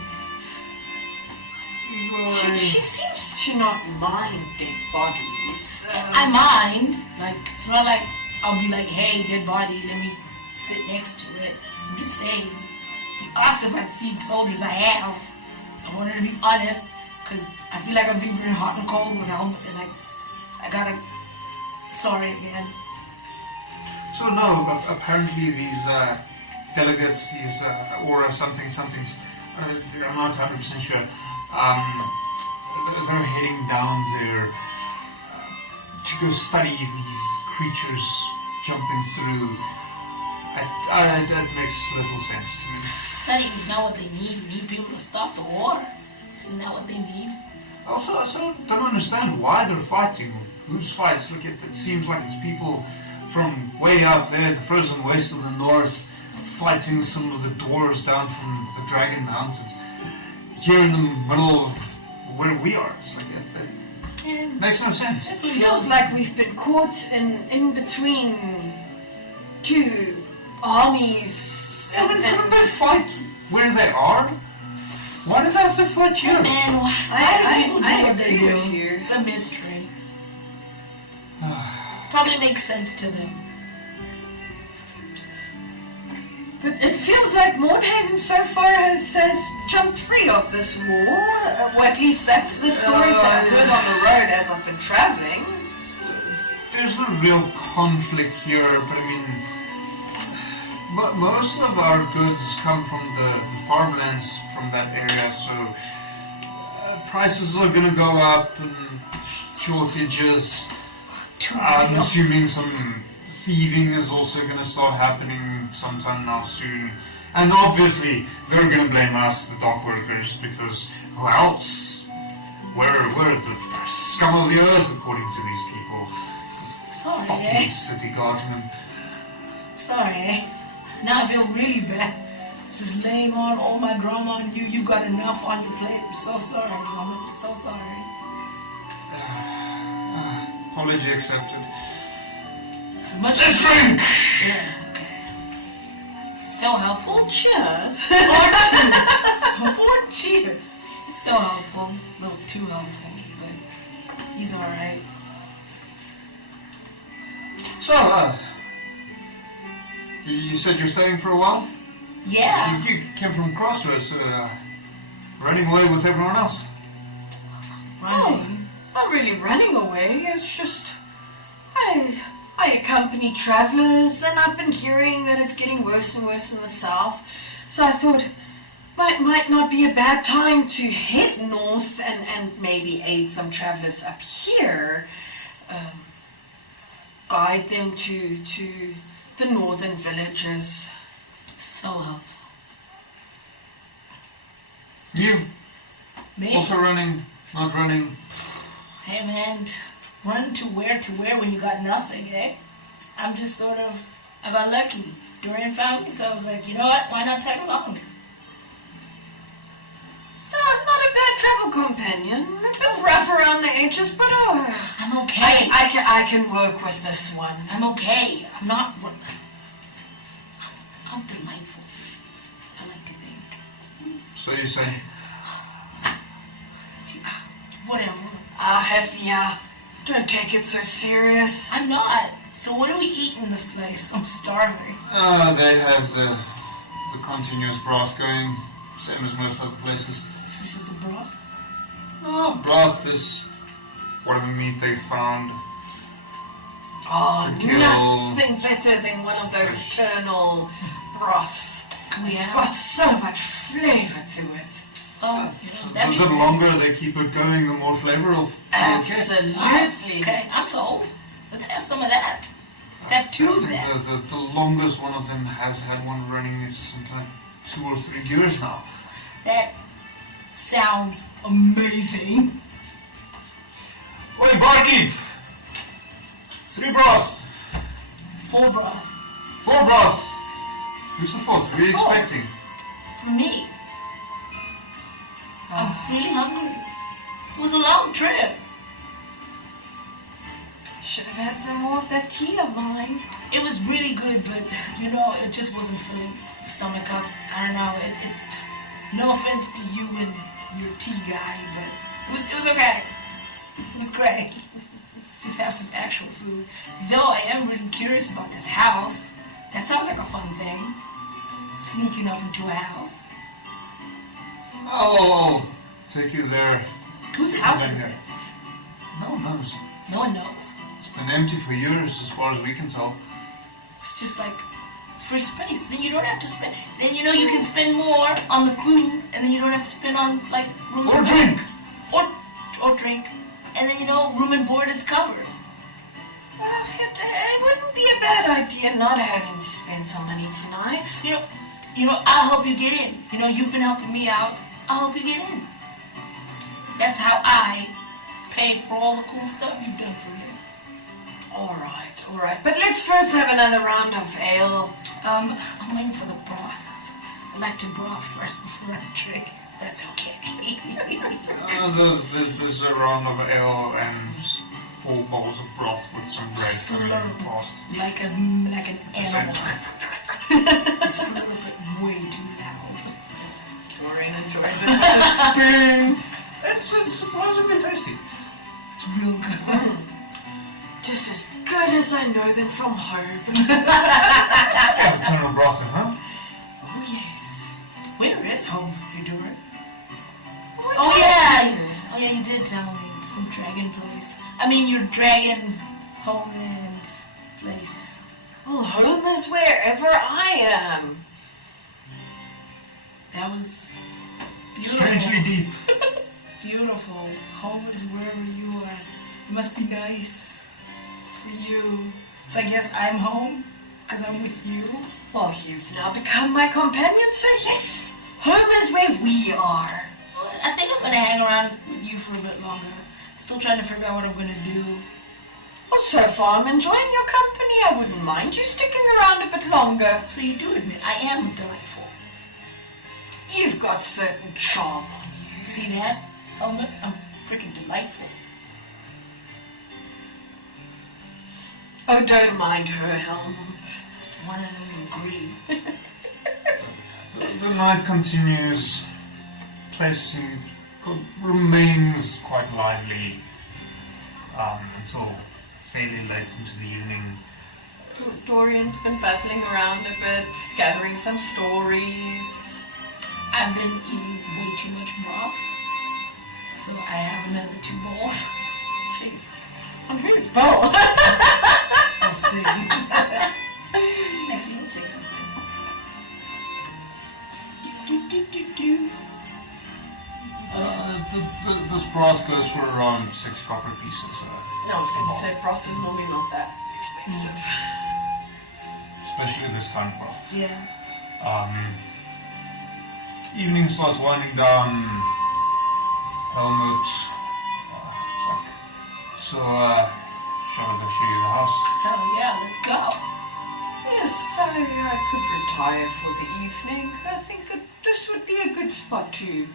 She seems to not mind dead bodies. I mind. Like, it's not like I'll be like, hey, dead body, let me sit next to it. I'm just saying, he asked if I'd seen soldiers. I have. I wanted to be honest, because I feel like I'm being very hot and cold with helmet, and like, I gotta... Sorry again. So no, but apparently these delegates, these aura somethings, I'm not 100% sure, they're heading down there to go study these creatures jumping through. That makes little sense to me. Study is not what they need. We need people to stop the war. Isn't that what they need? Also, I don't understand why they're fighting. Who's fights? Look, it seems like it's people from way up there, the frozen waste of the north, fighting some of the dwarves down from the Dragon Mountains. Here in the middle of where we are. It's like, it makes no sense. It feels like we've been caught in between two armies. Couldn't they fight where they are? Why do they have to fight here? Man, why do people do what they agree do? with you. It's a mystery. Probably makes sense to them. But it feels like Mordhaven so far has jumped free of this war. Well, at least that's the stories that I've heard on the road as I've been traveling. There's no real conflict here, but I mean, Most of our goods come from the farmlands from that area, so prices are going to go up and shortages. I'm assuming some thieving is also going to start happening sometime now soon. And obviously, they're going to blame us, the dock workers, because who else? We're the scum of the earth, according to these people. Sorry, Fucking city guardsmen. Sorry. Now I feel really bad. This is laying all my drama on you. You've got enough on your plate. I'm so sorry, Mom. I'm so sorry. Apology accepted. It's much. Let's drink! Yeah, okay. So helpful. Cheers. Or cheers. So helpful. A little too helpful, but he's alright. So, you said you're staying for a while? Yeah. You came from Crossroads, running away with everyone else. Running. Not really running away. It's just I accompany travelers, and I've been hearing that it's getting worse and worse in the south. So I thought might not be a bad time to head north and maybe aid some travelers up here. Guide them to the northern villages. So helpful. You Me? also running, not running. Hey man, run to where when you got nothing, eh? I'm just sort of, I got lucky. Dorian found me, so I was like, you know what, why not tag along? So not a bad travel companion. A bit rough around the edges, but I'm okay. I can work with this one. I'm okay. I'm not, I'm delightful. I like to think. So you say? Whatever. Efia, don't take it so serious. I'm not. So what do we eat in this place? I'm starving. They have the continuous broth going, same as most other places. This is the broth? Oh, broth is whatever meat they found. Oh, Kill. nothing better than one of those eternal broths. It's got so much flavor to it. Oh, The longer they keep it going, the more flavorful it gets. Absolutely. Okay, I'm sold. Let's have some of that. Let's have two of I that. think the longest one of them has had one running is something like 2 or 3 years now. That sounds amazing. Oi, barkeep! 3 broth! 4 broth. 4 broth! Who's the 4th? What are you Fourth. expecting? For me. I'm really hungry. It was a long trip. Should have had some more of that tea of mine. It was really good, but it just wasn't filling the stomach up. I don't know. It's no offense to you and your tea guy, but it was okay. It was great. Let's just have some actual food. Though I am really curious about this house. That sounds like a fun thing. Sneaking up into a house. I'll take you there. Whose house is it? No one knows. No one knows. It's been empty for years as far as we can tell. It's just like for space. Then you don't have to spend. Then you can spend more on the food, and then you don't have to spend on like room Or and drink! or drink, and then room and board is covered. It wouldn't be a bad idea not having to spend some money tonight. I'll help you get in. You've been helping me out. I'll help you get in. That's how I pay for all the cool stuff you've done for me. All right. But let's first have another round of ale. I'm waiting for the broth. I like to broth first before I drink. That's okay. There's a round of ale and 4 bowls of broth with some bread coming in Slurp. past. Like an animal. Slurp it way too loud. Maureen enjoys it with a spoon. It's surprisingly tasty. It's real good. Just as good as I know them from home. Have eternal broth in, huh? Oh, yes. Where is home for you, Dora? What Oh do yeah, you you did tell me. It's some dragon place. I mean, your dragon homeland place. Well, home is wherever I am. That was beautiful. Strangely deep. Beautiful. Home is wherever you are. It must be nice for you. So I guess I'm home because I'm with you. Well, you've now become my companion, so yes, home is where we are. Well, I think I'm going to hang around with you for a bit longer. Still trying to figure out what I'm going to do. Well, so far I'm enjoying your company. I wouldn't mind you sticking around a bit longer. So you do admit I am delightful. You've got certain charm on you. You see that? Helmet? I'm freaking delightful. Oh, don't mind her, Helmut. One and only agree. The night continues. Place remains quite lively until fairly late into the evening. Dorian's been bustling around a bit, gathering some stories. I've been eating way too much broth, so I have another 2 bowls. Jeez. On whose bowl? I'll see. Actually, let me tell you something. This broth goes for around 6 copper pieces. No, I was going to say broth is normally not that expensive. Especially this kind of broth. Yeah. Evening starts winding down. Helmut. So, shall I go show you the house? Hell yeah, let's go. Yes, I could retire for the evening. I think that this would be a good spot to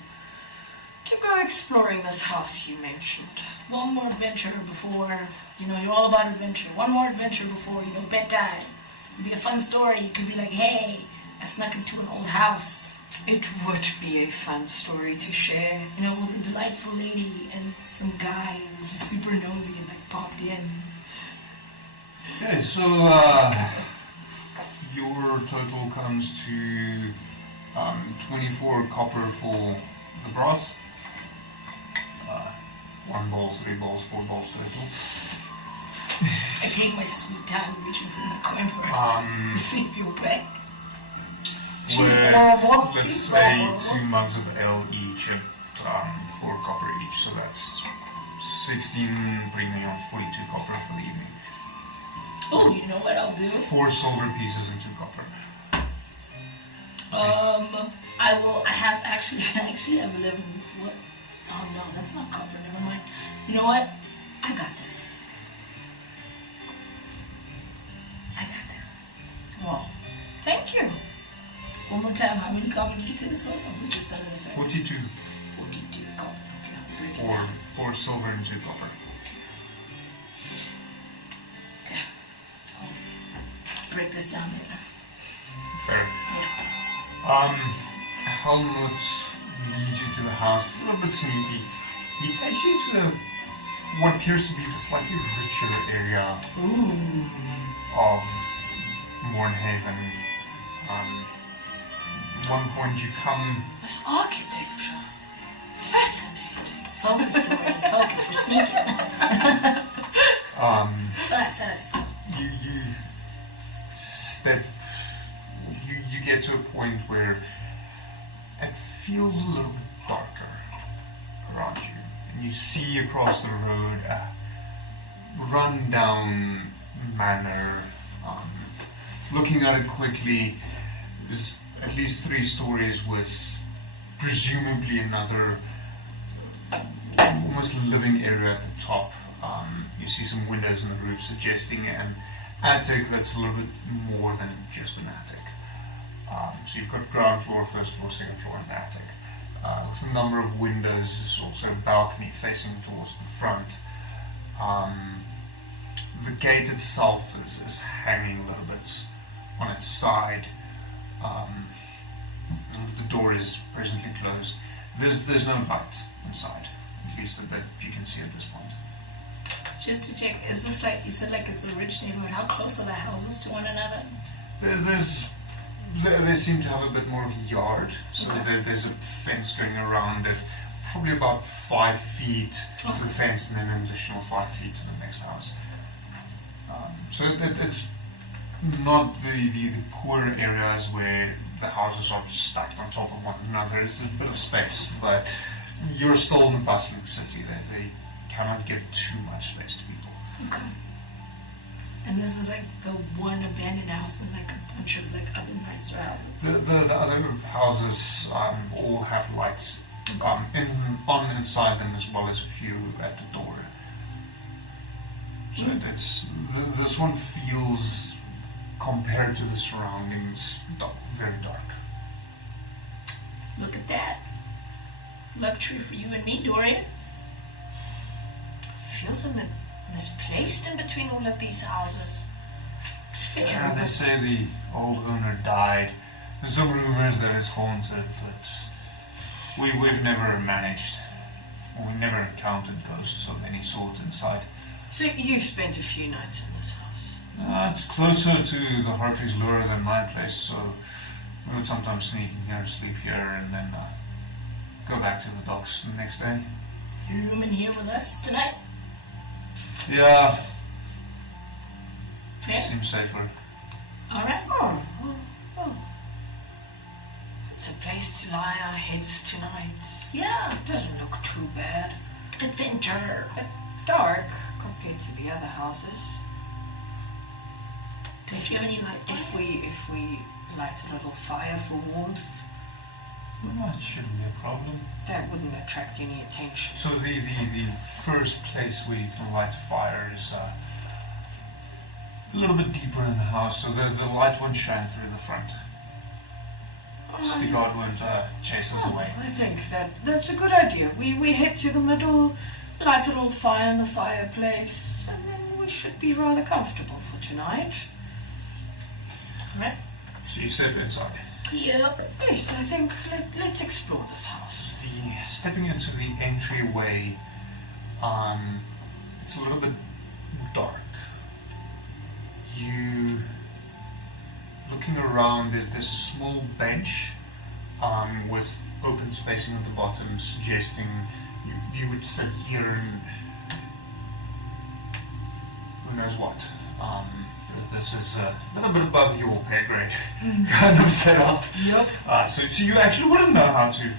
go exploring this house you mentioned. One more adventure before, you're all about adventure. One more adventure before, bedtime. It'd be a fun story. You could be like, hey, I snuck into an old house. It would be a fun story to share. With a delightful lady and some guy who was just super nosy and popped in. Okay, so your total comes to 24 copper for the broth. 1 bowl, 3 bowls, 4 bowls total. I take my sweet time reaching for my coin purse. Receive your pay. With, adorable. let's She's say, adorable. 2 mugs of ale each at 4 copper each, so that's 16, bringing me on 42 copper for the evening. Oh, you know what I'll do? 4 silver pieces and 2 copper. I actually have 11. What? Oh no, that's not copper. Never mind. You know what? I got this. Well, thank you. One more time. How many copper did you say this was? We just done it a second. 42 42 copper. Okay, I'll break it or down. 4 silver and 2 copper. Okay. I'll break this down later. Fair. Yeah. Helmut leads you to the house. It's a little bit sneaky. He takes you to what appears to be the slightly richer area of Mornhaven. At one point you come... This architecture. Fascinating. Focus, Lauren. Focus. We're sneaking. Sad stuff. You step... You get to a point where it feels a little bit darker around you. And you see across the road a run-down manor. Looking at it quickly, there's at least 3 stories with presumably another almost living area at the top. You see some windows in the roof suggesting an attic that's a little bit more than just an attic. So you've got ground floor, first floor, second floor, and attic. With a number of windows, there's also a balcony facing towards the front. The gate itself is hanging a little bit on its side. The door is presently closed. There's no light inside, at least that you can see at this point. Just to check, is this like, you said like it's a rich neighborhood, how close are the houses to one another? They seem to have a bit more of a yard, so there's a fence going around it, probably about 5 feet to the fence, and then an additional 5 feet to the next house. So it's not the poor areas where the houses are just stacked on top of one another. It's a bit of space, but you're still in a bustling city. They cannot give too much space to people. Okay. And this is like the one abandoned house and like a bunch of like other nicer houses. The other houses all have lights inside them, as well as a few at the door. So this one feels, compared to the surroundings, very dark. Look at that. Luxury for you and me, Dorian. Feels a bit misplaced in between all of these houses. Fair. Yeah, they say the old owner died. There's some rumors that it's haunted, but we've never managed, or we never encountered ghosts of any sort inside. So you've spent a few nights in this house? It's closer to the Harpy's Lure than my place, so we would sometimes sneak in here, sleep here, and then go back to the docks the next day. You're rooming here with us tonight? Yeah, Fair. seems safer. Alright. Oh. It's a place to lie our heads tonight. Yeah. It doesn't look too bad. Adventure. But dark compared to the other houses. If you have any light, If we light a little fire for warmth, Well, it shouldn't be a problem. that wouldn't attract any attention. So the first place we can light a fire is a little bit deeper in the house, so the light won't shine through the front. So the guard won't chase us away. I think that's a good idea. We head to the middle, light a little fire in the fireplace, and then we should be rather comfortable for tonight. right? So you step inside. Yep. Yes, I think let's explore this house. Stepping into the entryway, it's a little bit dark. You looking around, there's a small bench with open spacing at the bottom, suggesting you would sit here and who knows what. This is a little bit above your pay grade kind of setup. Yep. So you actually wouldn't know how to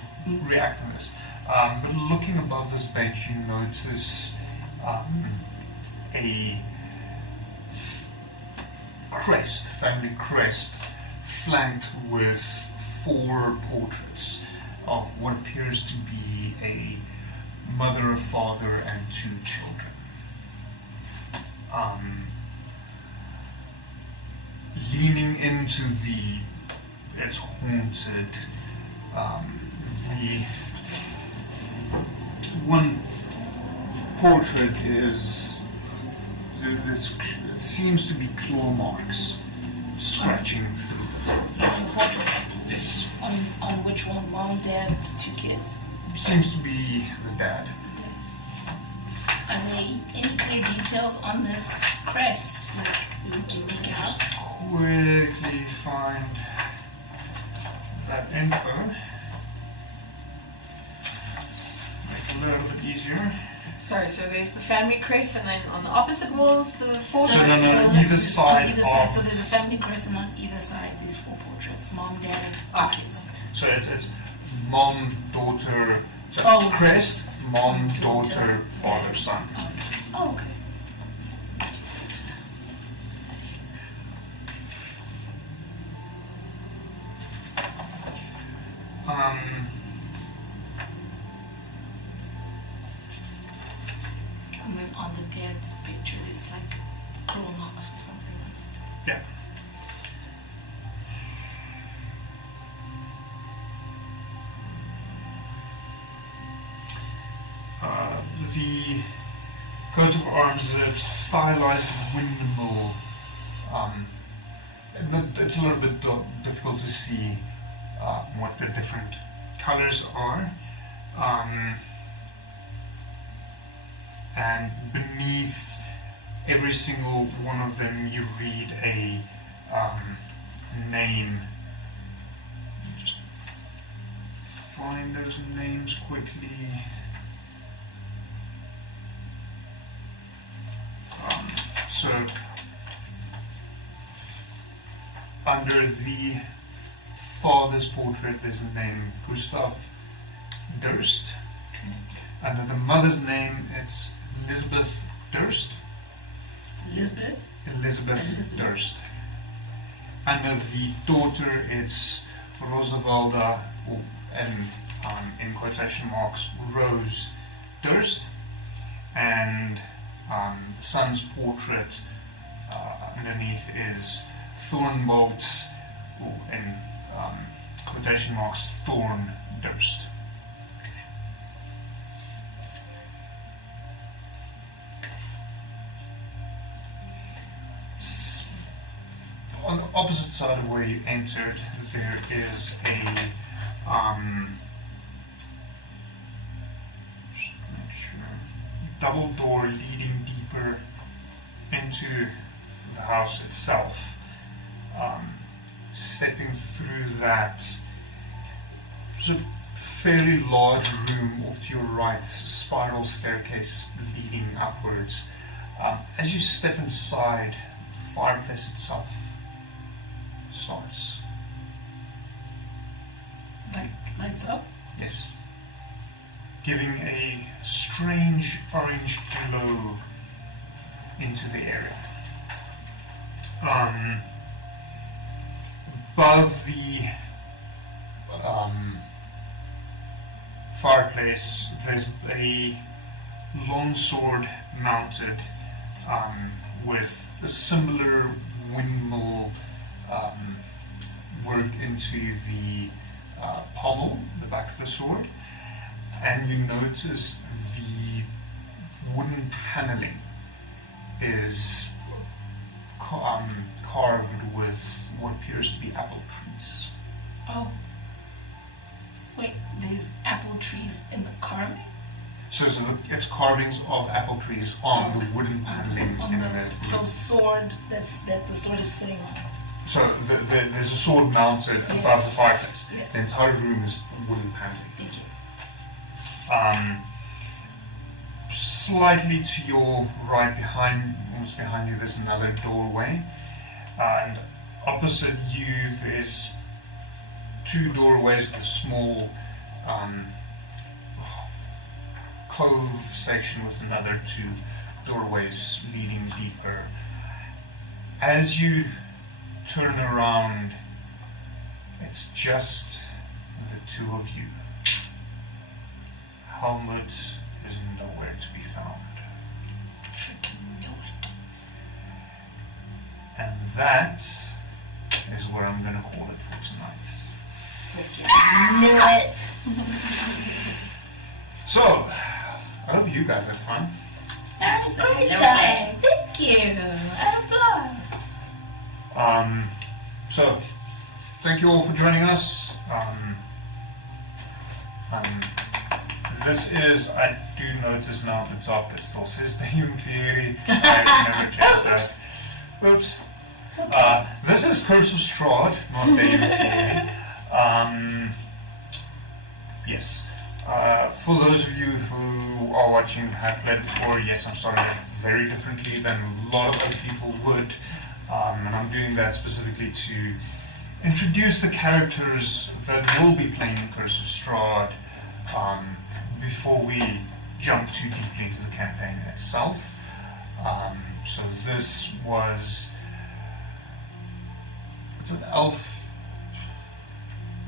react to this. But looking above this bench, you notice a family crest, flanked with 4 portraits of what appears to be a mother, a father, and 2 children. Leaning into it's haunted, the one portrait is, this seems to be claw marks scratching through it. Portraits. Yes. On which one? Mom, dad, 2 kids? Seems to be the dad. Are there any clear details on this crest? Like, we can make out? Quickly find that info. Make it a little bit easier. Sorry, so there's the family crest, and then on the opposite walls, the portrait. So no, So either side on either side. of- So there's a family crest, and on either side, these 4 portraits. Mom, dad, and 2 kids. So it's mom, daughter, so Oh. crest, mom, daughter, father, son. Oh, okay. And then on the dad's picture is like claw marks or something. Yeah. The coat of arms is a stylized windmill. It's a little bit difficult to see what the different colors are. And beneath every single one of them you read a name. Let me just find those names quickly. So under the father's portrait, there's the name Gustav Durst. Under the mother's name, it's Elizabeth Durst. Elizabeth Durst. Under the daughter, it's Rosavalda, and in quotation marks, Rose Durst. And the son's portrait underneath is Thornbolt, in quotation marks, Thorn Durst. On the opposite side of where you entered, there is a just make sure, double door leading deeper into the house itself. Stepping through that, there's a fairly large room off to your right, spiral staircase leading upwards. As you step inside, the fireplace itself starts. Lights up? Yes. Giving a strange orange glow into the area. Above the fireplace, there's a long sword mounted with a similar windmill worked into the pommel, the back of the sword, and you notice the wooden paneling is carved with what appears to be apple trees. Oh. Wait, there's apple trees in the carving? So it's carvings of apple trees on the wooden paneling On in the the some sword that the sword is sitting on. So there's a sword mounted above the fireplace. Yes. The entire room is wooden paneling. Thank you. Slightly to your right, almost behind you, there's another doorway, and opposite you there's two doorways with a small cove section with another two doorways leading deeper. As you turn around, it's just the two of you. Helmut is nowhere to be found. And that is where I'm going to call it for tonight. Knew it. So, I hope you guys had fun. That was a great time. Thank you. I had a blast. So, thank you all for joining us. This is, I do notice now at the top, it still says Name Theory. I've never changed that. Oops. It's okay. This is Curse of Strahd, not Name Theory. Yes. For those of you who are watching have played before, yes, I'm starting it very differently than a lot of other people would. And I'm doing that specifically to introduce the characters that will be playing in Curse of Strahd before we jump too deeply into the campaign itself. So this was, it's an elf,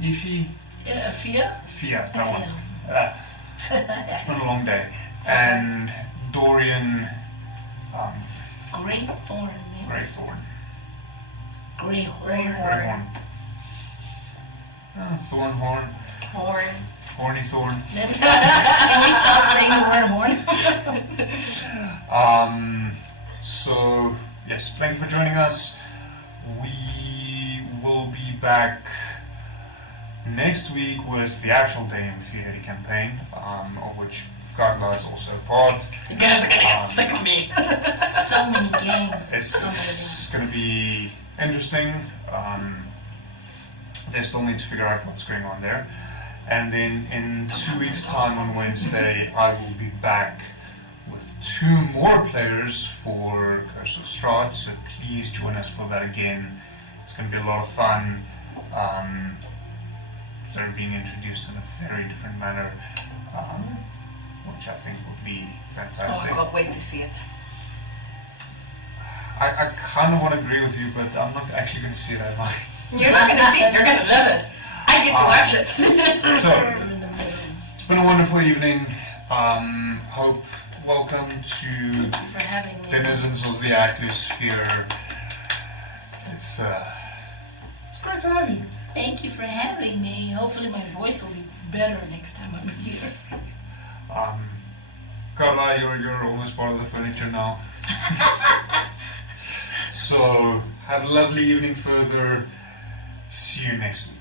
Efia? Yeah, Efia? Efia, that one. It's been a long day. And Dorian Greythorn. Greythorn. Greyhorn. Greyhorn. Thornhorn. Horn. Horny Thorn. Can we stop saying the word horn? So, yes, thank you for joining us. We will be back next week with the actual Day in Theory campaign, of which Karla is also a part. You guys are gonna get sick of me. So many games. It's going to be interesting. They still need to figure out what's going on there. And then in 2 weeks' time on Wednesday, I will be back with 2 more players for Curse of Strahd, so please join us for that again It's going to be a lot of fun. They're being introduced in a very different manner, which I think will be fantastic. Oh, I can't wait to see it. I kind of want to agree with you, but I'm not actually going to see it, am I? You're not going to see it. You're going to love it. I get to watch it. So, it's been a wonderful evening. Welcome to For having me. denizens of the atmosphere. It's great to have you. Thank you for having me. Hopefully my voice will be better next time I'm here. Karla, you're almost part of the furniture now. So, have a lovely evening further. See you next week.